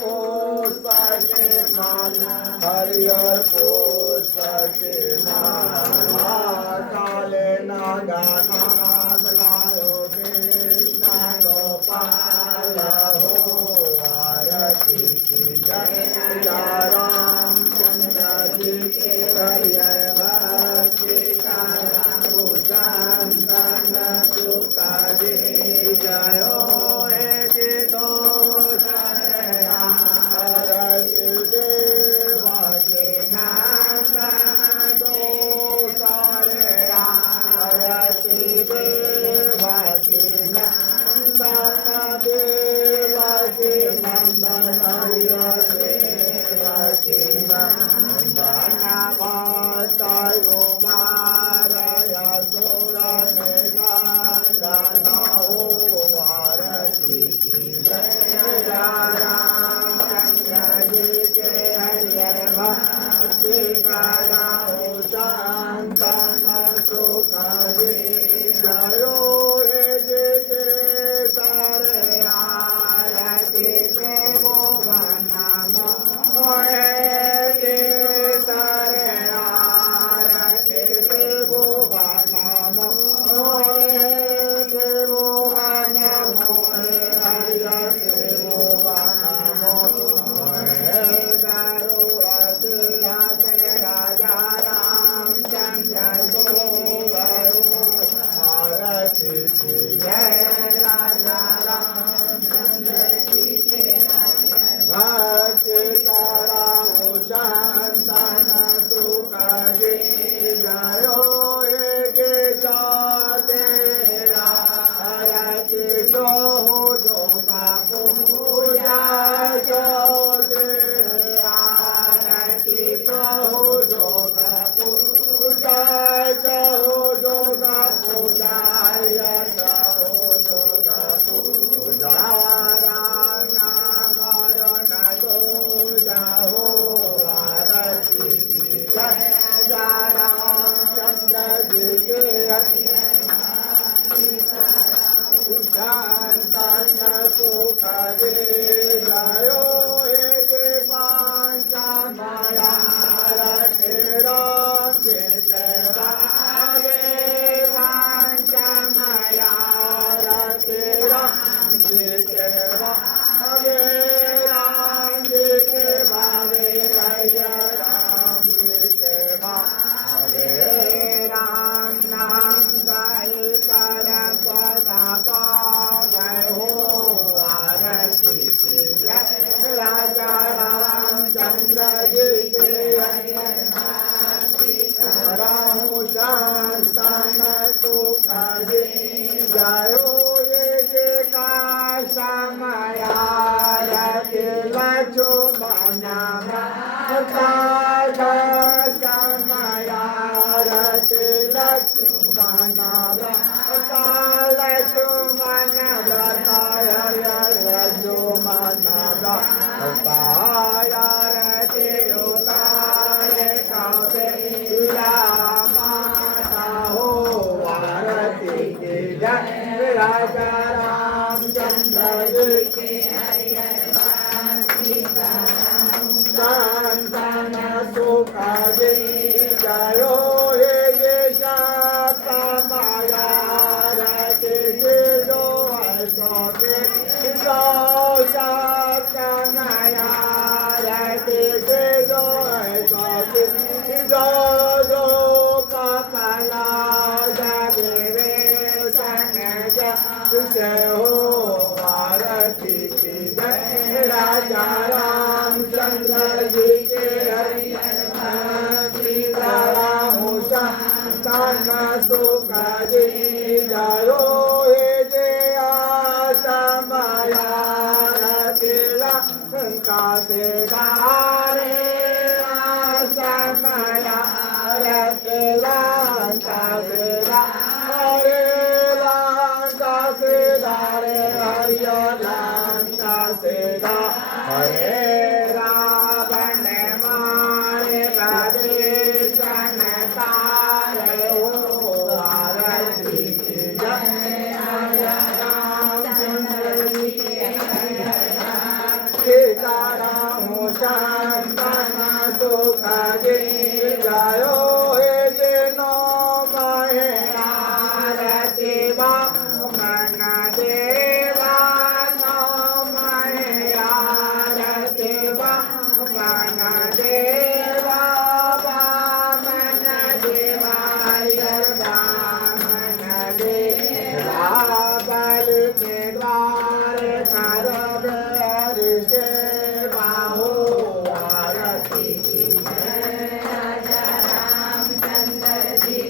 पुष्प के माला, हरियर पुष्प के माला, काले नागनाथ लायो कृष्ण गोपाल हो, आरती की जय रामचंद्र जी के हरियर भक्ति शांतन सुख जी जय हो जी दोष आरती देवा के नंदन दोष आरती देवा के नंदन देवा के नंदन देवा के नंदन वातायो मारया सुरन गान हो, आरती की जय रामचंद्र जी के हरियर भक्ति गाओ, शांतन सुख जी जयो हे जे सारे आरती देवो नाम होए जे सारे आरती देवो नाम होए, देवो नाम होए, हरियर देवो नाम होए, गरुड़ सिंहासन राजा रामचंद्र सोवरो, आरती की जय राजा रामचंद्र जी के भक्ति कराओ, शांतन सुख जी जय हो जे जाते आरती जो हो जो का पूजा जो दे, आरती जो हो जो का पूजा जो हो जो का पूजा, जो जो का पूजा राम नाम रण दो जाओ, आरती की जय रामचंद्र जी के शांतन सुख जी जयो हे जे पांच माया रखे राम जी के बारे, पांच माया रखे राम जी के बारे, राम जी के बारे, राम जी के बारे, राम नाम गाय कर पदा पावै हो, आरती की जय राजा रामचंद्र जी के राहु शांतन सुख जी जयो ये जे का समया रति लक्ष्मण भ्राता समया रति लक्ष्मण भ्राता, लक्ष्मण भ्राता लक्ष्मण भ्राता, रति उतारे कासे माता हो, आरती की जय राजा रामचंद्र जी के शांतन सुख जी जयो हे जे शाता माया रति जो ऐसो के जो शाता जी के हरिहर सीताराम संतान सुख जी जायो हे जे आशा माया रतिला का से दारे आशा माया रतिला का से दारे लंका से दारे हरिया लंका से हरे रावण मारे राजेशन तारे हो आरती जय रामचंद्र जी सीताराम संतान सुख जी जायो हे जिनो महे आरती मन देवा नो महे आरती मन देवा मन देवा हरिहर मन देवा बल के द्वार कर हरि सेवा हो आरती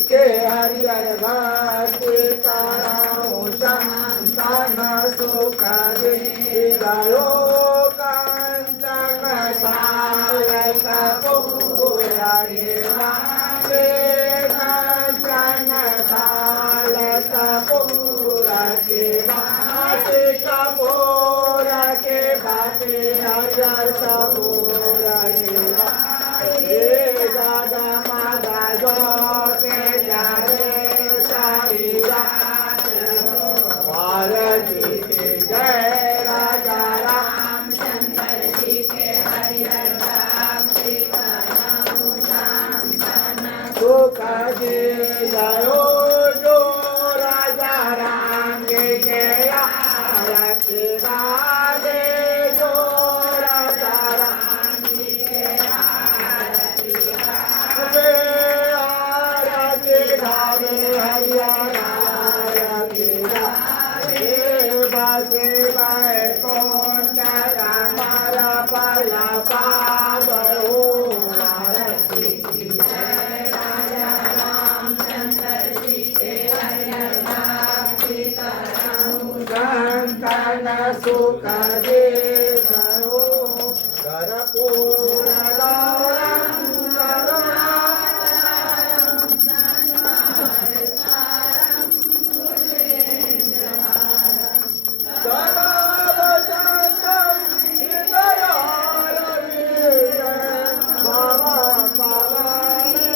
के हरिहर भक्ति कराओ संतान सुख जी गायो कंचन थाल कपूरारे वाले कंचन थाल कपूरा के बाटे कपूर के बाटे हरिहर कपूर के बाटे दादा मादा जो के जारे सारी रात भारती के जय राजा रामचंद्र जी के हरिहर भक्ति कराओ संतान सुख जी जायो जो राजा राम के जय आरती गावे जो राजा राम जी के आरती गावे हरिहर आरती गावे बसे बैकुंठ हमारा पला पाव हो आरती जय राजा रामचंद्र जी के हरिहर भक्ति कराओ संतान सुख दे गयो कर्पूर गौरम सदा वसंतम हृदयारविंद बाबा भवानी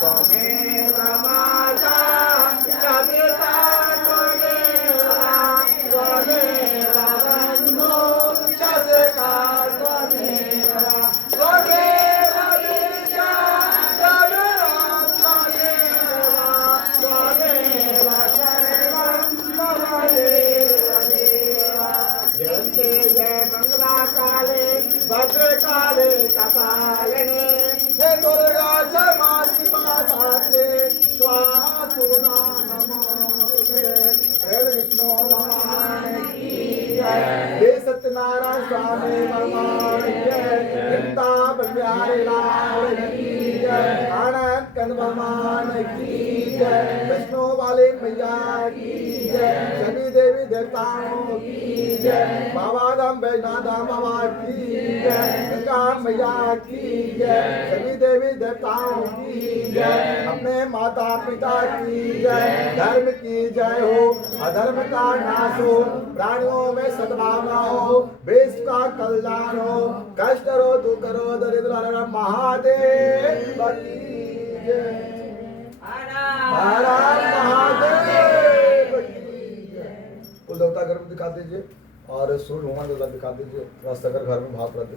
त्वमेव माता च पिता त्वमेव बन्धु च सखा त्वमेव विद्या त्वमेव सर्वं मम देव जयन्ते जय मंगला काले भद्रकाले कपालिने हे दुर्गा क्षमा शिवा दात्रे स्वाहा सुधा नमोस्तुते प्रेम विष्णु भगवान की जय हे सत्यनारायण स्वामी भगवान की जय वृंदावन बिहारी लाल की जय आनंद कंद भगवान की जय वैष्णो वाले मैया की जय शनि देवी देवताओं की जय बाबा धाम बैजनाथ धाम बाबा की जय गंगा मैया की जय सभी देवी देवताओं की जय अपने माता पिता की जय धर्म की जय हो अधर्म का नाश हो प्राणियों में सद्भावना हो विश्व का कल्याण हो कष्ट रो दुख रो दरिद्र हर महादेव की जय हर हर महादेव की जय कुल देवता घर में दिखा दीजिए और सूर्य भगवान देवता दिखा दीजिए रास्ता कर घर में भाग कर दीजिए।